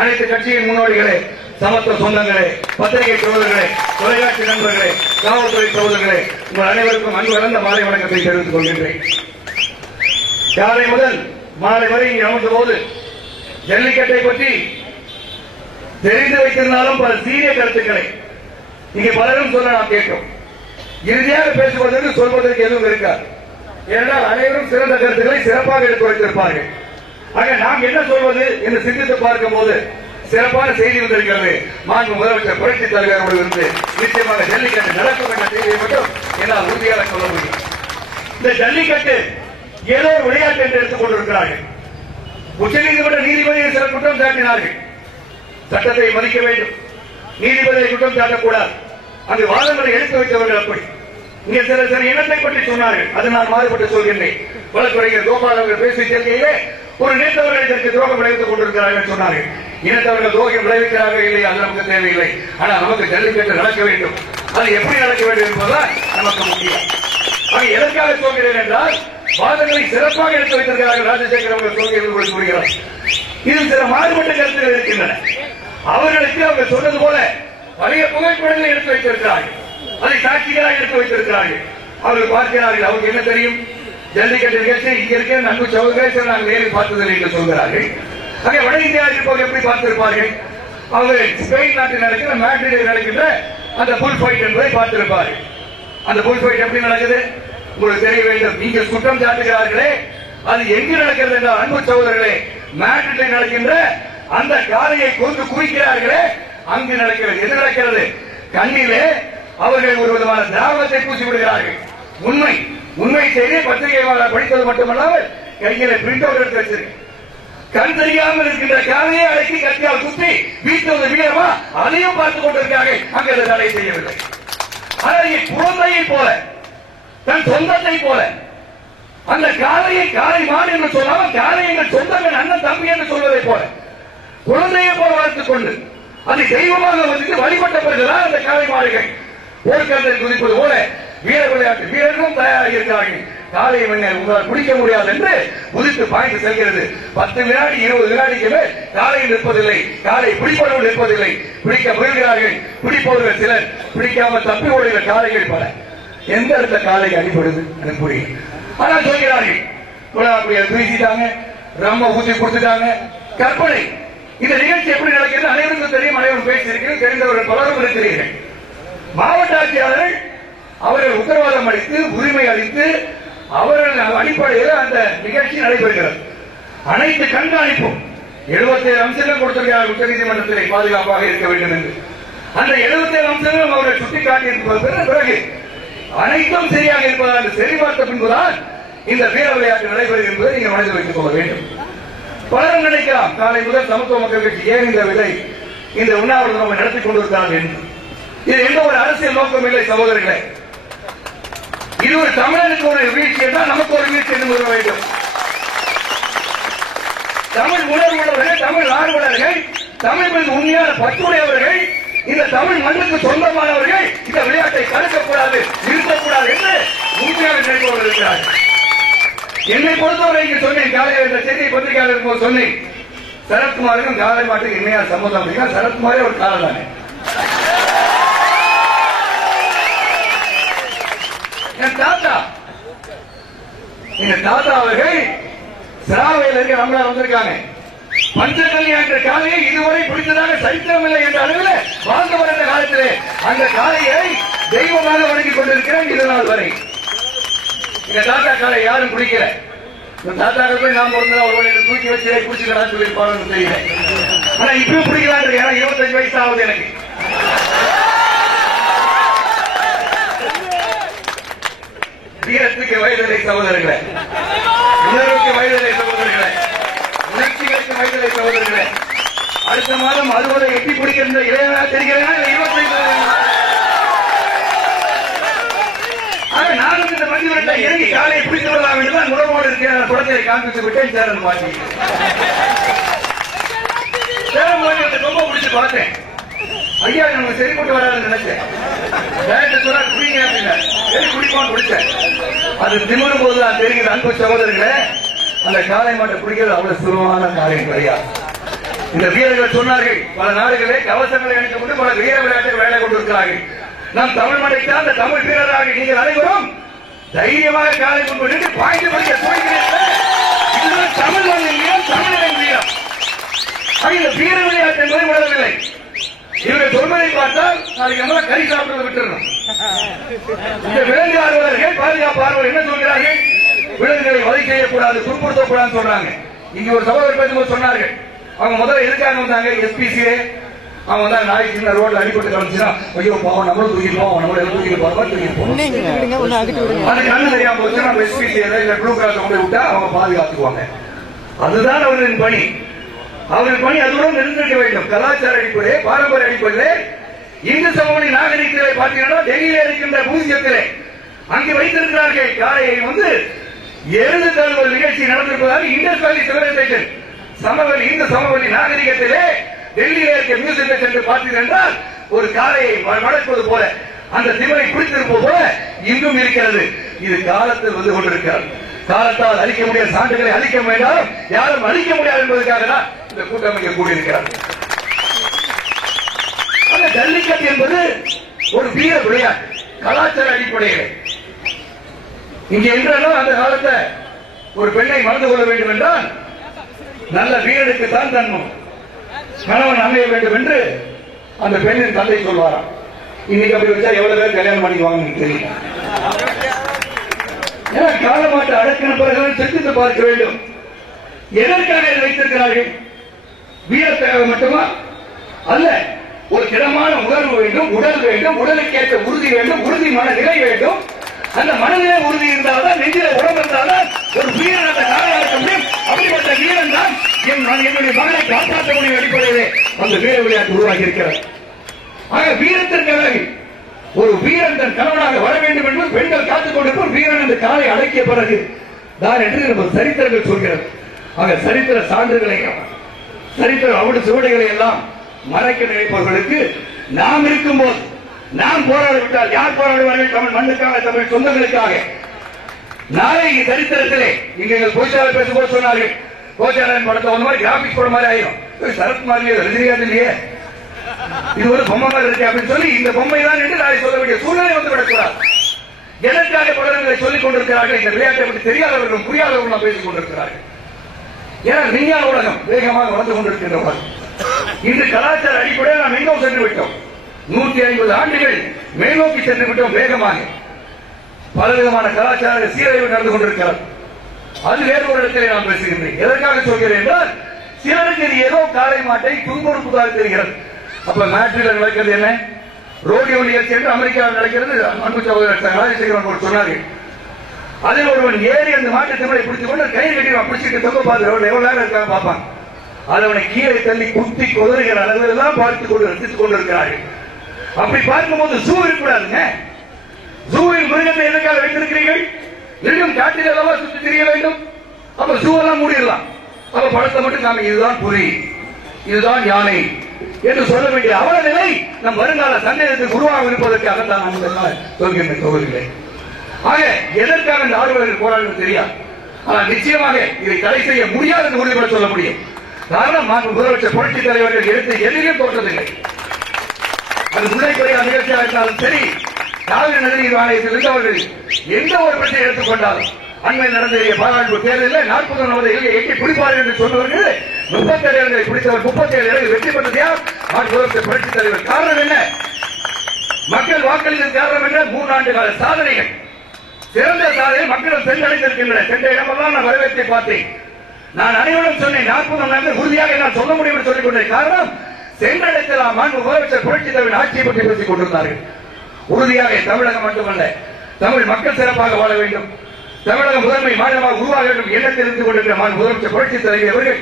அனைத்து கட்சியின் முன்னோடிகளே, சமத்துவ சொந்தங்களே, பத்திரிகை சகோதரர்களே, தொலைக்காட்சி நண்பர்களே, காவல்துறை சகோதரர்களே, உங்கள் அனைவருக்கும் அன்பு கலந்த மாலை வணக்கத்தை தெரிவித்துக் கொள்கின்றேன். காலை முதல் மாலை வரை இங்கே அமர்ந்த போது ஜல்லிக்கட்டை பற்றி தெரிந்து வைத்திருந்தாலும் பல சீரிய கருத்துக்களை இங்கே பலரும் சொல்ல நாம் கேட்கும். இறுதியாக பேசுவதற்கு சொல்வதற்கு எதுவும் இருக்காது. ஏனென்றால் அனைவரும் சிறந்த கருத்துக்களை சிறப்பாக எடுத்து வைத்திருப்பார்கள். ஆக நாம் என்ன சொல்வது என்று சிந்தித்து பார்க்கும் போது சிறப்பான செய்தி வந்திருக்கிறது. மாண்பு முதலமைச்சர் புரட்சித் தலைவரோடு இருந்து நிச்சயமாக ஜல்லிக்கட்டு நடக்கும் என்ற செய்தியை மட்டும் என்னால் உறுதியாக சொல்ல முடியும். இந்த ஜல்லிக்கட்டு ஏதோ ஒரு விளையாட்டு என்று எடுத்துக் கொண்டிருக்கிறார்கள். உச்சநீதிமன்ற நீதிபதியை சில குற்றம் சாட்டினார்கள். சட்டத்தை மதிக்க வேண்டும், நீதிபதியை குற்றம் சாட்டக்கூடாது. அங்கு வாதங்களை எடுத்து வைத்தவர்கள் அப்படி. இங்கே சில இனத்தை பற்றி சொன்னார்கள். அது நான் மாறுபட்டு சொல்கின்றேன். வழக்குரைஞர் கோபால் அவர்கள் பேசிய சேர்க்கையிலே ஒரு இனத்தவர்கள் இதற்கு துரோகம் விளைவித்துக் கொண்டிருக்கிறார்கள் சொன்னார்கள். இனத்தவர்கள் துரோகம் விளைவிக்கிறார்கள் இல்லை, அது நமக்கு தேவையில்லை. ஆனால் நமக்கு ஜல்லிக்கட்டு நடக்க வேண்டும். அது எப்படி நடக்க வேண்டும் என்பதுதான் நமக்கு முக்கியம். எதற்காக சொல்கிறேன் என்றால் வாதங்களை சிறப்பாக எடுத்து வைத்திருக்கிறார்கள். ராஜசேகர் அவர்கள் சொல்கிறீர்கள் கூறுகிறார். இதில் சில மாறுபட்ட கருத்துக்கள் இருக்கின்றன. அவர்களுக்கு அவர்கள் சொன்னது போல பழைய புகைப்படங்களை எடுத்து வைத்திருக்கிறார்கள். அதை சாட்சிகளாக எடுத்து வைத்திருக்கிறார்கள். அவர்கள் பார்க்கிறார்கள். அவருக்கு என்ன தெரியும்? ஜல்லிக்கட்டு நிகழ்ச்சி இங்க இருக்கிற நன்கு சகோதரர்கள் நாங்கள் நேரில் பார்த்ததில்லை என்று சொல்கிறார்கள். அங்கே வட இந்தியாவில் இருப்பவர்கள் எப்படி பார்த்திருப்பார்கள்? அவர்கள் ஸ்பெயின் நாட்டில் நடக்கிற மேட்ரிடில் நடக்கின்ற அந்த புல் ஃபைட் என்பதை பார்த்திருப்பார்கள். அந்த புல் ஃபைட் எப்படி நடக்குது உங்களுக்கு தெரிய வேண்டும். நீங்கள் குற்றம் சாட்டுகிறார்களே, அது எங்கு நடக்கிறது என்றால் அன்பு சகோதரர்களே, மேட்ரிடில் நடக்கின்ற அந்த காலையை கொண்டு குவிக்கிறார்களே அங்கு நடக்கிறது. எது நடக்கிறது? கண்ணிலே அவர்கள் ஒரு விதமான திராவகத்தை பூசி விடுகிறார்கள். உண்மை செய்தி பத்திரிகையாளர் படித்தது மட்டுமல்லாமல் கையில பிரிண்ட் அவுட் எடுத்து வச்சிருக்கு. கண் தெரியாமல் இருக்கின்ற காலையை அடக்கி கத்தியால் குத்தி வீட்டுவது வீரமா அதையும் பார்த்துக் கொண்டிருக்கார்கள். அங்கு அதை தடை செய்யவில்லை. அதை குழந்தையை போல தன் சொந்தத்தை போல அந்த காலையை காலை மாடு என்று சொல்லாமல் காலை எங்கள் சொந்தங்கள் அண்ணன் தம்பி என்று சொல்வதை போல குழந்தையை போல வளர்த்துக் கொண்டு அதை தெய்வமாக வந்து வழிபட்ட பிறகுதான் அந்த காலை மாடுகள் போர்க்களத்தில் குதிப்பது போல வீர விளையாட்டு வீரர்களும் தயாராக இருக்கிறார்கள். காலை மன்னர் உங்களால் பிடிக்க முடியாது என்று குதித்து பாய்ந்து செல்கிறது. 10 வினாடி 20 வினாடிக்கு மேல் காலையில் நிற்பதில்லை. காலை பிடிப்பவர்கள் நிற்பதில்லை. பிடிக்க முயல்கிறார்கள். பிடிப்பவர்கள் சிலர், பிடிக்காமல் தப்பி ஓடுகிற காலைகள் பல. எந்த இடத்துல காலை அடிபடுது எனக்கு புரியும். ஆனால் சொல்கிறார்கள் பேசிட்டாங்க, ரொம்ப ஊசி கொடுத்துட்டாங்க. கற்பனை. இந்த நிகழ்ச்சி எப்படி நடக்கிறது அனைவருக்கும் தெரியும். அனைவரும் பேசியிருக்கிறேன். தெரிந்தவர்கள் பலரும் இருக்கிறீர்கள். மாவட்ட ஆட்சியாளர்கள் அவர்கள் உத்தரவாதம் அளித்து உரிமை அளித்து அவர்கள் அடிப்படையில் அந்த நிகழ்ச்சி நடைபெறுகிறது. அனைத்து கண்காணிப்பும் 77 அம்சங்கள் கொடுத்திருக்கிறார் உச்சநீதிமன்றத்திலே பாதுகாப்பாக இருக்க வேண்டும் என்று. அந்த 77 அம்சங்களும் அவர்கள் சுட்டிக்காட்டியிருப்பது பிறகு அனைத்தும் சரியாக இருப்பதாக என்று சரிபார்த்த பின்புதான் இந்த வீர விளையாட்டு நடைபெறும் என்பதை நீங்கள் மனதில் வைத்துக் கொள்ள வேண்டும். பலரும் நினைக்கலாம் காலை முதல் சமத்துவ மக்கள் கட்சி ஏன் இந்த விலை இந்த உண்ணாவிரதம் நம்ம நடத்திக் கொண்டிருக்கிறார்கள் என்று. இது எந்த ஒரு அரசியல் நோக்கம் இல்லை சகோதரர்களே. இது ஒரு தமிழனுக்கு ஒரு வீழ்ச்சி என்றால் நமக்கு ஒரு வீழ்ச்சி என்று கூற வேண்டும். தமிழ் உணர்வு உள்ளவர்கள், தமிழ் ஆர்வலர்கள், தமிழ் மீது உண்மையான பற்றுடையவர்கள், இந்த தமிழ் மண்ணுக்கு சொந்தமானவர்கள் இந்த விளையாட்டை தடுக்கக்கூடாது, நிறுத்தக்கூடாது என்று உண்மையாக நினைப்பவர்கள் இருக்கிறார்கள். என்னை பொறுத்தவரை இங்கு சொன்னேன், காலையில் இந்த செய்தி பத்திரிகையாளர் இருக்கும்போது சொன்னேன், சரத்குமாருக்கும் காலை மாட்டுக்கு என்னையா சம்மதம் அப்படின்னா சரத்குமாரே ஒரு காலம் தானே. என் தாத்தா எங்க தாத்தா அவர்கள் சிராவையில் இருக்க நம்மளால் வந்திருக்காங்க. பஞ்சகல்யா என்ற காளையை இதுவரை பிடித்ததாக சரித்திரமில்லை என்ற அளவில் வாழ்ந்து வருகிற காலத்திலே அந்த காளையை தெய்வமாக வணங்கிக் கொண்டிருக்கிறேன் இது நாள் வரை. இந்த தாத்தா காளை யாரும் பிடிக்கல. தாத்தாக்கள் போய் நாம் ஒரு தூக்கி வச்சு குடிச்சுக்கலாம்னு சொல்லியிருப்பாருன்னு தெரியல. ஆனா இப்பயும் பிடிக்கலாம் இருக்கு. ஏன்னா 25 வயசு ஆகுது எனக்கு. வீரத்துக்கு வயதில்லை சகோதரர்களே, உணர்வுக்கு வயதில்லை சகோதரர்களே, உணர்ச்சிகளுக்கு வயதில்லை சகோதரர்களே. அடுத்த மாதம் 60 எட்டி பிடிக்கின்ற இளைஞனா தெரிகிறேனா இல்லை 25? நானும் இந்த மந்திரத்தை இறங்கி காலையை பிடித்து விடலாம் என்று தான் உணர்வோடு இருக்கிற குழந்தையை காண்பித்து விட்டேன். சேரன் பாட்டி சேரம் போய் ரொம்ப பிடிச்சு பார்த்தேன். ஐயா நமக்கு சரி கொண்டு வராதுன்னு நினைச்சேன். சொன்னா குடிங்க அப்படின்னா சரி குடிப்பான்னு குடிச்சேன். அது திமிரும் போதுதான் தெரிகிறது அன்பு சகோதரர்களே, அந்த காளை மாட்டை பிடிக்கிறது அவ்வளவு சுலபமான காரியம் கிடையாது. இந்த வீரர்கள் சொன்னார்கள், பல நாடுகளே கவசங்களை அணிந்து கொண்டு பல வீர விளையாட்டுகள் வேலை கொண்டிருக்கிறார்கள். நாம் தமிழ் மண்ணை சார்ந்த தமிழ் வீரராக நீங்கள் அனைவரும் தைரியமாக காலை கொண்டு நின்று பாய்ந்து படிக்க துவைக்கிறீர்கள். இதுதான் தமிழ் மண்ணின் வீரம், தமிழரின் வீரம். இந்த வீர விளையாட்டு என்பதை விடவில்லை. இவர்கள் சொல்வதை பார்த்தால் நாளைக்கு நம்ம கறி சாப்பிட்டு விட்டுறோம். இந்த விலங்கு ஆர்வலர்கள் பாதுகாப்பு ஆர்வலர்கள் என்ன சொல்கிறார்கள்? விலங்குகளை வதை செய்யக்கூடாது, துன்புறுத்தக்கூடாதுன்னு சொல்றாங்க. இங்க ஒரு சகோதரர் பேசும்போது சொன்னார்கள், அவங்க முதல்ல எதுக்காக வந்தாங்க? எஸ்பிசிஏ அவங்க வந்தா நாய் சின்ன ரோட்ல அடிபட்டு கிடந்துச்சுன்னா ஐயோ பாவம் நம்மளும் தூக்கிட்டு போவோம், நம்மள எல்லாம் தூக்கிட்டு போறோம், தூக்கிட்டு போவோம். அதுக்கு கண்ணு தெரியாம போச்சுன்னா நம்ம எஸ்பிசிஏ இல்ல ப்ளூ கிராஸ் கொண்டு விட்டா அவங்க பாதுகாத்துக்குவாங்க. அதுதான் அவர்களின் பணி. அவர்கள் பணி அதுடன் இருந்திருக்க வேண்டும். கலாச்சார அடிப்படையே, பாரம்பரிய அடிப்படையிலே இந்து சமவெளி நாகரிகத்திலே பார்த்தீங்கன்னா டெல்லியிலே இருக்கின்ற மியூசியத்திலே அங்கே வைத்திருக்கிறார்கள் காளையை வந்து எழுது தழுவல் நிகழ்ச்சி நடந்திருப்பதாக இண்டஸ் வேலி சிவிலைசேஷன் சமவெளி இந்து சமவெளி நாகரிகத்திலே டெல்லியிலே இருக்க மியூசியத்தை சென்று பார்த்தீர்கள் என்றால் ஒரு காளையை வளர்ப்பது போல அந்த திமிரை பிடித்திருப்பது போல இங்கும் இருக்கிறது. இது காலத்தில் வந்து கொண்டிருக்கிறது. காலத்தால் அழிக்க முடியாத சான்றுகளை அழிக்க வேண்டாம், யாரும் அழிக்க முடியாது என்பதற்காக தான் இந்த கூட்டம் இங்கே கூடியிருக்கிறது. ஜல்லிக்கட்டு என்பது ஒரு வீர விளையாட்டு, கலாச்சார அடிப்படையில். இங்கே என்றாலும் அந்த காலத்தை ஒரு பெண்ணை மறந்து கொள்ள வேண்டும் என்றால் நல்ல வீரனுக்கு தான் தன்னும் கணவன் அமைய வேண்டும் என்று அந்த பெண்ணின் தந்தை சொல்வாராம். இன்னைக்கு அப்படி வச்சா எவ்வளவு பேர் கல்யாணம் பண்ணிக்குவாங்கன்னு தெரியல. காலமாட்டு அடக்கின பிறகு சென்று பார்க்க வேண்டும். எதற்காக வைத்திருக்கிறார்கள்? வீரத்தேவை மட்டுமா? அல்ல, ஒரு திடமான உணர்வு வேண்டும், உடல் வேண்டும், உடலுக்கேற்ற உறுதி வேண்டும், உறுதி மனநிலை வேண்டும். அந்த மனநிலை உறுதி இருந்தால்தான், நெஞ்சில உடம்பு இருந்தால்தான் ஒரு வீரன் அந்த நாடாக இருக்க முடியும். அப்படிப்பட்ட வீரன் தான் என்னுடைய மகனை காப்பாற்றக்கூடிய அடிப்படையிலே அந்த வீர விளையாட்டு உருவாகி இருக்கிறது. ஆக வீரத்திற்காக ஒரு வீரன் தன் கணவனாக வர வேண்டும் என்று பெண்கள் காத்துக் கொண்டிருப்போம். வீரன் அந்த காலை அடக்கிய பிறகு தான் என்று நம்ம சரித்திரங்கள் சொல்கிறது. ஆக சரித்திர சான்றுகளை, சரித்திர அவடு சுவடுகளை எல்லாம் மறைக்க நினைப்பவர்களுக்கு நாம் இருக்கும்போது நாம் போராடிவிட்டால் யார் போராடுவார்கள்? தமிழ் மண்ணுக்காக, தமிழ் சொந்தங்களுக்காக. நாளை சரித்திரத்திலே இங்க கோச்சார பேசும்போது சொன்னார்கள், கோச்சாரன் படத்தை ஒன்று மாதிரி கிராபிக்ஸ் படம் மாதிரி ஆயிரும். சரத்குமார் ரஜினிகாந்த் இல்லையே, இது ஒரு பொம்மை மாதிரி இருக்கு அப்படின்னு சொல்லி இந்த பொம்மை தான் என்று நாளை சொல்ல வேண்டிய சூழ்நிலை வந்து விடக்கூடாது. எதற்காக பலர்களை சொல்லிக் கொண்டிருக்கிறார்கள்? இந்த விளையாட்டை பற்றி தெரியாதவர்களும் புரியாதவர்களும் பேசிக் கொண்டிருக்கிறார்கள். ஏன்னா விஞ்ஞான உலகம் வேகமாக வளர்ந்து கொண்டிருக்கின்றனர். இன்று கலாச்சார அடிப்படையில் நாம் எங்கோ சென்று விட்டோம். 150 ஆண்டுகள் மேல்நோக்கி சென்று விட்டோம் வேகமாக. பலவிதமான கலாச்சார சீரழிவு நடந்து கொண்டிருக்கிறது. அது வேறு ஒரு இடத்திலே நான் பேசுகின்றேன். எதற்காக சொல்கிறேன் என்றால், சிலருக்கு இது ஏதோ காளை மாட்டை துன்புறுத்துவதாக தெரிகிறது. அப்ப மேட்ரில் நடக்கிறது என்ன? ரோடியோ நிகழ்ச்சி என்று அமெரிக்காவில் நடக்கிறது. அன்பு சகோதரர் ராஜசேகரன் சொன்னார்கள். அதில் ஒருவன் ஏறி அந்த மாட்டு திமிரை பிடித்துக் கொண்டு கை கட்டி பிடிச்சிட்டு தொங்க பார்த்து எவ்வளவு நேரம் இருக்காங்க பார்ப்பான். அது அவனை கீழே தள்ளி குத்தி கொதறுகிற அளவெல்லாம் பார்த்துக் கொண்டு ரசித்துக் கொண்டிருக்கிறார்கள். அப்படி பார்க்கும்போது ஜூ இருக்கக்கூடாதுங்க. ஜூவில் மிருகத்தை எதற்காக வைத்திருக்கிறீர்கள்? மிருகம் காட்டில் அளவா சுற்றி தெரிய வேண்டும். அப்ப ஜூ எல்லாம் மூடிடலாம். அப்ப படத்தை மட்டும் நாம இதுதான் புலி, இதுதான் யானை என்று சொல்ல வேண்டிய அவல நிலை நம் வருங்கால சந்தேகத்துக்கு உருவாக இருப்பதற்காக தான் நான் சொல்கின்ற தொகுதிகளை. ஆக எதற்காக இந்த ஆர்வலர்கள் போராடுவது தெரியாது. ஆனால் நிச்சயமாக இதை தடை செய்ய முடியாது என்று உறுதிபட சொல்ல முடியும். காரணம், முதலமைச்சர் புரட்சித் தலைவர்கள் எடுத்து எதிரையும் தோற்றதில்லை. அது முல்லைப்பெரியார் நிகழ்ச்சியாக இருந்தாலும் சரி, காவிரி நதிநீர் ஆணையத்தில் இருந்தவர்கள் எந்த ஒரு பிரச்சனை எடுத்துக் கொண்டாலும் அண்மையில் நடந்த பாராளுமன்ற தேர்தலில் 40 எட்டி பிடிப்பார்கள் என்று சொன்னவர்கள் 37 இடங்களை பிடித்தவர் 37 இடங்கள் வெற்றி பெற்றது யார்? முதலமைச்சர் புரட்சித் தலைவர். காரணம் என்ன? மக்கள் வாக்களித்த காரணம் என்ன? 3 ஆண்டு கால சாதனைகள், சிறந்த சாதனை மக்கள் சென்றடைந்திருக்கின்றன. சென்ற இடமெல்லாம் நான் வரவேற்பை பார்த்தேன். நான் அனைவரும் சொன்னேன் 40 மணி நேரத்தில் உறுதியாக நான் சொல்ல முடியும் என்று சொல்லிக் கொண்டேன். காரணம், சென்ற இடத்தில் முதலமைச்சர் புரட்சித் தலைவர் ஆட்சியை பற்றி பேசிக் கொண்டிருந்தார்கள். உறுதியாக தமிழகம் மட்டுமல்ல, தமிழ் மக்கள் சிறப்பாக வாழ வேண்டும், தமிழக முதன்மை மாநிலமாக உருவாக வேண்டும் எண்ணத்தில் இருந்து கொண்டிருக்கிற முதலமைச்சர் புரட்சித் தலைவர் அவர்கள்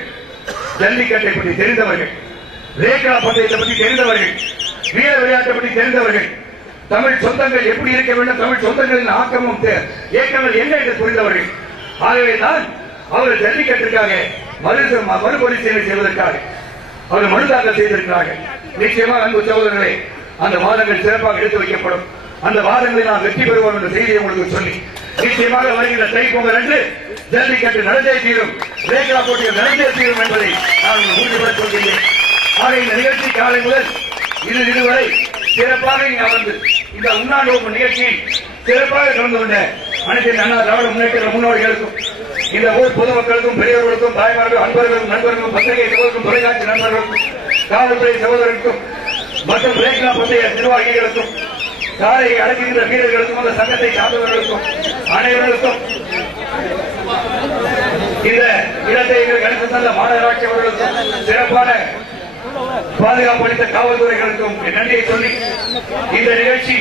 ஜல்லிக்கட்டை பற்றி தெரிந்தவர்கள், ரேக்லா பந்தயத்தை பற்றி தெரிந்தவர்கள், வீர விளையாட்டை பற்றி தெரிந்தவர்கள், தமிழ் சொந்தங்கள் எப்படி இருக்க வேண்டும், தமிழ் சொந்தங்களின் ஆக்கமும் இயக்கங்கள் என்ன என்று புரிந்தவர்கள். ஆகவே தான் அவர்கள் ஜல்லிக்கட்டிற்காக மறுபரிசீலனை செய்வதற்காக அவர்கள் மனு தாக்கல் செய்திருக்கிறார்கள். நிச்சயமாக அன்பு சகோதரர்களே, அந்த வாதங்கள் சிறப்பாக எடுத்து வைக்கப்படும். அந்த வாதங்களை நாம் வெற்றி பெறுவோம் என்ற செய்தியை உங்களுக்கு சொல்லி, நிச்சயமாக வருகின்ற தைப்பொங்கல் அன்று ஜல்லிக்கட்டு நடந்தே தீரும், ரேக்லா போட்டிகள் நடந்தே தீரும் என்பதை நான் உறுதிபட சொல்கிறேன். ஆக இந்த நிகழ்ச்சி காலை முதல் இதுவரை சிறப்பாக இங்கே அமர்ந்து இந்த உண்ணாநோக்கு நிகழ்ச்சியை சிறப்பாக கலந்து கொண்ட அனைத்து அண்ணா திராவிட முன்னேற்ற முன்னோடிகளுக்கும், இந்த ஊர் பொதுமக்களுக்கும், பெரியவர்களுக்கும், தாய்மார்களுக்கும், அன்பர்களுக்கும், நண்பர்களுக்கும், பத்திரிகை சகோதரர்களுக்கும், தொலைக்காட்சி நண்பர்களுக்கும், காவல்துறை சகோதரர்களுக்கும் மற்றும் ரேக்லா பந்தய நிர்வாகிகளுக்கும், காலையை அடக்குகின்ற வீரர்களுக்கும், அந்த சங்கத்தை சார்ந்தவர்களுக்கும் அனைவர்களுக்கும், இந்த இடத்தை கணித்து தந்த மாநகராட்சி அவர்களுக்கும், சிறப்பான பாதுகாப்பு அளித்த காவல்துறைகளுக்கும் நன்றியை சொல்லி, இந்த நிகழ்ச்சி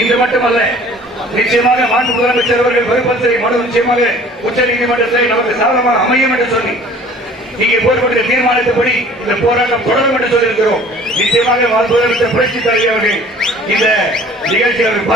இன்று மட்டுமல்ல, நிச்சயமாக மாண்பு முதலமைச்சர் அவர்கள் பரிசீலனை மனு நிச்சயமாக உச்ச நீதிமன்றத்தில் நமக்கு சாதகமாக அமையும் என்று சொல்லி இங்கே போர்க்கொண்ட தீர்மானத்தின்படி இந்த போராட்டம் தொடரும் என்று சொல்லியிருக்கிறோம். நிச்சயமாக மாண்பு முதலமைச்சர் புரட்சித் தலைவர் அவர்கள் இந்த நிகழ்ச்சியை அவர்கள்